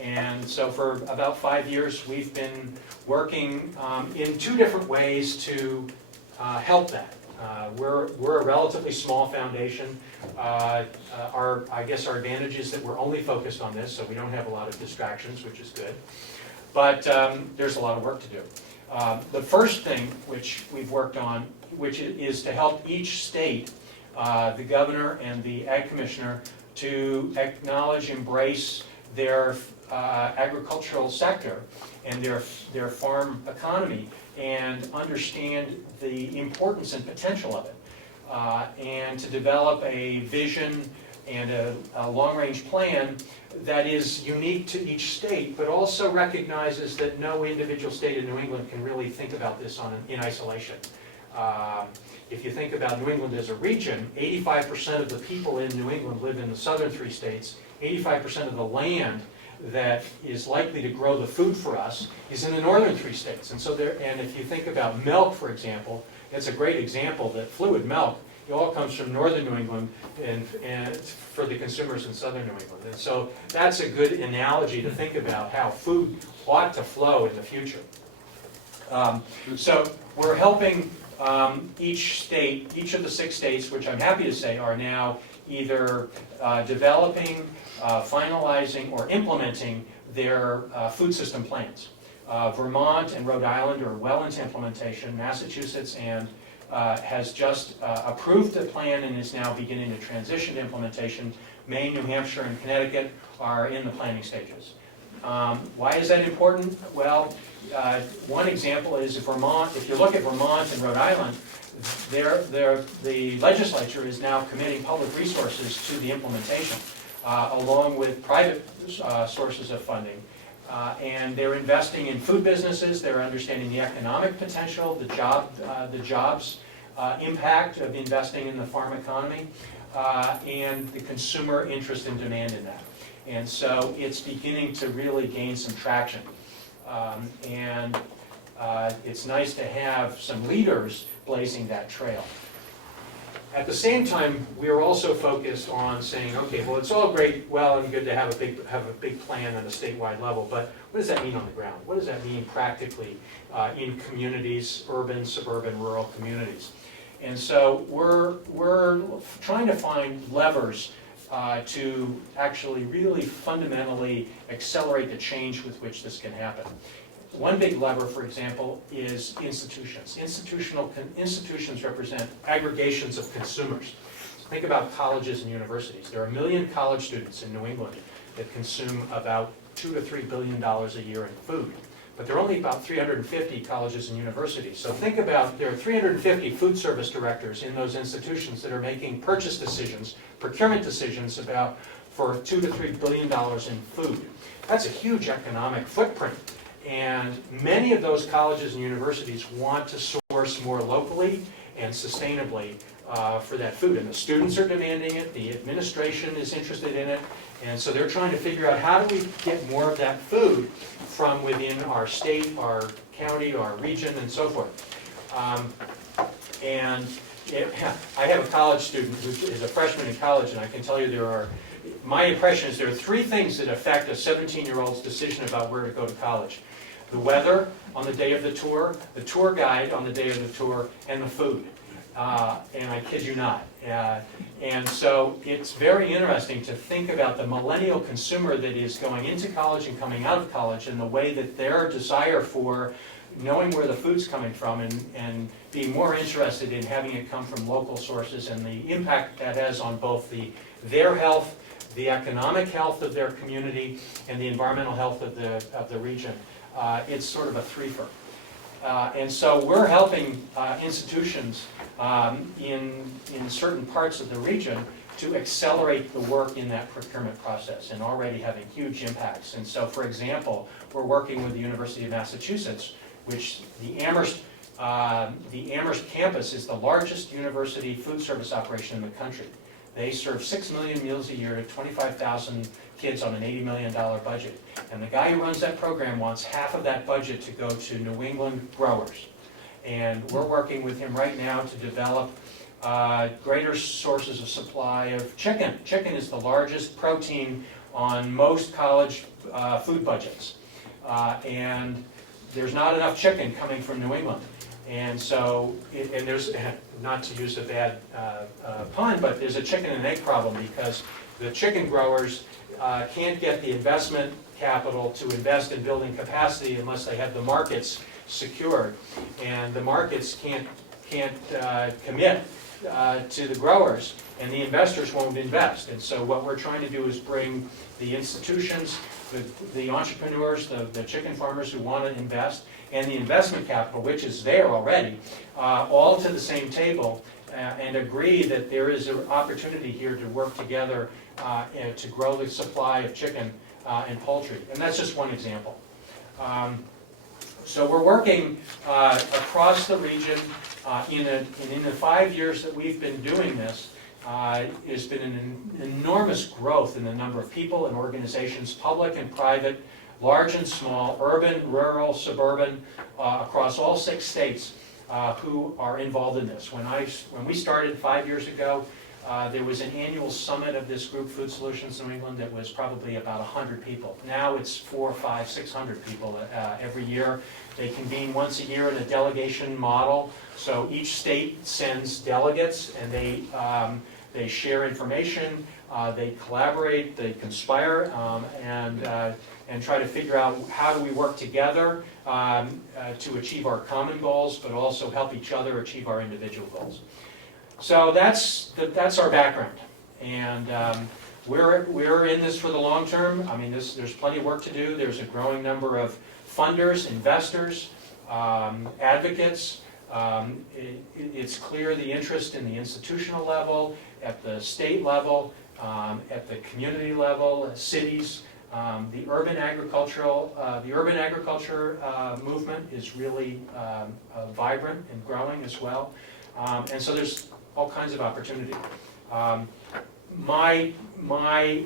And so for about 5 years, we've been working in 2 different ways to help that. We're a relatively small foundation. I guess our advantage is that we're only focused on this, so we don't have a lot of distractions, which is good. But there's a lot of work to do. The first thing which we've worked on, which is to help each state, the governor and the ag commissioner, to acknowledge, embrace their agricultural sector and their farm economy and understand the importance and potential of it, and to develop a vision and a long-range plan that is unique to each state, but also recognizes that no individual state in New England can really think about this in isolation. If you think about New England as a region, 85% of the people in New England live in the southern 3 states. 85% of the land that is likely to grow the food for us is in the northern 3 states. And so and if you think about milk, for example, it's a great example that fluid milk, it all comes from northern New England and for the consumers in southern New England. And so that's a good analogy to think about how food ought to flow in the future. So we're helping each state, each of the 6 states, which I'm happy to say are now either developing, finalizing, or implementing their food system plans. Vermont and Rhode Island are well into implementation. Massachusetts has just approved the plan and is now beginning to transition to implementation. Maine, New Hampshire, and Connecticut are in the planning stages. Why is that important? Well, one example is Vermont. If you look at Vermont and Rhode Island, the legislature is now committing public resources to the implementation, along with private sources of funding. And they're investing in food businesses, they're understanding the economic potential, the jobs impact of investing in the farm economy, and the consumer interest and demand in that. And so it's beginning to really gain some traction. It's nice to have some leaders blazing that trail. At the same time, we are also focused on saying, okay, well, it's all great, well and good to have a big plan on a statewide level, but what does that mean on the ground? What does that mean practically in communities, urban, suburban, rural communities? And so we're trying to find levers to actually really fundamentally accelerate the change with which this can happen. One big lever, for example, is institutions. Institutions represent aggregations of consumers. Think about colleges and universities. There are 1 million college students in New England that consume about $2 to $3 billion a year in food. But there are only about 350 colleges and universities. So think about, there are 350 food service directors in those institutions that are making purchase decisions, procurement decisions for $2 to $3 billion in food. That's a huge economic footprint. And many of those colleges and universities want to source more locally and sustainably for that food. And the students are demanding it, the administration is interested in it, and so they're trying to figure out how do we get more of that food from within our state, our county, our region, and so forth. I have a college student who is a freshman in college, and I can tell you my impression is there are 3 things that affect a 17-year-old's decision about where to go to college. The weather on the day of the tour guide on the day of the tour, and the food. And I kid you not. And so it's very interesting to think about the millennial consumer that is going into college and coming out of college, and the way that their desire for knowing where the food's coming from and being more interested in having it come from local sources, and the impact that has on both their health, the economic health of their community, and the environmental health of the region. It's sort of a threefer. And so we're helping institutions in certain parts of the region to accelerate the work in that procurement process, and already having huge impacts. And so, for example, we're working with the University of Massachusetts, which the Amherst campus is the largest university food service operation in the country. They serve 6 million meals a year to 25,000 kids on an $80 million budget. And the guy who runs that program wants half of that budget to go to New England growers. And we're working with him right now to develop greater sources of supply of chicken. Chicken is the largest protein on most college food budgets. And there's not enough chicken coming from New England. And so, and there's, not to use a bad pun, but there's a chicken and egg problem, because the chicken growers can't get the investment capital to invest in building capacity unless they have the markets secured. And the markets can't commit to the growers, and the investors won't invest. And so what we're trying to do is bring the institutions, the entrepreneurs, the chicken farmers who want to invest, and the investment capital, which is there already, all to the same table, and agree that there is an opportunity here to work together to grow the supply of chicken and poultry. And that's just one example. So we're working across the region. In the 5 years that we've been doing this, there's been an enormous growth in the number of people and organizations, public and private, large and small, urban, rural, suburban, across all 6 states who are involved in this. When we started 5 years ago, there was an annual summit of this group, Food Solutions New England, that was probably about 100 people. Now it's 400, 500, 600 people every year. They convene once a year in a delegation model. So each state sends delegates, and they share information, they collaborate, they conspire, and try to figure out how do we work together to achieve our common goals, but also help each other achieve our individual goals. So that's our background, and we're in this for the long term. I mean, there's plenty of work to do. There's a growing number of funders, investors, advocates, It's clear the interest in the institutional level, at the state level, at the community level, cities. The urban agriculture movement is really vibrant and growing as well. And so there's all kinds of opportunity. My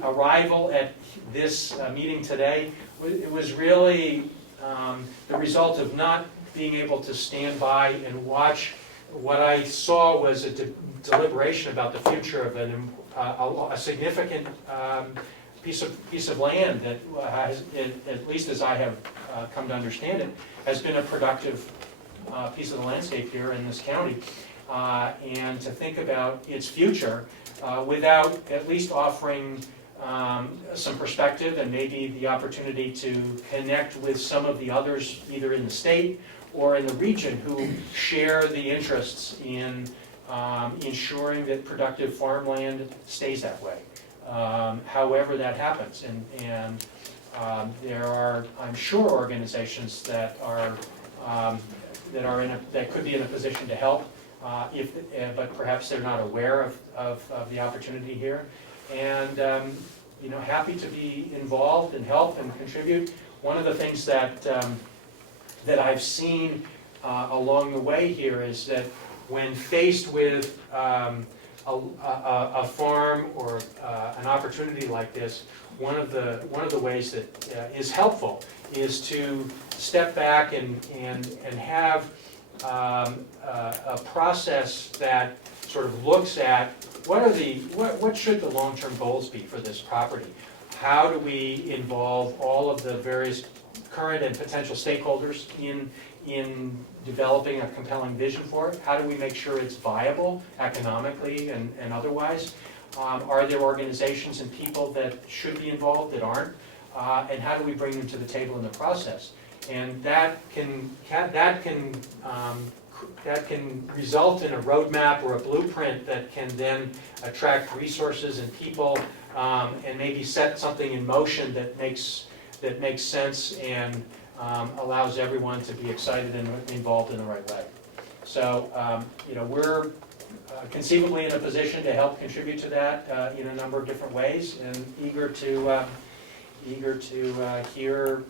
arrival at this meeting today, it was really the result of not being able to stand by and watch. What I saw was a deliberation about the future of a significant piece of land that has, at least as I have come to understand it, has been a productive piece of the landscape here in this county. And to think about its future without at least offering some perspective and maybe the opportunity to connect with some of the others, either in the state or in the region, who share the interests in ensuring that productive farmland stays that way, however that happens. And there are, I'm sure, organizations that could be in a position to help, but perhaps they're not aware of the opportunity here. And happy to be involved and help and contribute. One of the things that I've seen along the way here is that when faced with a farm or an opportunity like this, one of the ways that is helpful is to step back and have a process that sort of looks at what should the long-term goals be for this property? How do we involve all of the various current and potential stakeholders in developing a compelling vision for it? How do we make sure it's viable economically and otherwise? Are there organizations and people that should be involved that aren't? And how do we bring them to the table in the process? And that can result in a roadmap or a blueprint that can then attract resources and people, and maybe set something in motion that makes sense and allows everyone to be excited and involved in the right way. So we're conceivably in a position to help contribute to that in a number of different ways, and eager to hear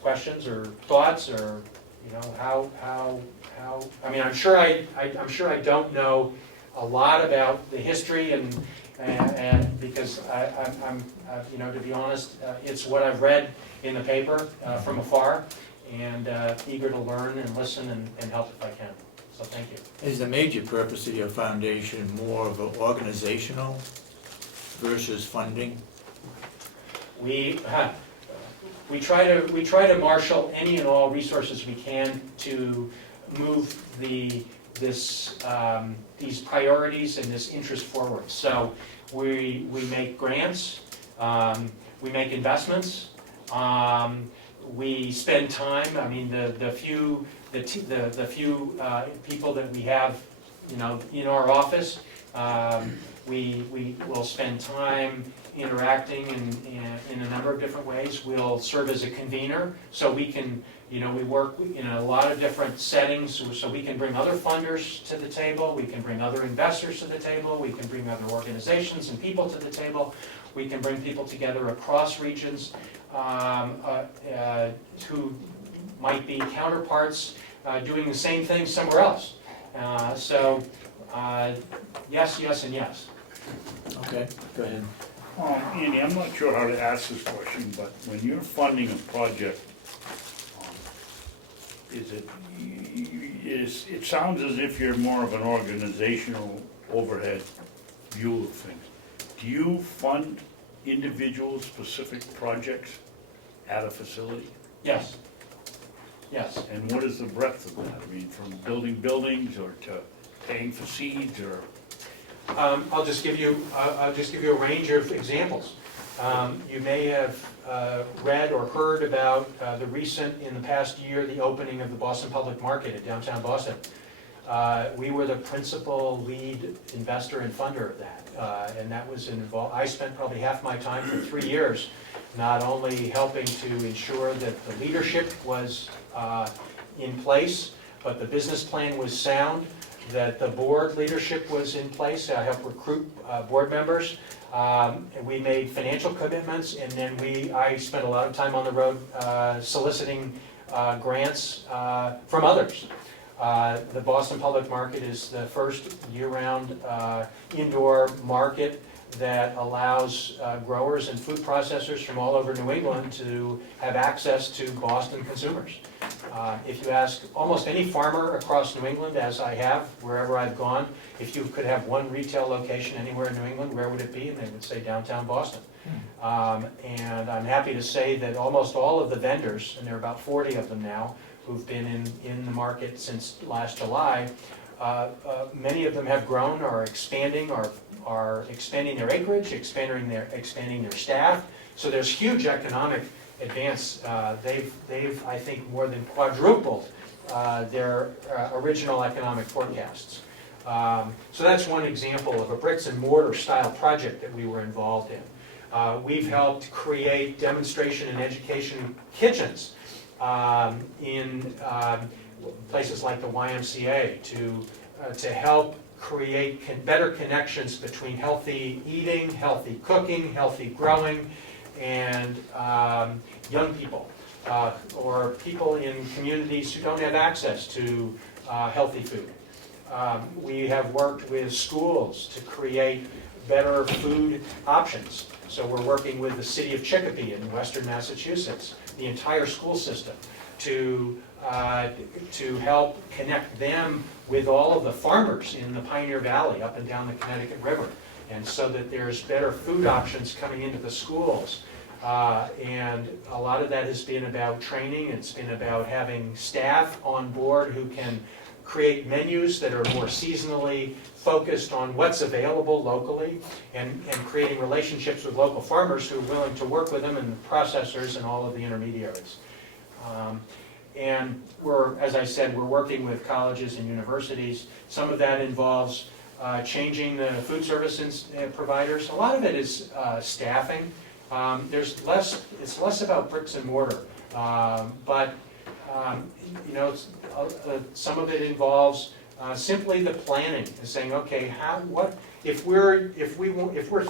questions or thoughts, or how. I mean, I'm sure I don't know a lot about the history, and because I'm to be honest, it's what I've read in the paper from afar, and eager to learn and listen and help if I can. So thank you. Is the major purpose of your foundation more of an organizational versus funding? We try to marshal any and all resources we can to move these priorities and this interest forward. So we make grants, we make investments, we spend time. I mean, the few people that we have, in our office, we will spend time interacting in a number of different ways. We'll serve as a convener, so we can, we work in a lot of different settings, so we can bring other funders to the table, we can bring other investors to the table, we can bring other organizations and people to the table, we can bring people together across regions who might be counterparts doing the same thing somewhere else. Yes, yes, and yes. Okay, go ahead. Andy, I'm not sure how to ask this question, but when you're funding a project, it sounds as if you're more of an organizational overhead view of things. Do you fund individual specific projects at a facility? Yes. Yes. And what is the breadth of that? I mean, from building buildings or to paying for seeds, or? I'll just give you a range of examples. You may have read or heard about in the past year, the opening of the Boston Public Market at downtown Boston. We were the principal lead investor and funder of that, and that was involved. I spent probably half my time for 3 years, not only helping to ensure that the leadership was in place, but the business plan was sound, that the board leadership was in place. I helped recruit board members. And we made financial commitments, and then I spent a lot of time on the road soliciting grants from others. The Boston Public Market is the first year-round indoor market that allows growers and food processors from all over New England to have access to Boston consumers. If you ask almost any farmer across New England, as I have wherever I've gone, if you could have one retail location anywhere in New England, where would it be? And they would say downtown Boston. And I'm happy to say that almost all of the vendors, and there are about 40 of them now, who've been in the market since last July, many of them have grown, are expanding their acreage, expanding their staff. So there's huge economic advance. They've I think more than quadrupled their original economic forecasts. So that's one example of a bricks and mortar style project that we were involved in. We've helped create demonstration and education kitchens in places like the YMCA to help create better connections between healthy eating, healthy cooking, healthy growing, and young people, or people in communities who don't have access to healthy food. We have worked with schools to create better food options. So we're working with the city of Chicopee in western Massachusetts, the entire school system, to help connect them with all of the farmers in the Pioneer Valley up and down the Connecticut River, and so that there's better food options coming into the schools. And a lot of that has been about training. It's been about having staff on board who can create menus that are more seasonally focused on what's available locally, and creating relationships with local farmers who are willing to work with them, and processors and all of the intermediaries. And as I said, we're working with colleges and universities. Some of that involves changing the food service providers. A lot of it is staffing. It's less about bricks and mortar, but some of it involves simply the planning and saying, okay, if we're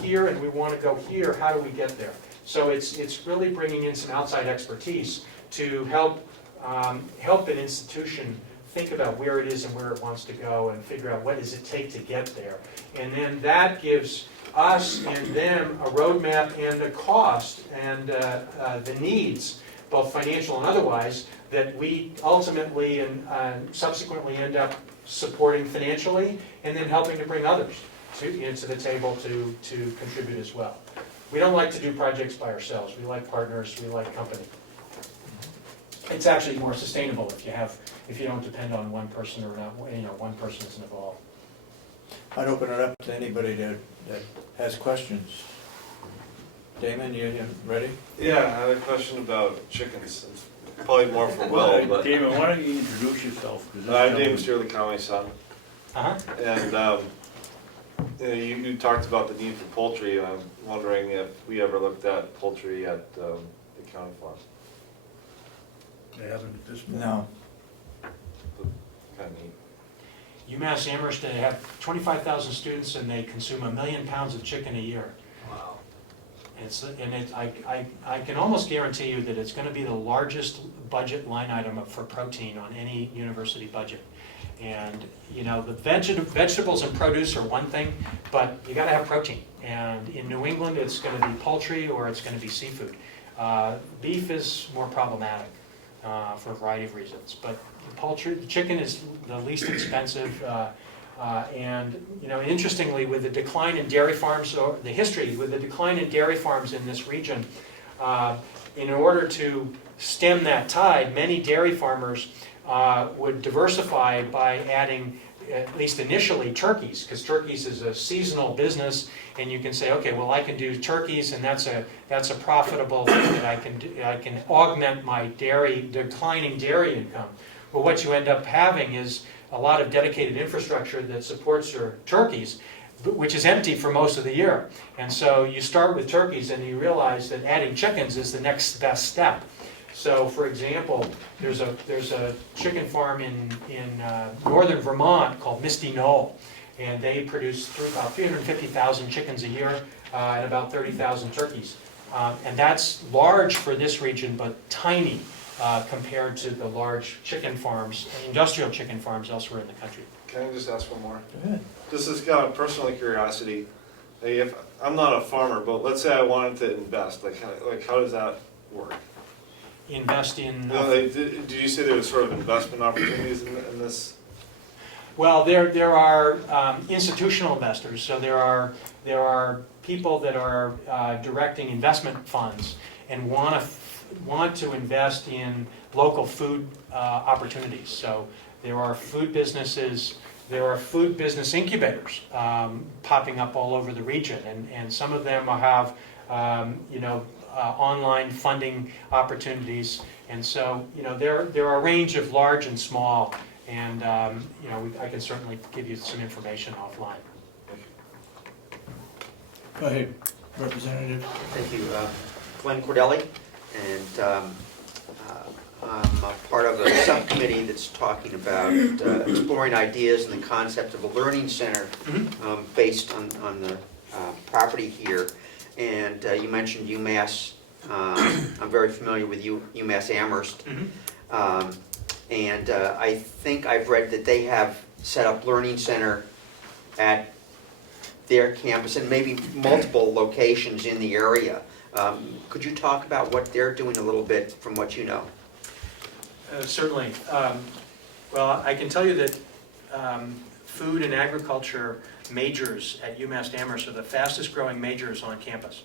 here and we want to go here, how do we get there? So it's really bringing in some outside expertise to help an institution think about where it is and where it wants to go, and figure out what does it take to get there. And then that gives us and them a roadmap and a cost and the needs, both financial and otherwise, that we ultimately and subsequently end up supporting financially, and then helping to bring others into the table to contribute as well. We don't like to do projects by ourselves. We like partners, we like company. It's actually more sustainable if you don't depend on one person, or not, one person isn't involved. I'd open it up to anybody that has questions. Damon, you ready? Yeah, I have a question about chickens. It's probably more for Will, but Damon, why don't you introduce yourself? I'm Damon Stewart, the county son. Uh-huh. And you talked about the need for poultry, and I'm wondering if we ever looked at poultry at the county farm. They haven't at this point. No. Kind of neat. UMass Amherst, they have 25,000 students, and they consume 1 million pounds of chicken a year. Wow. I can almost guarantee you that it's going to be the largest budget line item for protein on any university budget. And the vegetables and produce are one thing, but you got to have protein. And in New England, it's going to be poultry or it's going to be seafood. Beef is more problematic for a variety of reasons, but the chicken is the least expensive. And interestingly, with the decline in dairy farms, or the history with the decline in dairy farms in this region, in order to stem that tide, many dairy farmers would diversify by adding, at least initially, turkeys, because turkeys is a seasonal business, and you can say, okay, well, I can do turkeys, and that's a profitable thing that I can augment my declining dairy income. But what you end up having is a lot of dedicated infrastructure that supports your turkeys, which is empty for most of the year. And so you start with turkeys, and you realize that adding chickens is the next best step. So, for example, there's a chicken farm in northern Vermont called Misty Knoll, and they produce about 350,000 chickens a year and about 30,000 turkeys. And that's large for this region, but tiny compared to the large chicken farms, industrial chicken farms elsewhere in the country. Can I just ask one more? Go ahead. This is kind of personal curiosity. Hey, if I'm not a farmer, but let's say I wanted to invest, like how does that work? Invest in... Did you say there was sort of investment opportunities in this? Well, there are institutional investors, so there are people that are directing investment funds and want to invest in local food opportunities. So there are food businesses, there are food business incubators popping up all over the region, and some of them have online funding opportunities, and so there are a range of large and small, and I can certainly give you some information offline. Go ahead, Representative. Thank you. Glenn Cordelli, and I'm a part of a subcommittee that's talking about exploring ideas and the concept of a learning center based on the property here. And you mentioned UMass. I'm very familiar with UMass Amherst. And I think I've read that they have set up learning center at their campus and maybe multiple locations in the area. Could you talk about what they're doing a little bit from what you know? Certainly. Well, I can tell you that food and agriculture majors at UMass Amherst are the fastest growing majors on campus.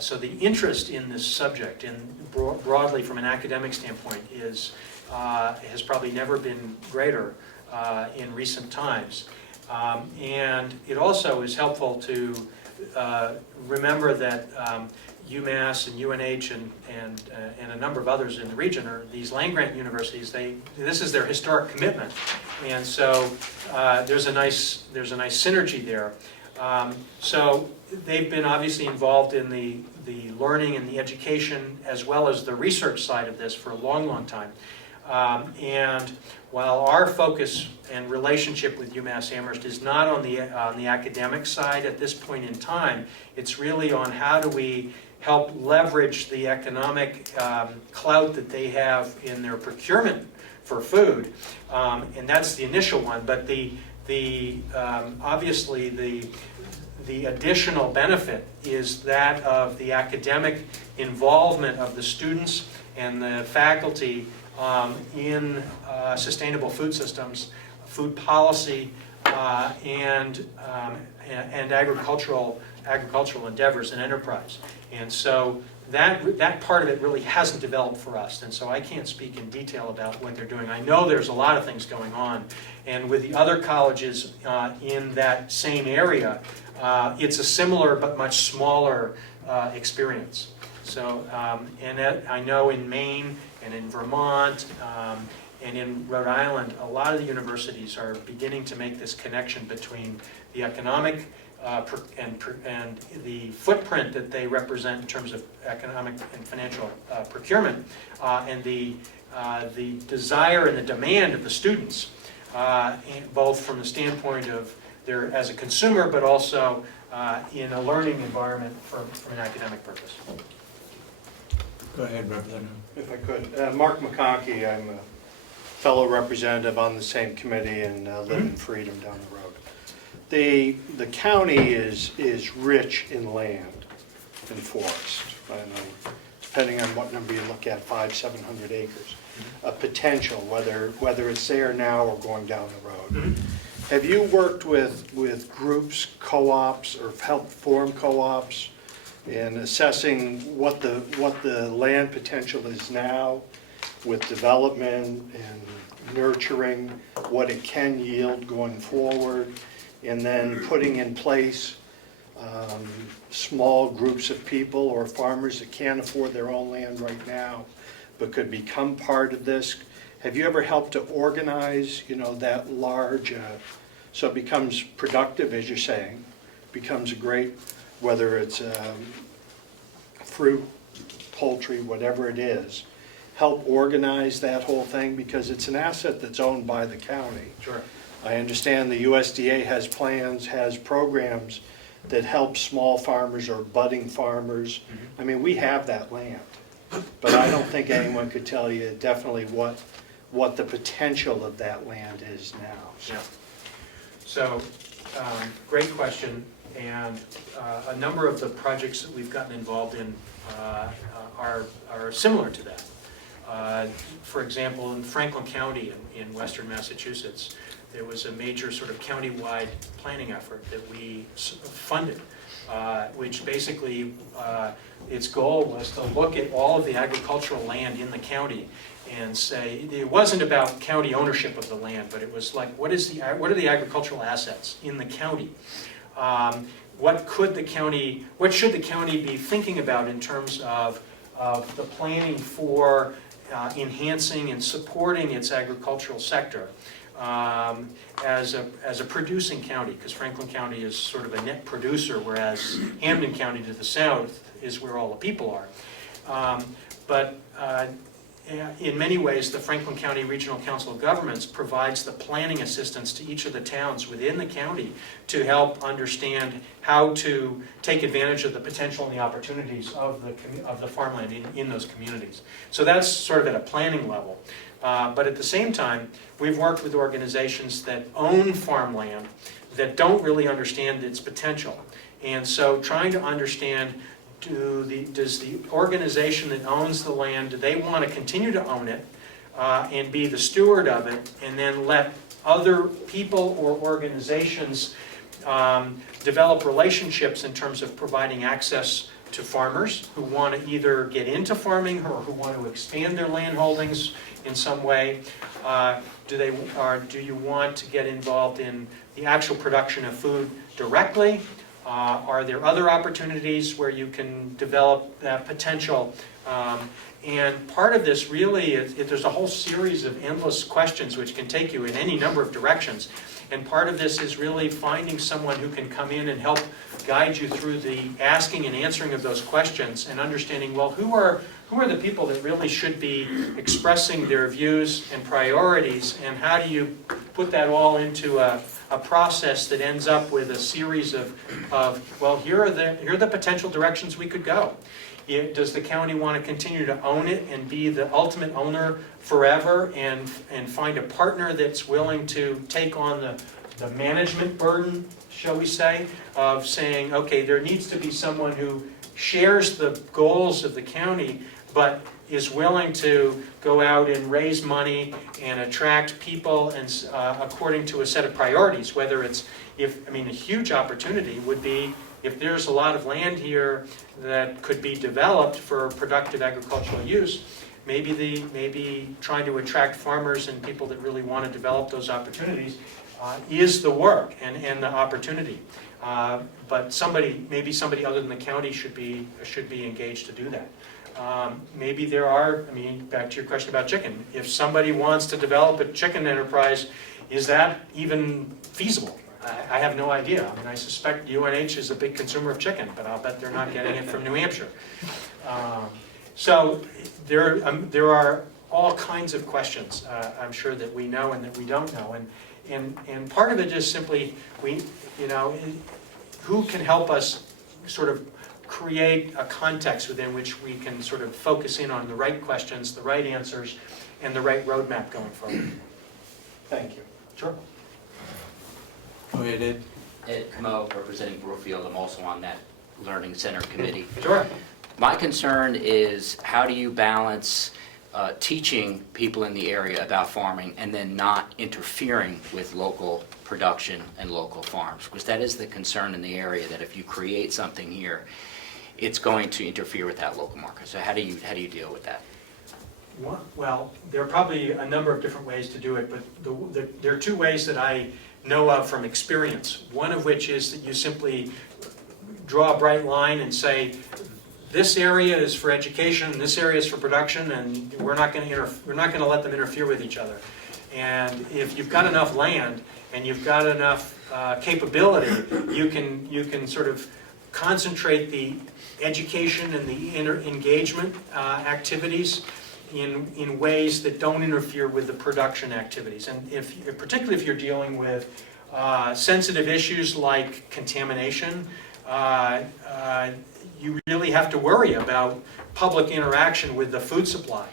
So the interest in this subject, broadly from an academic standpoint, has probably never been greater in recent times. And it also is helpful to remember that UMass and UNH and a number of others in the region are these land-grant universities. This is their historic commitment, and so there's a nice synergy there. So they've been obviously involved in the learning and the education as well as the research side of this for a long, long time. And while our focus and relationship with UMass Amherst is not on the academic side at this point in time, it's really on how do we help leverage the economic clout that they have in their procurement for food, and that's the initial one. But obviously the additional benefit is that of the academic involvement of the students and the faculty in sustainable food systems, food policy, and agricultural endeavors and enterprise. And so that part of it really hasn't developed for us, and so I can't speak in detail about what they're doing. I know there's a lot of things going on, and with the other colleges in that same area, it's a similar but much smaller experience. So, and I know in Maine and in Vermont and in Rhode Island, a lot of the universities are beginning to make this connection between the economic and the footprint that they represent in terms of economic and financial procurement, and the desire and the demand of the students, both from the standpoint of their as a consumer, but also in a learning environment from an academic purpose. Go ahead, Representative. If I could. Mark McConkey, I'm a fellow representative on the same committee and live in Freedom down the road. The county is rich in land and forest. I know, depending on what number you look at, 500-700 acres. A potential, whether it's there now or going down the road. Have you worked with groups, co-ops, or helped form co-ops in assessing what the land potential is now with development and nurturing, what it can yield going forward, and then putting in place small groups of people or farmers that can't afford their own land right now but could become part of this? Have you ever helped to organize, that large, so it becomes productive, as you're saying, becomes a great, whether it's fruit, poultry, whatever it is, help organize that whole thing, because it's an asset that's owned by the county. Sure. I understand the USDA has plans, has programs that help small farmers or budding farmers. I mean, we have that land, but I don't think anyone could tell you definitely what the potential of that land is now. Yeah. So, great question, and a number of the projects that we've gotten involved in are similar to that. For example, in Franklin County in western Massachusetts, there was a major sort of county-wide planning effort that we funded, which basically its goal was to look at all of the agricultural land in the county and say, it wasn't about county ownership of the land, but it was like, what are the agricultural assets in the county? What should the county be thinking about in terms of the planning for enhancing and supporting its agricultural sector as a producing county, because Franklin County is sort of a net producer, whereas Hampden County to the south is where all the people are. But in many ways, the Franklin County Regional Council of Governments provides the planning assistance to each of the towns within the county to help understand how to take advantage of the potential and the opportunities of the farmland in those communities. So that's sort of at a planning level. But at the same time, we've worked with organizations that own farmland that don't really understand its potential. And so trying to understand, does the organization that owns the land, do they want to continue to own it and be the steward of it, and then let other people or organizations develop relationships in terms of providing access to farmers who want to either get into farming or who want to expand their land holdings in some way? Do you want to get involved in the actual production of food directly? Are there other opportunities where you can develop that potential? And part of this really, there's a whole series of endless questions which can take you in any number of directions. And part of this is really finding someone who can come in and help guide you through the asking and answering of those questions, and understanding, well, who are the people that really should be expressing their views and priorities, and how do you put that all into a process that ends up with a series of well, here are the potential directions we could go. Does the county want to continue to own it and be the ultimate owner forever, and find a partner that's willing to take on the management burden, shall we say, of saying, okay, there needs to be someone who shares the goals of the county, but is willing to go out and raise money and attract people and according to a set of priorities, whether it's, a huge opportunity would be if there's a lot of land here that could be developed for productive agricultural use, maybe trying to attract farmers and people that really want to develop those opportunities is the work and the opportunity. But maybe somebody other than the county should be engaged to do that. Maybe there are, back to your question about chicken, if somebody wants to develop a chicken enterprise, is that even feasible? I have no idea. I suspect UNH is a big consumer of chicken, but I'll bet they're not getting it from New Hampshire. So there are all kinds of questions, I'm sure, that we know and that we don't know. And part of it is simply, who can help us sort of create a context within which we can sort of focus in on the right questions, the right answers, and the right roadmap going forward. Thank you. Sure. Go ahead, Ed. Ed Comeau, representing Brookfield. I'm also on that Learning Center committee. Sure. My concern is, how do you balance teaching people in the area about farming and then not interfering with local production and local farms? Because that is the concern in the area, that if you create something here, it's going to interfere with that local market. So how do you deal with that? Well, there are probably a number of different ways to do it, but there are two ways that I know of from experience. One of which is that you simply draw a bright line and say, this area is for education, this area is for production, and we're not going to let them interfere with each other. And if you've got enough land and you've got enough capability, you can sort of concentrate the education and the engagement activities in ways that don't interfere with the production activities. And particularly if you're dealing with sensitive issues like contamination, you really have to worry about public interaction with the food supply,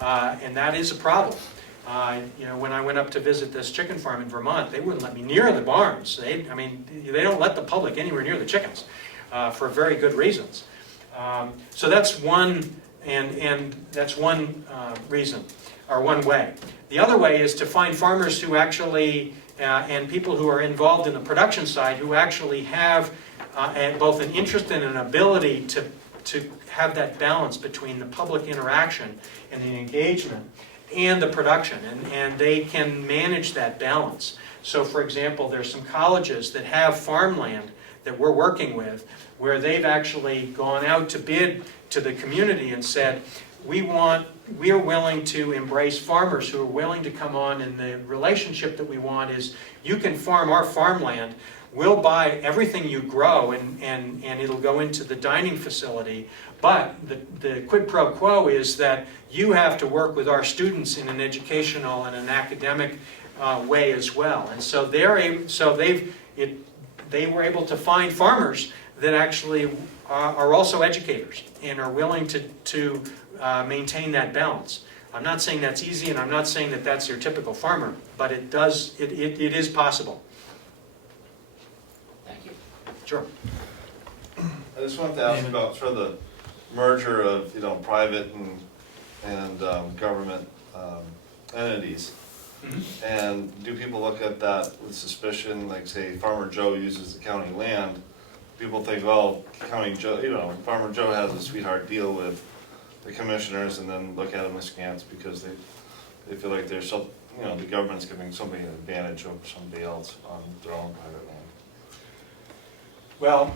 and that is a problem. When I went up to visit this chicken farm in Vermont, they wouldn't let me near the barns. They don't let the public anywhere near the chickens for very good reasons. So that's one, and that's one reason, or one way. The other way is to find farmers who actually, and people who are involved in the production side, who actually have both an interest and an ability to have that balance between the public interaction and the engagement and the production, and they can manage that balance. So for example, there's some colleges that have farmland that we're working with where they've actually gone out to bid to the community and said, we are willing to embrace farmers who are willing to come on, and the relationship that we want is you can farm our farmland, we'll buy everything you grow and it'll go into the dining facility, but the quid pro quo is that you have to work with our students in an educational and an academic way as well. And so they were able to find farmers that actually are also educators and are willing to maintain that balance. I'm not saying that's easy, and I'm not saying that that's your typical farmer, but it is possible. Thank you. Sure. I just wanted to ask about sort of the merger of, private and government entities. Mm-hmm. And do people look at that with suspicion, like say Farmer Joe uses the county land? People think, well, County Joe, Farmer Joe has a sweetheart deal with the commissioners, and then look at them askance because they feel like there's some, the government's giving somebody an advantage over somebody else on their own private land. Well,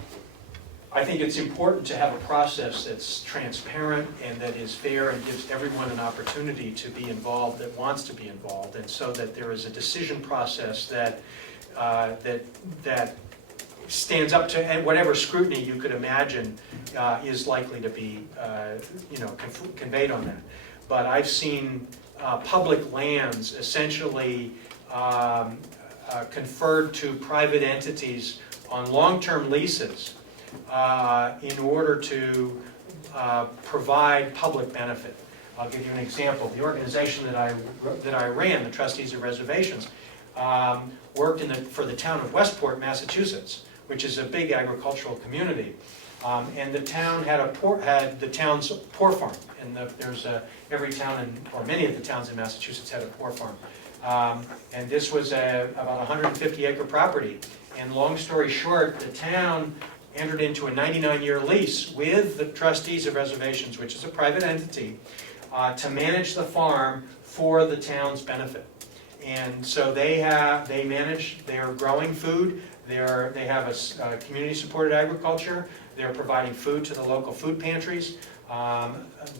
I think it's important to have a process that's transparent and that is fair and gives everyone an opportunity to be involved that wants to be involved, and so that there is a decision process that stands up to whatever scrutiny you could imagine is likely to be conveyed on that. But I've seen public lands essentially conferred to private entities on long-term leases in order to provide public benefit. I'll give you an example. The organization that I ran, the Trustees of Reservations, worked for the town of Westport, Massachusetts, which is a big agricultural community. And the town had the town's poor farm, and every town or many of the towns in Massachusetts had a poor farm. And this was about 150-acre property. And long story short, the town entered into a 99-year lease with the Trustees of Reservations, which is a private entity, to manage the farm for the town's benefit. And so they manage, they're growing food, they have a community-supported agriculture, they're providing food to the local food pantries,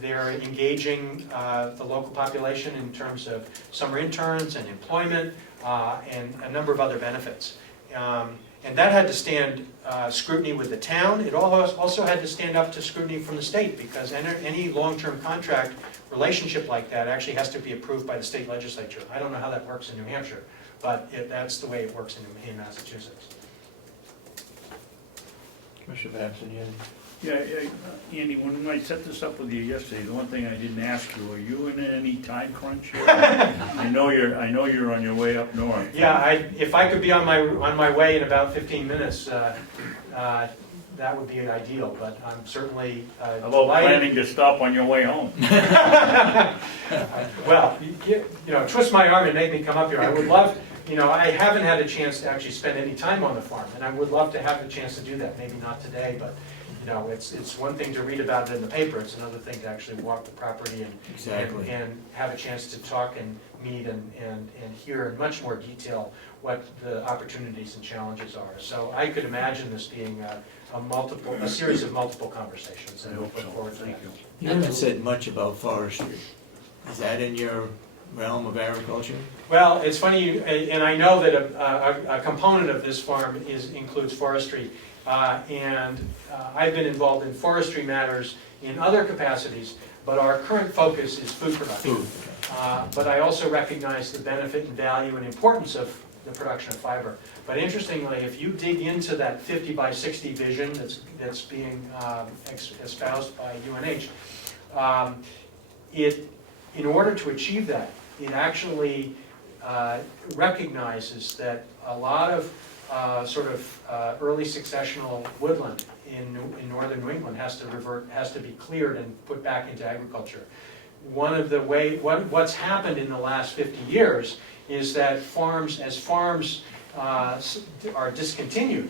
they're engaging the local population in terms of summer interns and employment, and a number of other benefits. And that had to stand scrutiny with the town. It also had to stand up to scrutiny from the state, because any long-term contract relationship like that actually has to be approved by the state legislature. I don't know how that works in New Hampshire, but that's the way it works in Massachusetts. Commissioner Babson, Yeah, Andy, when I set this up with you yesterday, the one thing I didn't ask you, are you in any time crunch here? I know you're on your way up north. Yeah, if I could be on my way in about 15 minutes, that would be ideal, but I'm certainly How about planning to stop on your way home? Well, twist my arm and make me come up here. I would love, I haven't had a chance to actually spend any time on the farm, and I would love to have the chance to do that. Maybe not today, but it's one thing to read about it in the paper. It's another thing to actually walk the property and have a chance to talk and meet and hear in much more detail what the opportunities and challenges are. So I could imagine this being a series of multiple conversations, and I look forward to that. You haven't said much about forestry. Is that in your realm of agriculture? Well, it's funny, and I know that a component of this farm includes forestry. I've been involved in forestry matters in other capacities, but our current focus is food production. But I also recognize the benefit and value and importance of the production of fiber. But interestingly, if you dig into that 50 by 60 vision that's being espoused by UNH, in order to achieve that, it actually recognizes that a lot of early successional woodland in northern New England has to be cleared and put back into agriculture. What's happened in the last 50 years is that as farms are discontinued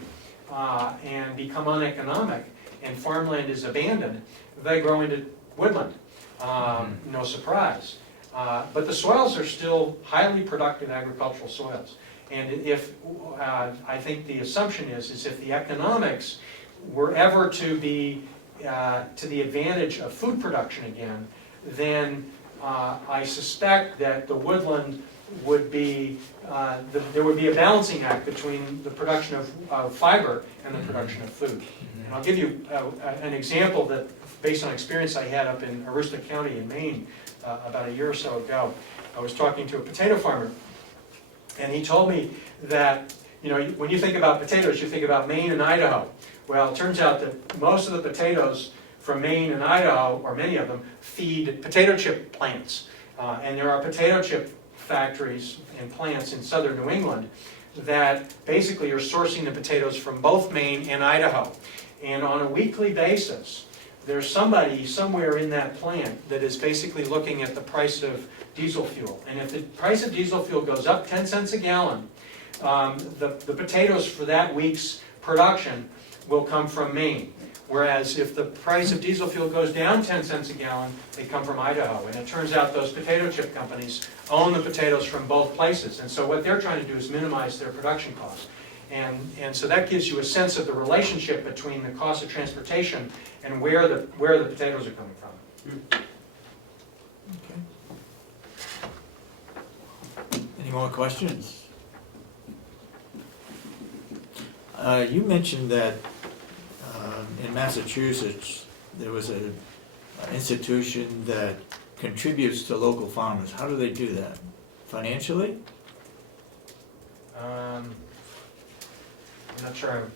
and become uneconomic and farmland is abandoned, they grow into woodland. No surprise. But the soils are still highly productive agricultural soils. And I think the assumption is if the economics were ever to be to the advantage of food production again, then I suspect that the woodland would be, there would be a balancing act between the production of fiber and the production of food. And I'll give you an example that, based on experience I had up in Aroostook County in Maine about a year or so ago. I was talking to a potato farmer, and he told me that, when you think about potatoes, you think about Maine and Idaho. Well, it turns out that most of the potatoes from Maine and Idaho, or many of them, feed potato chip plants. And there are potato chip factories and plants in southern New England that basically are sourcing the potatoes from both Maine and Idaho. And on a weekly basis, there's somebody somewhere in that plant that is basically looking at the price of diesel fuel. And if the price of diesel fuel goes up 10 cents a gallon, the potatoes for that week's production will come from Maine. Whereas if the price of diesel fuel goes down 10 cents a gallon, they come from Idaho. And it turns out those potato chip companies own the potatoes from both places. And so what they're trying to do is minimize their production costs. And so that gives you a sense of the relationship between the cost of transportation and where the potatoes are coming from. Okay. Any more questions? You mentioned that in Massachusetts there was an institution that contributes to local farmers. How do they do that? Financially? I'm not sure.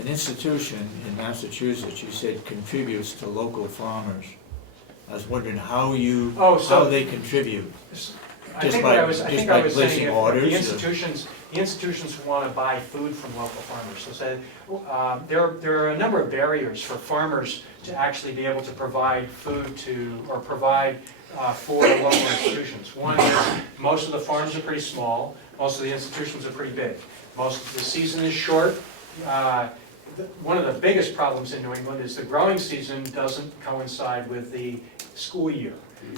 An institution in Massachusetts, you said, contributes to local farmers. I was wondering how they contribute. I think I was placing saying orders, the institutions want to buy food from local farmers. So there are a number of barriers for farmers to actually be able to provide food provide for local institutions. One is most of the farms are pretty small. Most of the institutions are pretty big. Most of the season is short. One of the biggest problems in New England is the growing season doesn't coincide with the school year.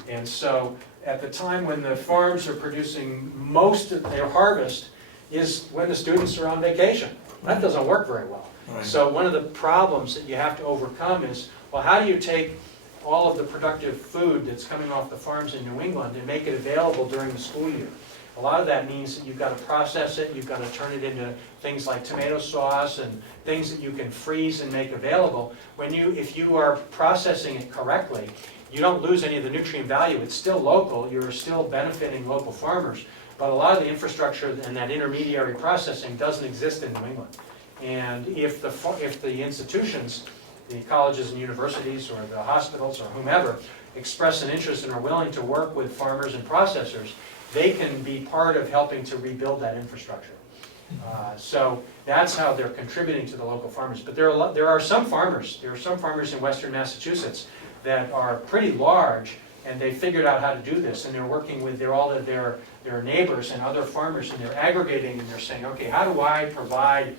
And so at the time when the farms are producing most of their harvest is when the students are on vacation. That doesn't work very well. Right. So one of the problems that you have to overcome is, well, how do you take all of the productive food that's coming off the farms in New England and make it available during the school year? A lot of that means that you've got to process it, you've got to turn it into things like tomato sauce and things that you can freeze and make available. If you are processing it correctly, you don't lose any of the nutrient value. It's still local, you're still benefiting local farmers, but a lot of the infrastructure and that intermediary processing doesn't exist in New England. And if the institutions, the colleges and universities or the hospitals or whomever, express an interest and are willing to work with farmers and processors, they can be part of helping to rebuild that infrastructure. So that's how they're contributing to the local farmers. But there are some farmers in western Massachusetts that are pretty large, and they figured out how to do this, and they're working with all of their neighbors and other farmers, and they're aggregating, and they're saying, okay, how do I provide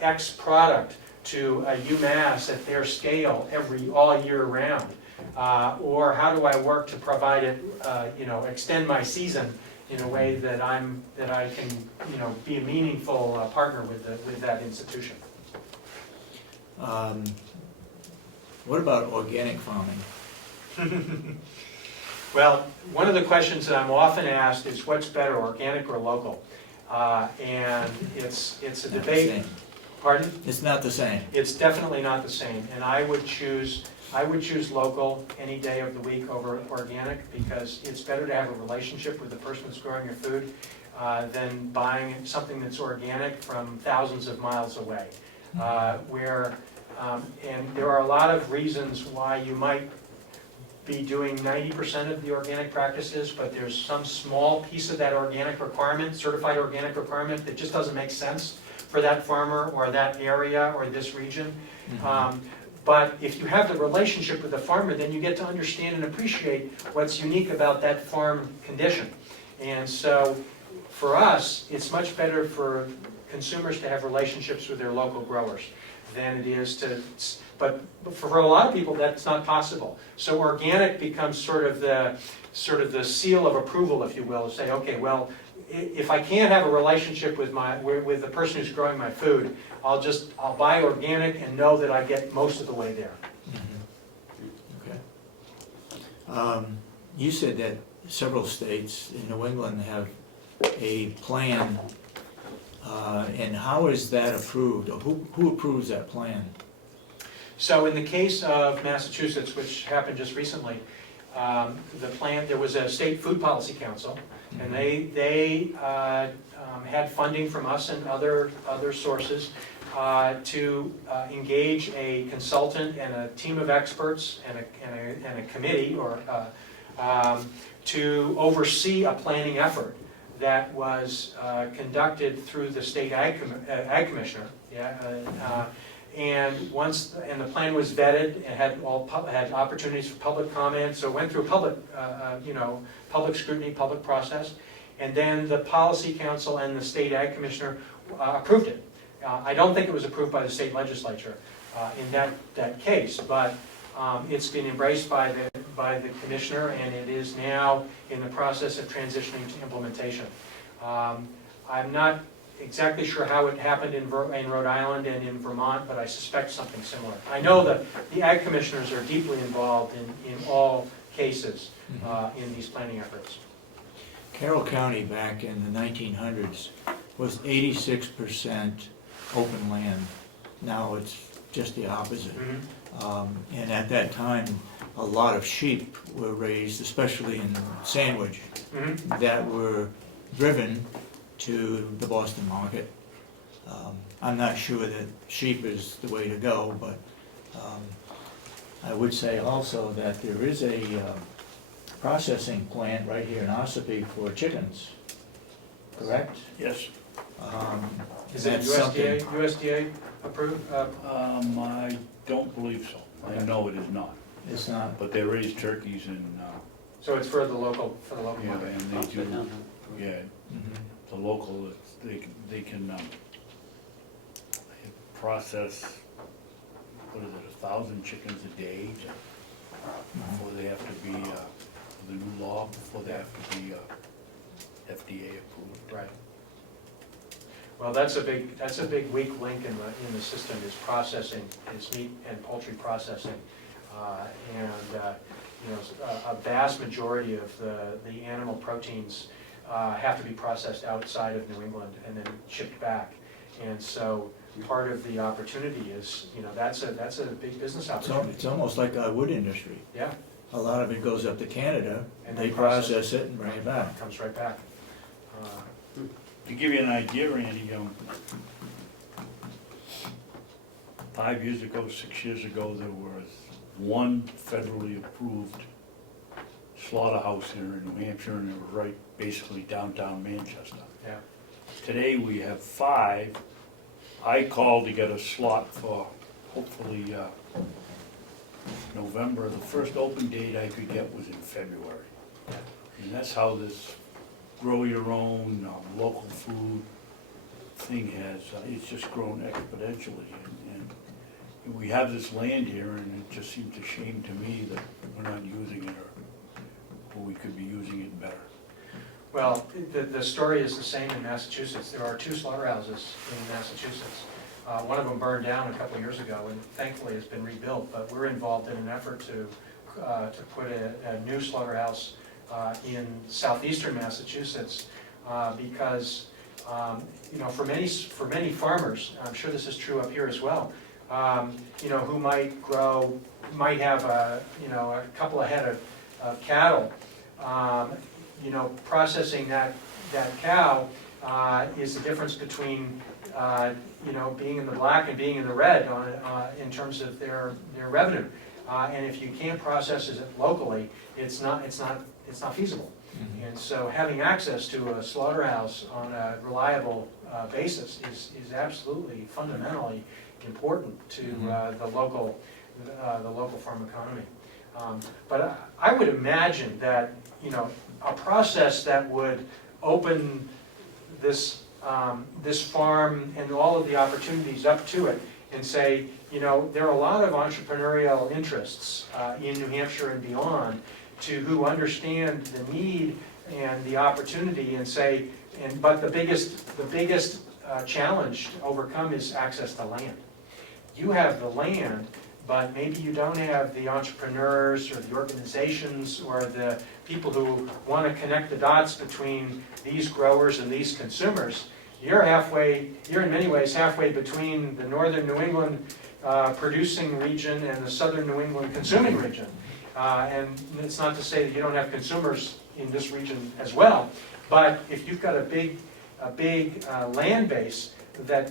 X product to UMass at their scale all year round? Or how do I work to provide it, extend my season in a way that I can, be a meaningful partner with that institution. What about organic farming? Well, one of the questions that I'm often asked is what's better, organic or local? And it's a Not the debate. same. Pardon? It's not the same. It's definitely not the same, and I would choose local any day of the week over organic, because it's better to have a relationship with the person that's growing your food than buying something that's organic from thousands of miles away. And there are a lot of reasons why you might be doing 90% of the organic practices, but there's some small piece of that organic requirement, certified organic requirement, that just doesn't make sense for that farmer or that area or this region. But if you have the relationship with the farmer, then you get to understand and appreciate what's unique about that farm condition. And so for us, it's much better for consumers to have relationships with their local growers than it is to, but for a lot of people that's not possible. So organic becomes sort of the seal of approval, if you will, to say, okay, well, if I can't have a relationship with the person who's growing my food, I'll buy organic and know that I get most of the way there. Okay. You said that several states in New England have a plan, and how is that approved? Or who approves that plan? So in the case of Massachusetts, which happened just recently, the plan, there was a state food policy council, and they had funding from us and other sources to engage a consultant and a team of experts and a committee to oversee a planning effort that was conducted through the state ag commissioner. And the plan was vetted and had opportunities for public comment, so it went through public scrutiny, public process, and then the policy council and the state ag commissioner approved it. I don't think it was approved by the state legislature in that case, but it's been embraced by the commissioner, and it is now in the process of transitioning to implementation. I'm not exactly sure how it happened in Rhode Island and in Vermont, but I suspect something similar. I know that the ag commissioners are deeply involved in all cases in these planning efforts. Carroll County back in the 1900s was 86% open land. Now it's just the opposite. And at that time, a lot of sheep were raised, especially in Sandwich, that were driven to the Boston market. I'm not sure that sheep is the way to go, but I would say also that there is a processing plant right here in Ossipee for chickens, correct? Yes. Is it USDA approved? I don't believe so. I know it is not. It's not. But they raise turkeys and, So it's for the local yeah, market. and they do, yeah, the local, they can process, what is it, 1,000 chickens a day before they have to be, the new law, before they have to be FDA approved. Right. Well, that's a big weak link in the system, is processing, is meat and poultry processing. A vast majority of the animal proteins have to be processed outside of New England and then shipped back. And so part of the opportunity is, that's a big business opportunity. It's almost like our wood industry. Yeah. A lot of it goes up to Canada, And they they process it and bring it back. It comes right back. To give you an idea, Randy, 5 years ago, 6 years ago, there was one federally approved slaughterhouse here in New Hampshire, and it was right basically downtown Manchester. Yeah. Today we have 5. I called to get a slot for hopefully November. The first open date I could get was in February. And that's how this grow your own local food thing has, it's just grown exponentially. And we have this land here, and it just seems a shame to me that we're not using it, or we could be using it better. Well, the story is the same in Massachusetts. There are 2 slaughterhouses in Massachusetts. One of them burned down a couple of years ago, and thankfully has been rebuilt, but we're involved in an effort to put a new slaughterhouse in southeastern Massachusetts, because for many farmers, I'm sure this is true up here as well, who might have a couple of head of cattle, processing that cow is the difference between being in the black and being in the red in terms of their revenue. And if you can't process it locally, it's not feasible. Mhm. And so having access to a slaughterhouse on a reliable basis is absolutely fundamentally important to the local farm economy. But I would imagine that a process that would open this farm and all of the opportunities up to it and say, there are a lot of entrepreneurial interests in New Hampshire and beyond who understand the need and the opportunity and say, but the biggest challenge to overcome is access to land. You have the land, but maybe you don't have the entrepreneurs or the organizations or the people who want to connect the dots between these growers and these consumers. You're in many ways halfway between the northern New England producing region and the southern New England consuming region. And it's not to say that you don't have consumers in this region as well, but if you've got a big land base that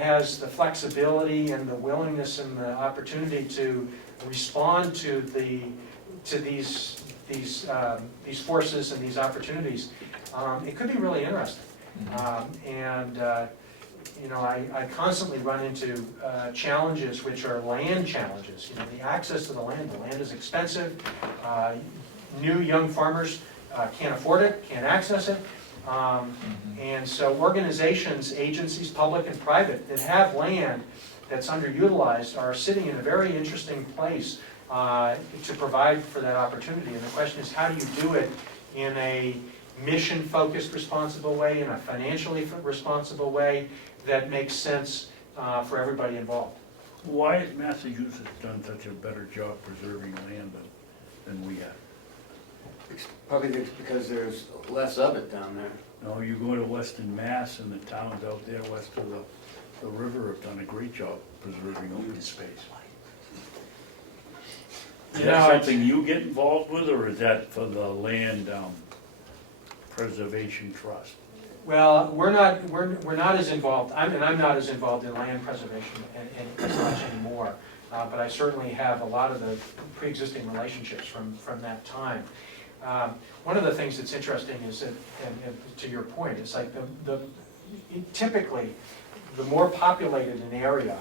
has the flexibility and the willingness and the opportunity to respond to these forces and these opportunities, it could be really interesting. I constantly run into challenges which are land challenges. The access to the land is expensive. New young farmers can't afford it, can't access it. And so organizations, agencies, public and private, that have land that's underutilized are sitting in a very interesting place to provide for that opportunity. And the question is, how do you do it in a mission-focused, responsible way, in a financially responsible way that makes sense for everybody involved? Why has Massachusetts done such a better job preserving land than we have? Probably because there's less of it down there. No, you go to Western Mass and the towns out there west of the river have done a great job preserving open space. Is that something you get involved with, or is that for the land preservation trust? Well, we're not as involved. I'm not as involved in land preservation as much anymore. But I certainly have a lot of the pre-existing relationships from that time. One of the things that's interesting is that, and to your point, it's like typically the more populated an area,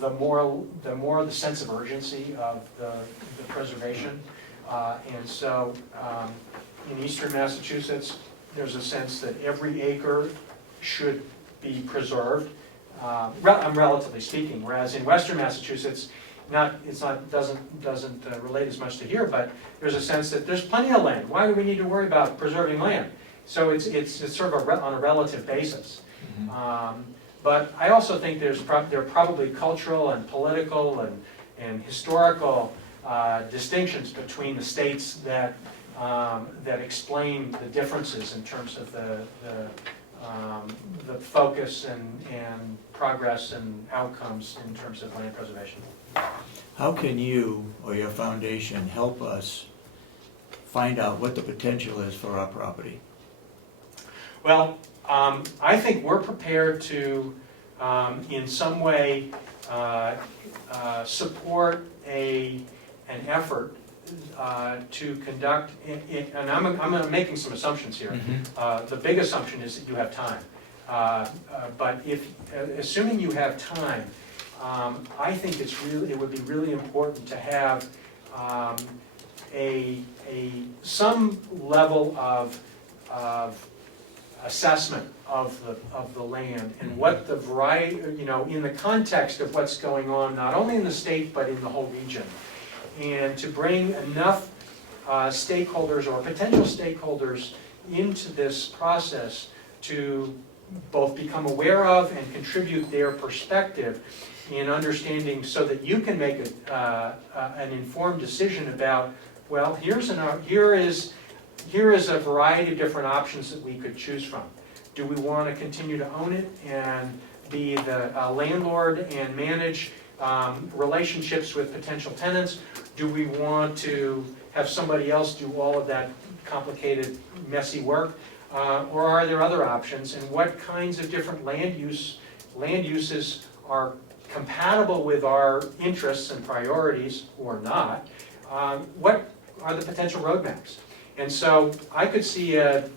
the more the sense of urgency of the preservation. And so in eastern Massachusetts, there's a sense that every acre should be preserved, relatively speaking. Whereas in western Massachusetts, doesn't relate as much to here, but there's a sense that there's plenty of land. Why do we need to worry about preserving land? So it's sort of on a relative basis. But I also think there are probably cultural and political and historical distinctions between the states that explain the differences in terms of the focus and progress and outcomes in terms of land preservation. How can you or your foundation help us find out what the potential is for our property? Well, I think we're prepared to, in some way, support an effort to conduct, and I'm making some assumptions here. The big assumption is that you have time. But assuming you have time, I think it would be really important to have some level of assessment of the land and what the variety, in the context of what's going on, not only in the state but in the whole region, and to bring enough stakeholders or potential stakeholders into this process to both become aware of and contribute their perspective in understanding, so that you can make an informed decision about Well, here is a variety of different options that we could choose from. Do we want to continue to own it and be the landlord and manage relationships with potential tenants? Do we want to have somebody else do all of that complicated, messy work? Or are there other options? And what kinds of different land uses are compatible with our interests and priorities or not? What are the potential roadmaps? And so I could see, I'm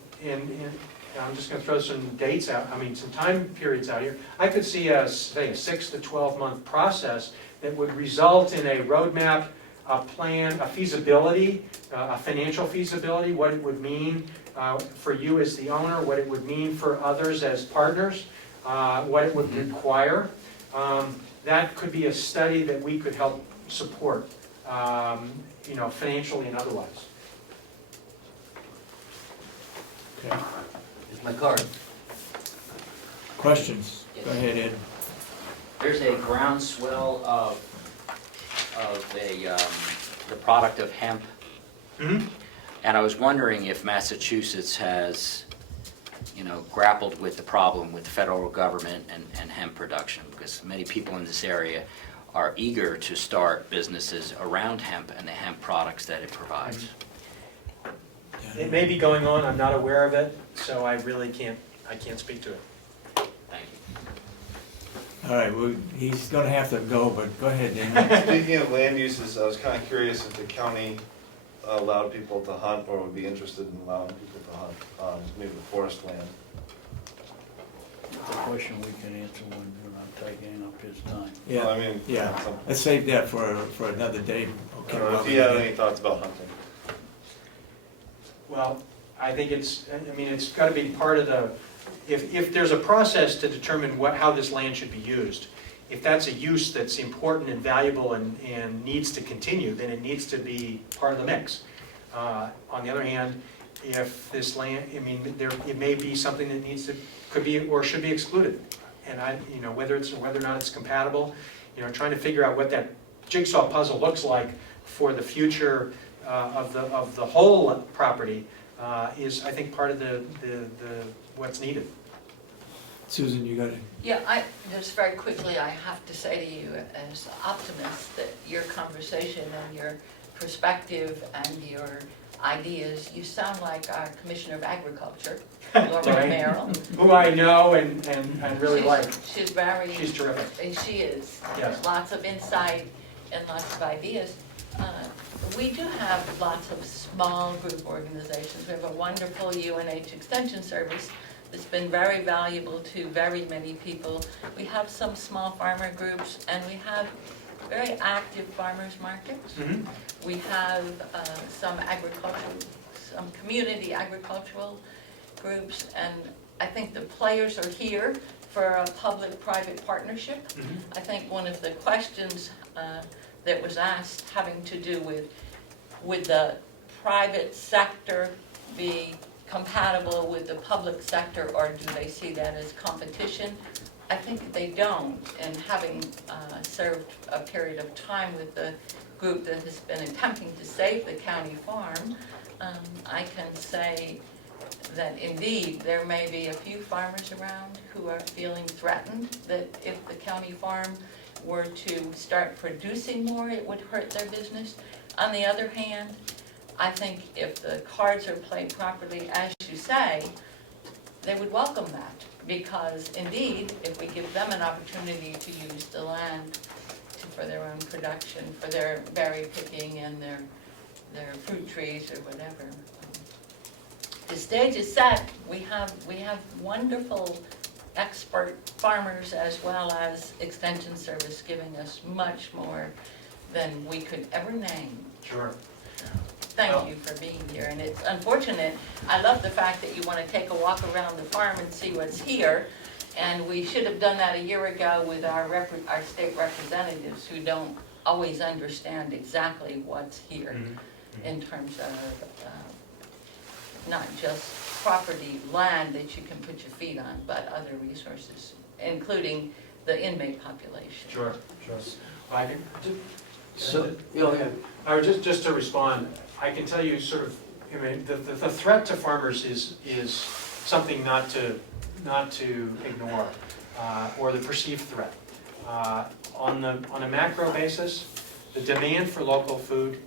just going to throw some dates out, some time periods out here. I could see say a 6 to 12 month process that would result in a roadmap, a plan, a feasibility, a financial feasibility, what it would mean for you as the owner, what it would mean for others as partners, what it would require. That could be a study that we could help support, financially and otherwise. Okay. Here's my card. Questions? Go ahead, Ed. There's a groundswell of the product of hemp. Mm-hmm. And I was wondering if Massachusetts has, grappled with the problem with the federal government and hemp production, because many people in this area are eager to start businesses around hemp and the hemp products that it provides. It may be going on, I'm not aware of it, so I really can't speak to it. Thank you. All right, well, he's gonna have to go, but go ahead, Dan. Speaking of land uses, I was kind of curious if the county allowed people to hunt or would be interested in allowing people to hunt on maybe the forest land. It's a question we can answer when we're not taking up his time. Yeah, Well, I mean, yeah. some- Let's save that for another day. I Okay. don't know if you had any thoughts about hunting. Well, I think it's got to be part of the, if there's a process to determine how this land should be used, if that's a use that's important and valuable and needs to continue, then it needs to be part of the mix. On the other hand, if this land, it may be something that could be or should be excluded. And whether or not it's compatible, trying to figure out what that jigsaw puzzle looks like for the future of the whole property is, I think, part of the what's needed. Susan, you got it. Yeah, just very quickly, I have to say to you as optimist that your conversation and your perspective and your ideas, you sound like our Commissioner of Agriculture, Laura Merrill. Who I know and really like. She's very. She's terrific. And she is. Yes. Lots of insight and lots of ideas. We do have lots of small group organizations. We have a wonderful UNH Extension Service that's been very valuable to very many people. We have some small farmer groups, and we have very active farmers markets. Mm-hmm. We have some community agricultural groups, and I think the players are here for a public-private partnership. Mm-hmm. I think one of the questions that was asked having to do with the private sector be compatible with the public sector, or do they see that as competition? I think they don't, and having served a period of time with the group that has been attempting to save the county farm, I can say that indeed there may be a few farmers around who are feeling threatened that if the county farm were to start producing more, it would hurt their business. On the other hand, I think if the cards are played properly, as you say, they would welcome that. Because indeed, if we give them an opportunity to use the land for their own production, for their berry picking and their fruit trees or whatever, the stage is set. We have wonderful expert farmers as well as Extension Service giving us much more than we could ever name. Sure. Thank you for being here, and it's unfortunate. I love the fact that you want to take a walk around the farm and see what's here, and we should have done that a year ago with our state representatives who don't always understand exactly what's here in terms of not just property, land that you can put your feet on, but other resources, including the inmate population. Sure. So, yeah, I would just to respond, I can tell you sort of, I mean, the threat to farmers is something not to ignore, or the perceived threat. On a macro basis, the demand for local food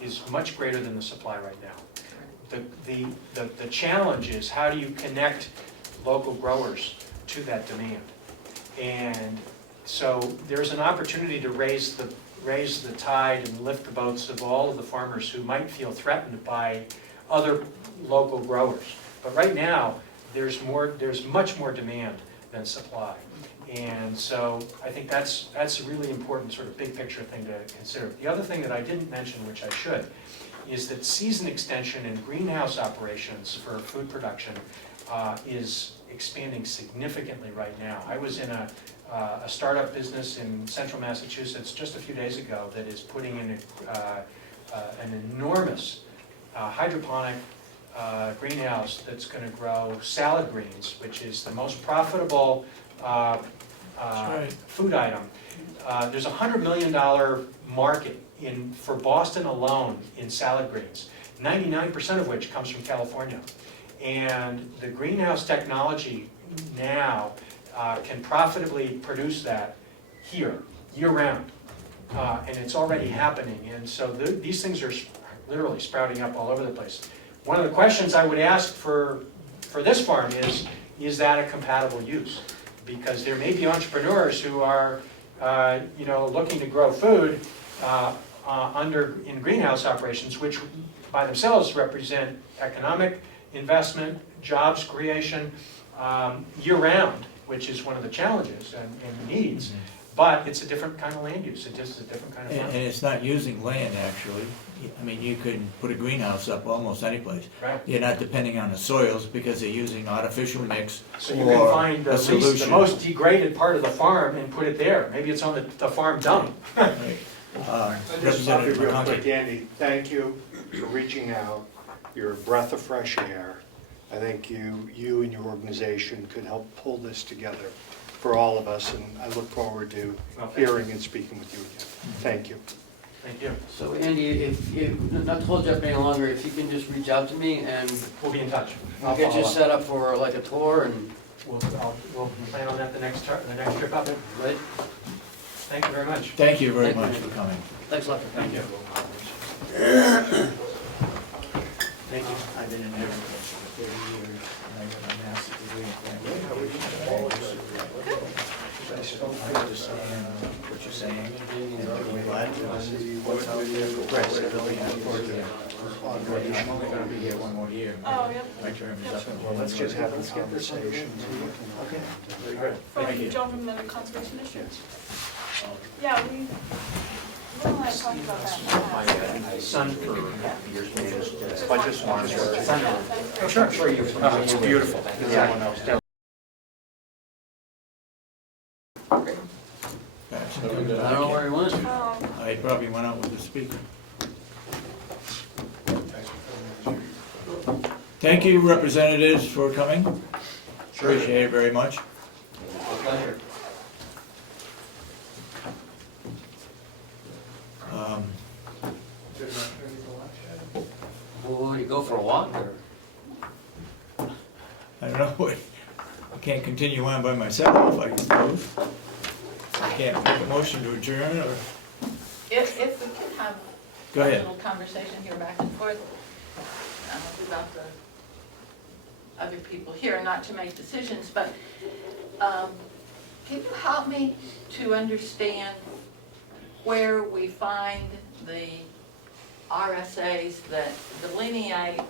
is much greater than the supply right now. The challenge is, how do you connect local growers to that demand? And so there's an opportunity to raise the tide and lift the boats of all of the farmers who might feel threatened by other local growers. But right now, there's much more demand than supply. And so I think that's a really important sort of big picture thing to consider. The other thing that I didn't mention, which I should, is that season extension and greenhouse operations for food production is expanding significantly right now. I was in a startup business in central Massachusetts just a few days ago that is putting in an enormous hydroponic greenhouse that's going to grow salad greens, which is the most profitable food item. There's a $100 million market for Boston alone in salad greens, 99% of which comes from California. And the greenhouse technology now can profitably produce that here, year-round. And it's already happening. And so these things are literally sprouting up all over the place. One of the questions I would ask for this farm is that a compatible use? Because there may be entrepreneurs who are looking to grow food in greenhouse operations, which by themselves represent economic investment, jobs creation, year-round, which is one of the challenges and needs. But it's a different kind of land use. It's just a different kind of farm. And it's not using land, actually. I mean, you could put a greenhouse up almost any place. Right. You're not depending on the soils because they're using artificial mix So you can or find a the solution. most degraded part of the farm and put it there. Maybe it's on the farm dump. Right. Just stop you Representative real quick, McConkey. Andy, thank you for reaching out. You're a breath of fresh air. I think you and your organization could help pull this together for all of us, and I look forward to hearing and speaking with you again. Thank you. Thank you. so Andy, not to hold you up any longer, if you can just reach out to me and We'll be in touch. I'll get you set up for like a tour and, We'll plan on that the next trip up. right? Thank you very much. Thank you very Thank you. much for coming. Thanks a lot. Thank you. Thank you. I've been in agriculture for 30 years, and I got a master's degree in planning. I understand what you're saying, and I'm glad to see what's out there for possibility. I'm only gonna be here one more year. Oh, yep. My term is up in. Well, let's just have this conversation. Okay, very good. Thank From you. John from the conservation issues? Yeah, we don't want to talk about that. Son for I just wanted to. Sure. It's beautiful. Babson, I come don't back know in. where he went. I probably went out with the speaker. Thank you, representatives, for coming. Appreciate it very much. Um, Will you go for a walk or? I don't know, I can't continue on by myself, I suppose. I can't make a motion to adjourn, or, If we could have go a ahead. little conversation here back and forth about the other people here, not to make decisions, but can you help me to understand where we find the RSAs that delineate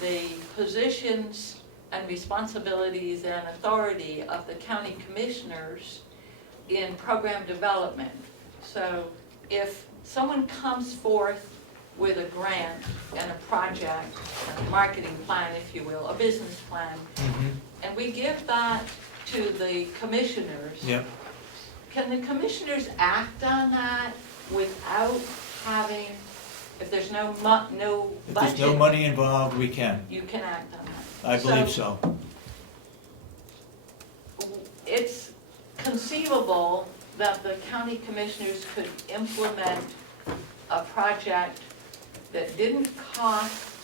the positions and responsibilities and authority of the county commissioners in program development? So if someone comes forth with a grant and a project, a marketing plan, if you will, a business plan, and we give that to the commissioners, Yep, can the commissioners act on that without having, if there's no if there's no budget, money involved, we can. you can act on that? I believe so. It's conceivable that the county commissioners could implement a project that didn't cost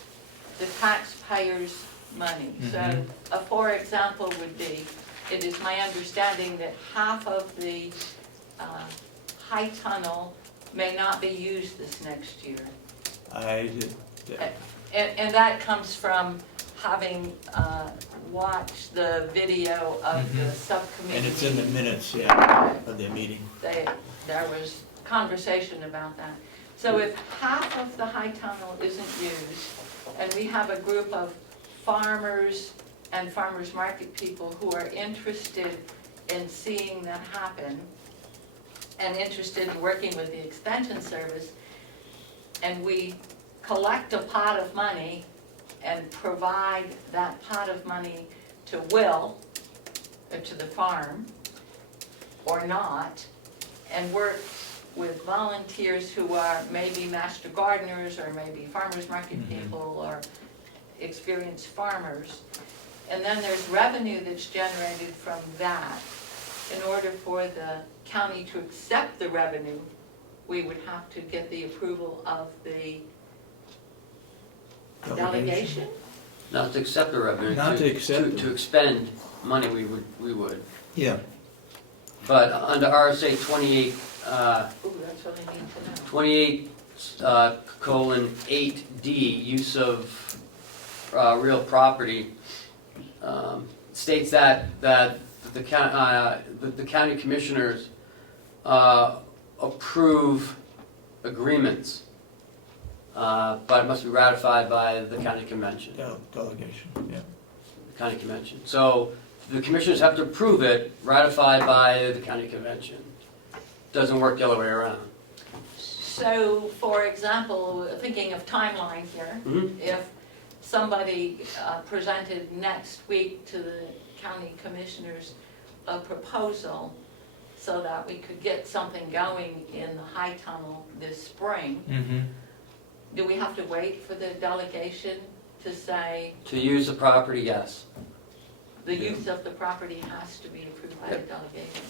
the taxpayers money. So a for example would be, it is my understanding that half of the high tunnel may not be used this next year. I did, yeah. And that comes from having watched the video of the subcommittee. And it's in the minutes, yeah, of their meeting. There was conversation about that. So if half of the high tunnel isn't used, and we have a group of farmers and farmers market people who are interested in seeing that happen, and interested in working with the extension service, and we collect a pot of money and provide that pot of money to Will, or to the farm, or not, and work with volunteers who are maybe master gardeners, or maybe farmers market people, or experienced farmers. And then there's revenue that's generated from that. In order for the county to accept the revenue, we would have to get the approval of the delegation? Not to accept the revenue. Not to accept it. To expend money, we would. Yeah. But under RSA 28, Ooh, that's what I need to know. 28 :8D, use of real property, states that the county commissioners approve agreements, but it must be ratified by the county convention. Delegation, yeah. The county convention. So the commissioners have to approve it, ratified by the county convention. Doesn't work the other way around. So, for example, thinking of timeline here, if somebody presented next week to the county commissioners a proposal so that we could get something going in the high tunnel this spring, do we have to wait for the delegation to say To use the property, yes. the use of the property has to be approved by the delegation?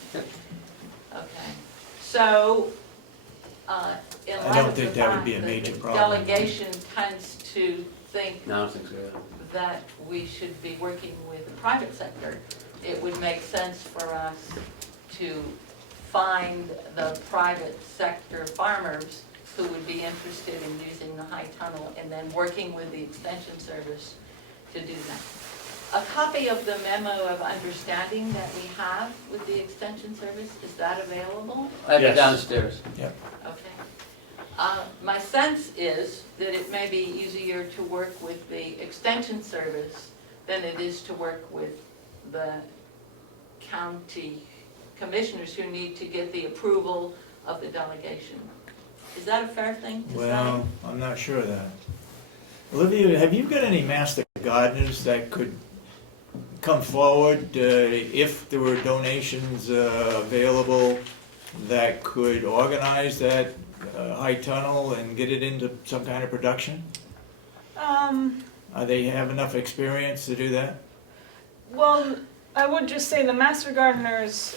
Okay, so in I light don't of the think that would fact be a that major the problem. delegation tends to think No, I don't think so. that we should be working with the private sector, it would make sense for us to find the private sector farmers who would be interested in using the high tunnel and then working with the extension service to do that. A copy of the memo of understanding that we have with the extension service, is that available? I have it Yes. downstairs. Okay. My sense is that it may be easier to work with the extension service than it is to work with the county commissioners who need to get the approval of the delegation. Is that a fair thing to say? Well, I'm not sure of that. Olivia, have you got any master gardeners that could come forward if there were donations available that could organize that high tunnel and get it into some kind of production? They have enough experience to do that? Well, I would just say the master gardeners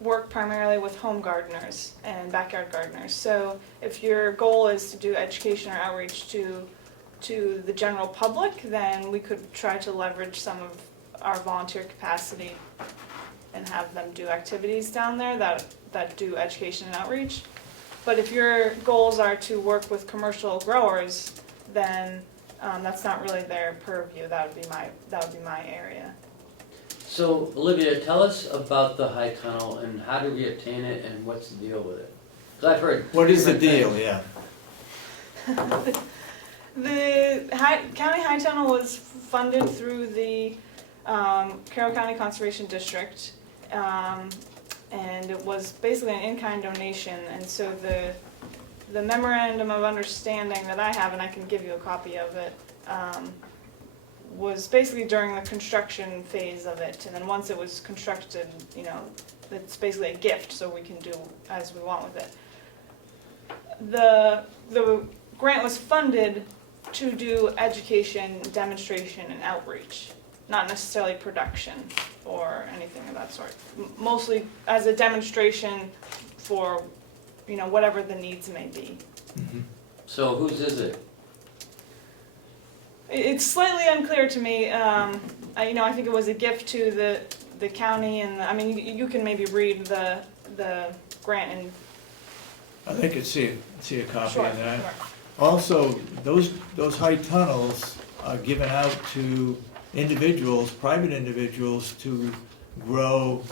work primarily with home gardeners and backyard gardeners. So if your goal is to do education or outreach to the general public, then we could try to leverage some of our volunteer capacity and have them do activities down there that do education and outreach. But if your goals are to work with commercial growers, then that's not really their purview. That would be my area. So Olivia, tell us about the high tunnel and how do we obtain it and what's the deal with it? 'Cause I've heard. What is the different deal, things. yeah? The county high tunnel was funded through the Carroll County Conservation District, and it was basically an in-kind donation. And so the memorandum of understanding that I have, and I can give you a copy of it, was basically during the construction phase of it. And then once it was constructed, it's basically a gift, so we can do as we want with it. The grant was funded to do education, demonstration, and outreach, not necessarily production or anything of that sort. Mostly as a demonstration for, whatever the needs may be. So whose is it? It's slightly unclear to me. I think it was a gift to the county, and I mean, you can maybe read the grant and. I'd like to see a copy Sure, of that. sure. Also, those high tunnels are given out to individuals, private individuals, to grow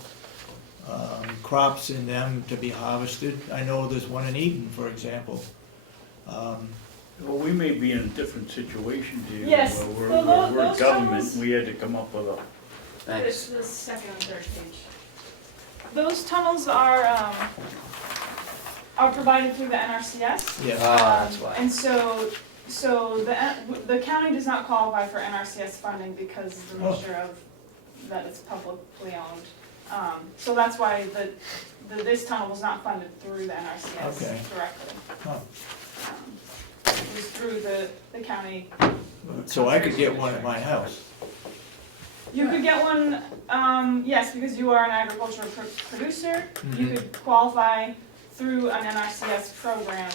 crops in them to be harvested. I know there's one in Eaton, for example. Well, we may be in a different situation here. Yes, Where well, we're those government, tunnels- we had to come up with a, Thanks. The second and third page. Those tunnels are provided through the NRCS. Yeah. Ah, that's why. And so the county does not qualify for NRCS funding because of the nature of that it's publicly owned. So that's why this tunnel was not funded through the NRCS Okay. directly. Huh. It was through the county. So I could get one at my house. You could get one, yes, because you are an agricultural producer. You Mhm. could qualify through an NRCS program.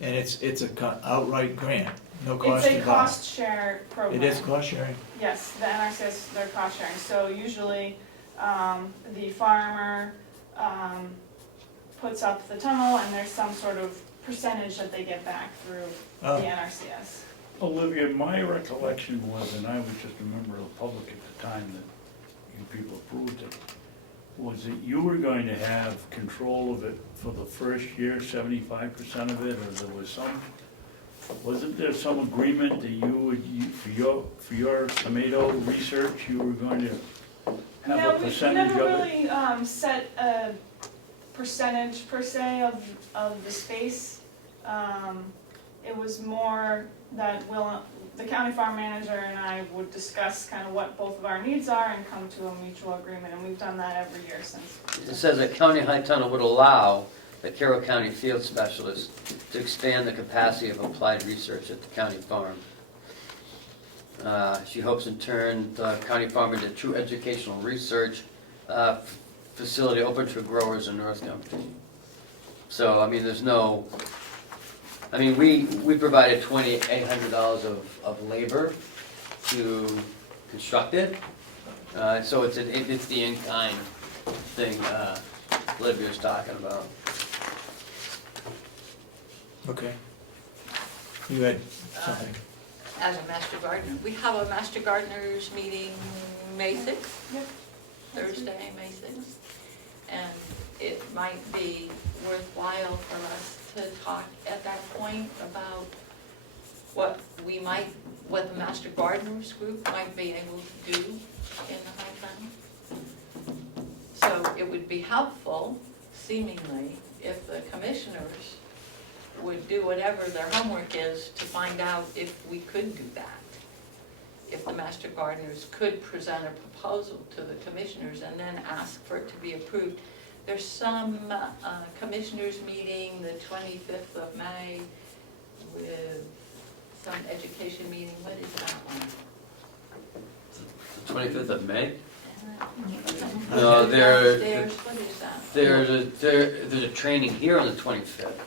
And it's a outright grant, no It's cost a involved. cost share program. It is cost sharing? Yes, the NRCS, they're cost sharing. So usually, the farmer, puts up the tunnel and there's some sort of percentage that they get back through Oh. the NRCS. Olivia, my recollection was, and I was just a member of the public at the time that you people approved it, was that you were going to have control of it for the first year, 75% of it, or there was wasn't there some agreement that for your tomato research, you were going to have a percentage of it? We never really set a percentage per se of the space. It was more that the county farm manager and I would discuss kind of what both of our needs are and come to a mutual agreement, and we've done that every year since. It says a county high tunnel would allow the Carroll County field specialist to expand the capacity of applied research at the county farm. She hopes in turn the county farm into true educational research facility open to growers in North County. So, I mean, we provided $2,800 of labor to construct it. So it's the in-kind thing Olivia's talking about. Okay. You had something? As a master gardener, we have a master gardeners meeting May 6th, Yep. Thursday, May 6th. And it might be worthwhile for us to talk at that point about what the master gardeners group might be able to do in the high tunnel. So it would be helpful, seemingly, if the commissioners would do whatever their homework is to find out if we could do that. If the master gardeners could present a proposal to the commissioners and then ask for it to be approved. There's some commissioners meeting the 25th of May with some education meeting. What is that one? 25th of May? No, there- what is that? There's a training here on the 25th.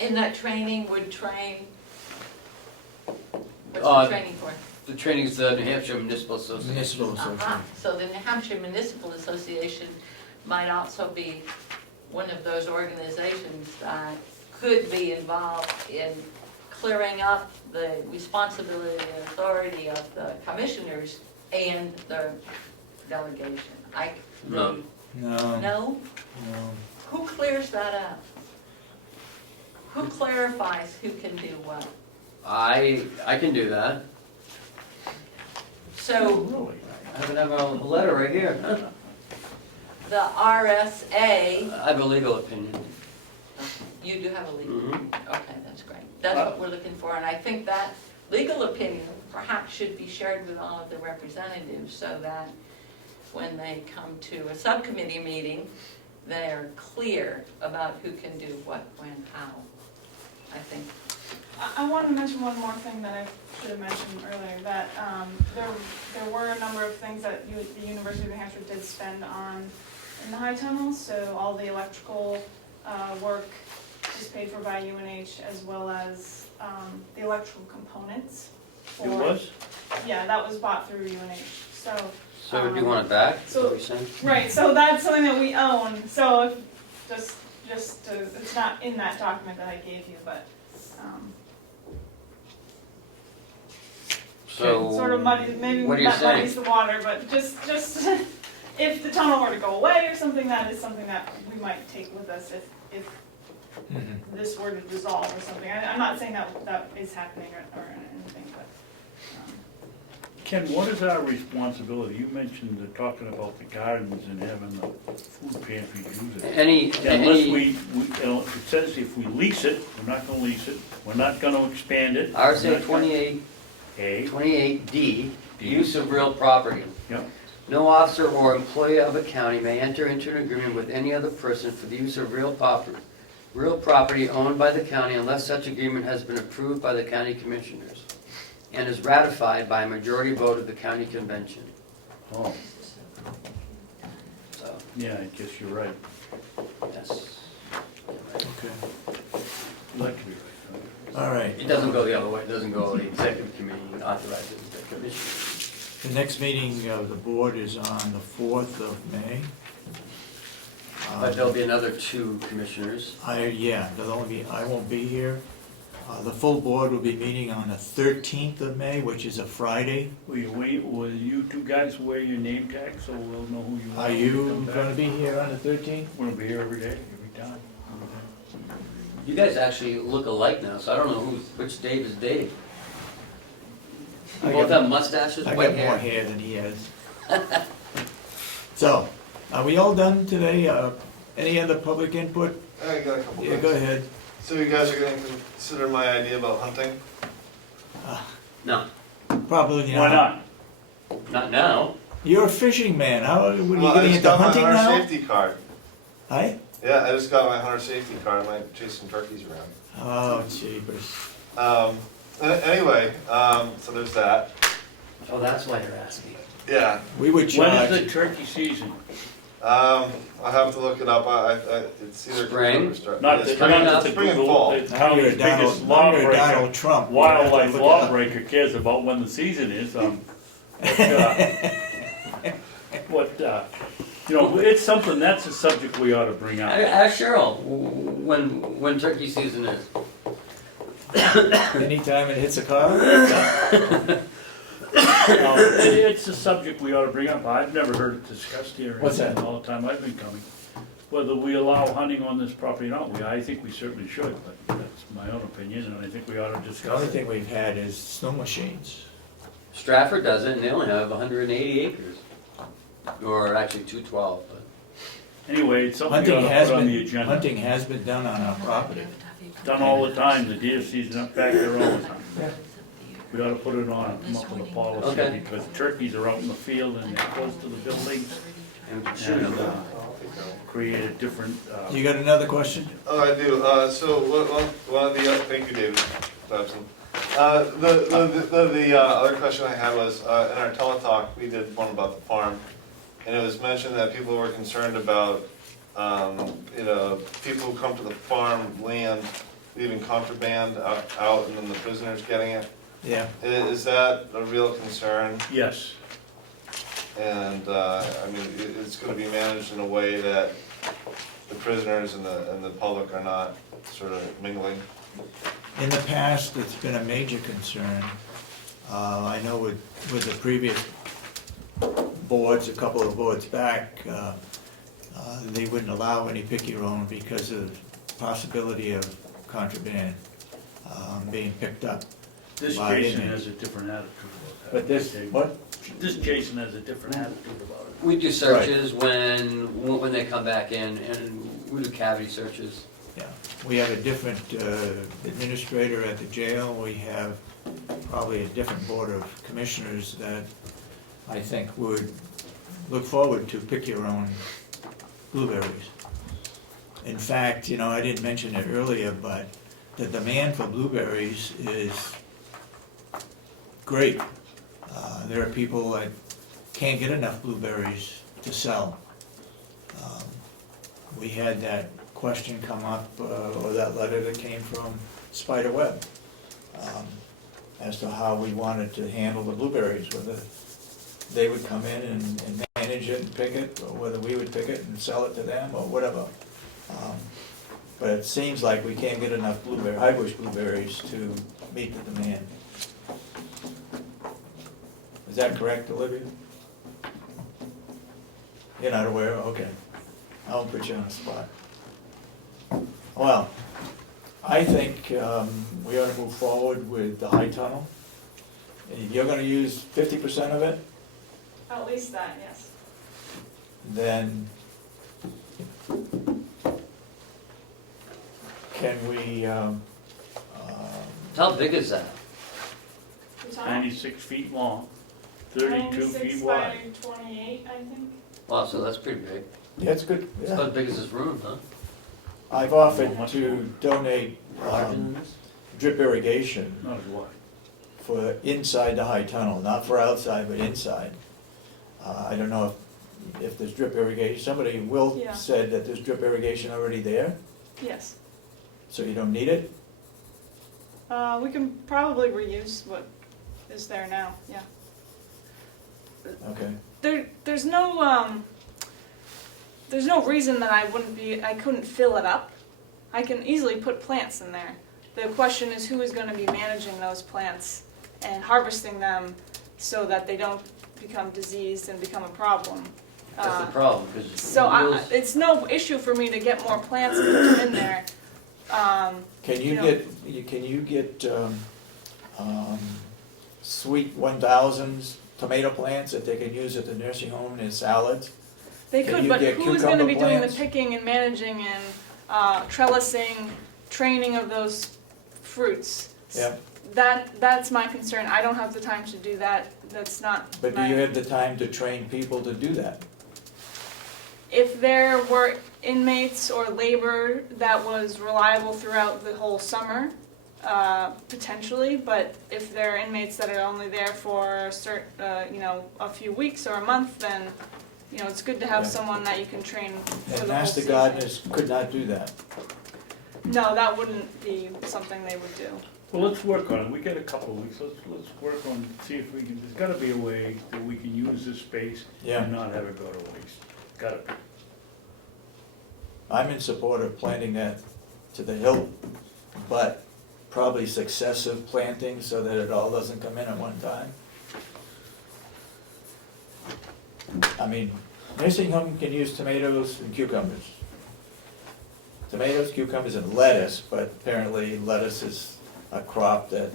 In that training would train, what's Uh, the training for? The training's the New Hampshire Municipal Association. Municipal Association. So the New Hampshire Municipal Association might also be one of those organizations that could be involved in clearing up the responsibility and authority of the commissioners and the delegation. No. No. No? No. Who clears that up? Who clarifies who can do what? I can do that. So Really? I have a letter right here. the RSA, I have a legal opinion. you do have a legal, Mhm. okay, that's great. That's what we're looking for, and I think that legal opinion perhaps should be shared with all of the representatives so that when they come to a subcommittee meeting, they're clear about who can do what, when, how, I think. I want to mention one more thing that I should have mentioned earlier, that there were a number of things that the University of New Hampshire did spend on in the high tunnels, so all the electrical work is paid for by UNH, as well as the electrical components. It was? Yeah, that was bought through UNH, so. So do you want it back? Is that So- what you're saying? Right, so that's something that we own, so if, just to, it's not in that document that I gave you, but, So. sort of muddy, maybe What are you that muddies saying? the water, but just, if the tunnel were to go away or something, that is something that we might take with us if this were to dissolve or something. I'm not saying that is happening or anything, but, Ken, what is our responsibility? You mentioned talking about the gardens and having the food pantry use it. Unless we, you know, it says if we lease it, we're not gonna lease it, we're not gonna expand it. RSA we're not gonna- 28D, use of real property. Yep. No officer or employee of a county may enter into an agreement with any other person for the use of real property owned by the county unless such agreement has been approved by the county commissioners and is ratified by a majority vote of the county convention. Oh, So, yeah, I guess you're right. yes. Okay, That could be right. all right. It doesn't go the other way, it doesn't go the executive committee authorizes the commission. The next meeting of the board is on the 4th of May. But there'll be another 2 commissioners. I won't be here. The full board will be meeting on the 13th of May, which is a Friday. Will you two guys wear your name tag so we'll know who you are? Are when you you come back? gonna be here on the 13th? We're gonna be here every day, every time. You guys actually look alike now, so I don't know which Dave is Dave. You I both got- have mustaches, I white got more hair. hair than he has. So, are we all done today? Any other public input? I got a couple Yeah, things. go ahead. So you guys are gonna consider my idea about hunting? No, Probably Why not. not? not now. You're a fishing man. What are you Well, I getting just into got my hunting hunter now? safety card. Hi? Yeah, I just got my hunter safety card. I might chase some turkeys around. Oh, jeepers. Anyway, so there's that. Oh, that's why you're asking. Yeah, We would When is charge. the turkey season? I have to look it up. It's either Spring? Not it's the, spring, not it's the, spring and fall. the Now you're county's biggest Donald, law now you're breaker, Donald Trump. wildlife You law have to look it breaker cares about when the season is, you know, it's something, that's a subject we ought to bring up. Ask Cheryl when turkey season is. up. Anytime it hits a car? It's a subject we ought to bring up. I've never heard it discussed here What's that? in all the time I've been coming. Whether we allow hunting on this property or not, I think we certainly should, but that's my own opinion, and I think we ought to The discuss only it. thing we've had is snow machines. Stratford does it, and they only have 180 acres. Or actually 212, but. Anyway, it's something we Hunting ought to has put on the been, agenda. hunting has been done on our property. Done all the time, the deer season up back there all the time. We ought to put it on, come up with a policy, Okay. because turkeys are out in the field and they're close to the buildings, And shoot and them. create a different, You got another question? Oh, I do. So one of the thank you, David Babson. The other question I had was in our teletalk we did one about the farm, and it was mentioned that people were concerned about people who come to the farm land leaving contraband out and then the prisoners getting it. Yeah. Is that a real concern? yes. And it's going to be managed in a way that the prisoners and the public are not sort of mingling. In the past, it's been a major concern. I know with the previous boards, a couple of boards back, they wouldn't allow any pick-your-own because of possibility of contraband being picked up. This By Jason inmates. has a different attitude about that. But this, what? This Jason has a different attitude about it. We do searches when they come back in, and we do cavity searches. Yeah, we have a different administrator at the jail. We have probably a different board of commissioners that I think would look forward to pick your own blueberries. In fact, I didn't mention it earlier, but the demand for blueberries is great. There are people that can't get enough blueberries to sell. We had that question come up, or that letter that came from Spiderweb, as to how we wanted to handle the blueberries, whether they would come in and manage it and pick it, or whether we would pick it and sell it to them, or whatever. But it seems like we can't get enough high bush blueberries to meet the demand. Is that correct, Olivia? You're not aware? Okay. I won't put you on the spot. Well, I think we ought to move forward with the high tunnel. You're gonna use 50% of it, At least that, yes. then can we, How big is that? The tunnel? 96 feet long, 32 96 feet by wide. 28, I think. Wow, so that's pretty big. yeah, it's good, It's yeah. not as big as this room, huh? I've offered to donate Larger than this? drip irrigation Not as wide. for inside the high tunnel, not for outside, but inside. I don't know if there's drip irrigation, somebody, Will Yeah. said that there's drip irrigation already there, Yes. so you don't need it? We can probably reuse what is there now, yeah. Okay, There's no reason that I couldn't fill it up. I can easily put plants in there. The question is who is gonna be managing those plants and harvesting them so that they don't become diseased and become a problem. That's the problem, because So it's no issue for me to get more plants and put them in there. can You you know- get, sweet 1000s tomato plants that they can use at the nursing home in salads? They Can could, you but get who's gonna be cucumber doing the plants? picking and managing and trellising, training of those fruits? Yeah, That's my concern. I don't have the time to do that. That's not but do my- you have the time to train people to do that? If there were inmates or labor that was reliable throughout the whole summer, potentially, but if there are inmates that are only there for a few weeks or a month, then, it's good to have Yeah. someone that you can train for And the whole master season. gardeners could not do that. No, that wouldn't be something they would do. Well, let's work on it, we got a couple of weeks, let's work on, see if we can, there's gotta be a way that we can use this space Yeah. and not have it go to waste. Gotta be. I'm in support of planting that to the hilt, but probably successive planting so that it all doesn't come in at one time. I mean, nursing home can use tomatoes and cucumbers. Tomatoes, cucumbers, and lettuce, but apparently lettuce is a crop that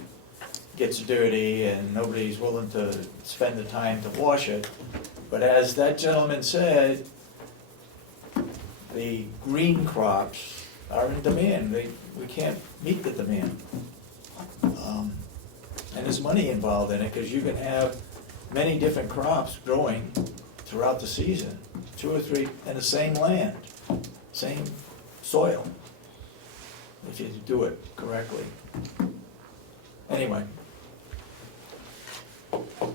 gets dirty and nobody's willing to spend the time to wash it. But as that gentleman said, the green crops are in demand. We can't meet the demand. And there's money involved in it, because you can have many different crops growing throughout the season, 2 or 3 in the same land, same soil, if you do it correctly. Anyway.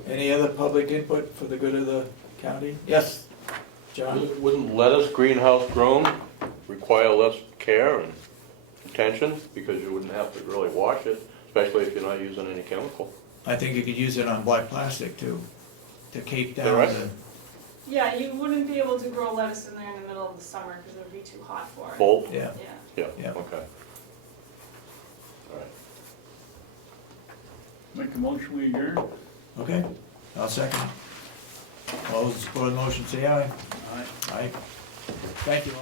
Any other public input for the good of the county? Yes, John? Wouldn't lettuce, greenhouse grown, require less care and attention, because you wouldn't have to really wash it, especially if you're not using any chemical? I think you could use it on black plastic too, to keep down Alright. the, Yeah, you wouldn't be able to grow lettuce in there in the middle of the summer because it would be too hot for it. Bolt? yeah. Yeah. Yeah, Yeah. okay. All right. Make a motion, we adjourn? Okay, I'll second. All those in support of the motion say aye. Aye. Aye. Thank you all.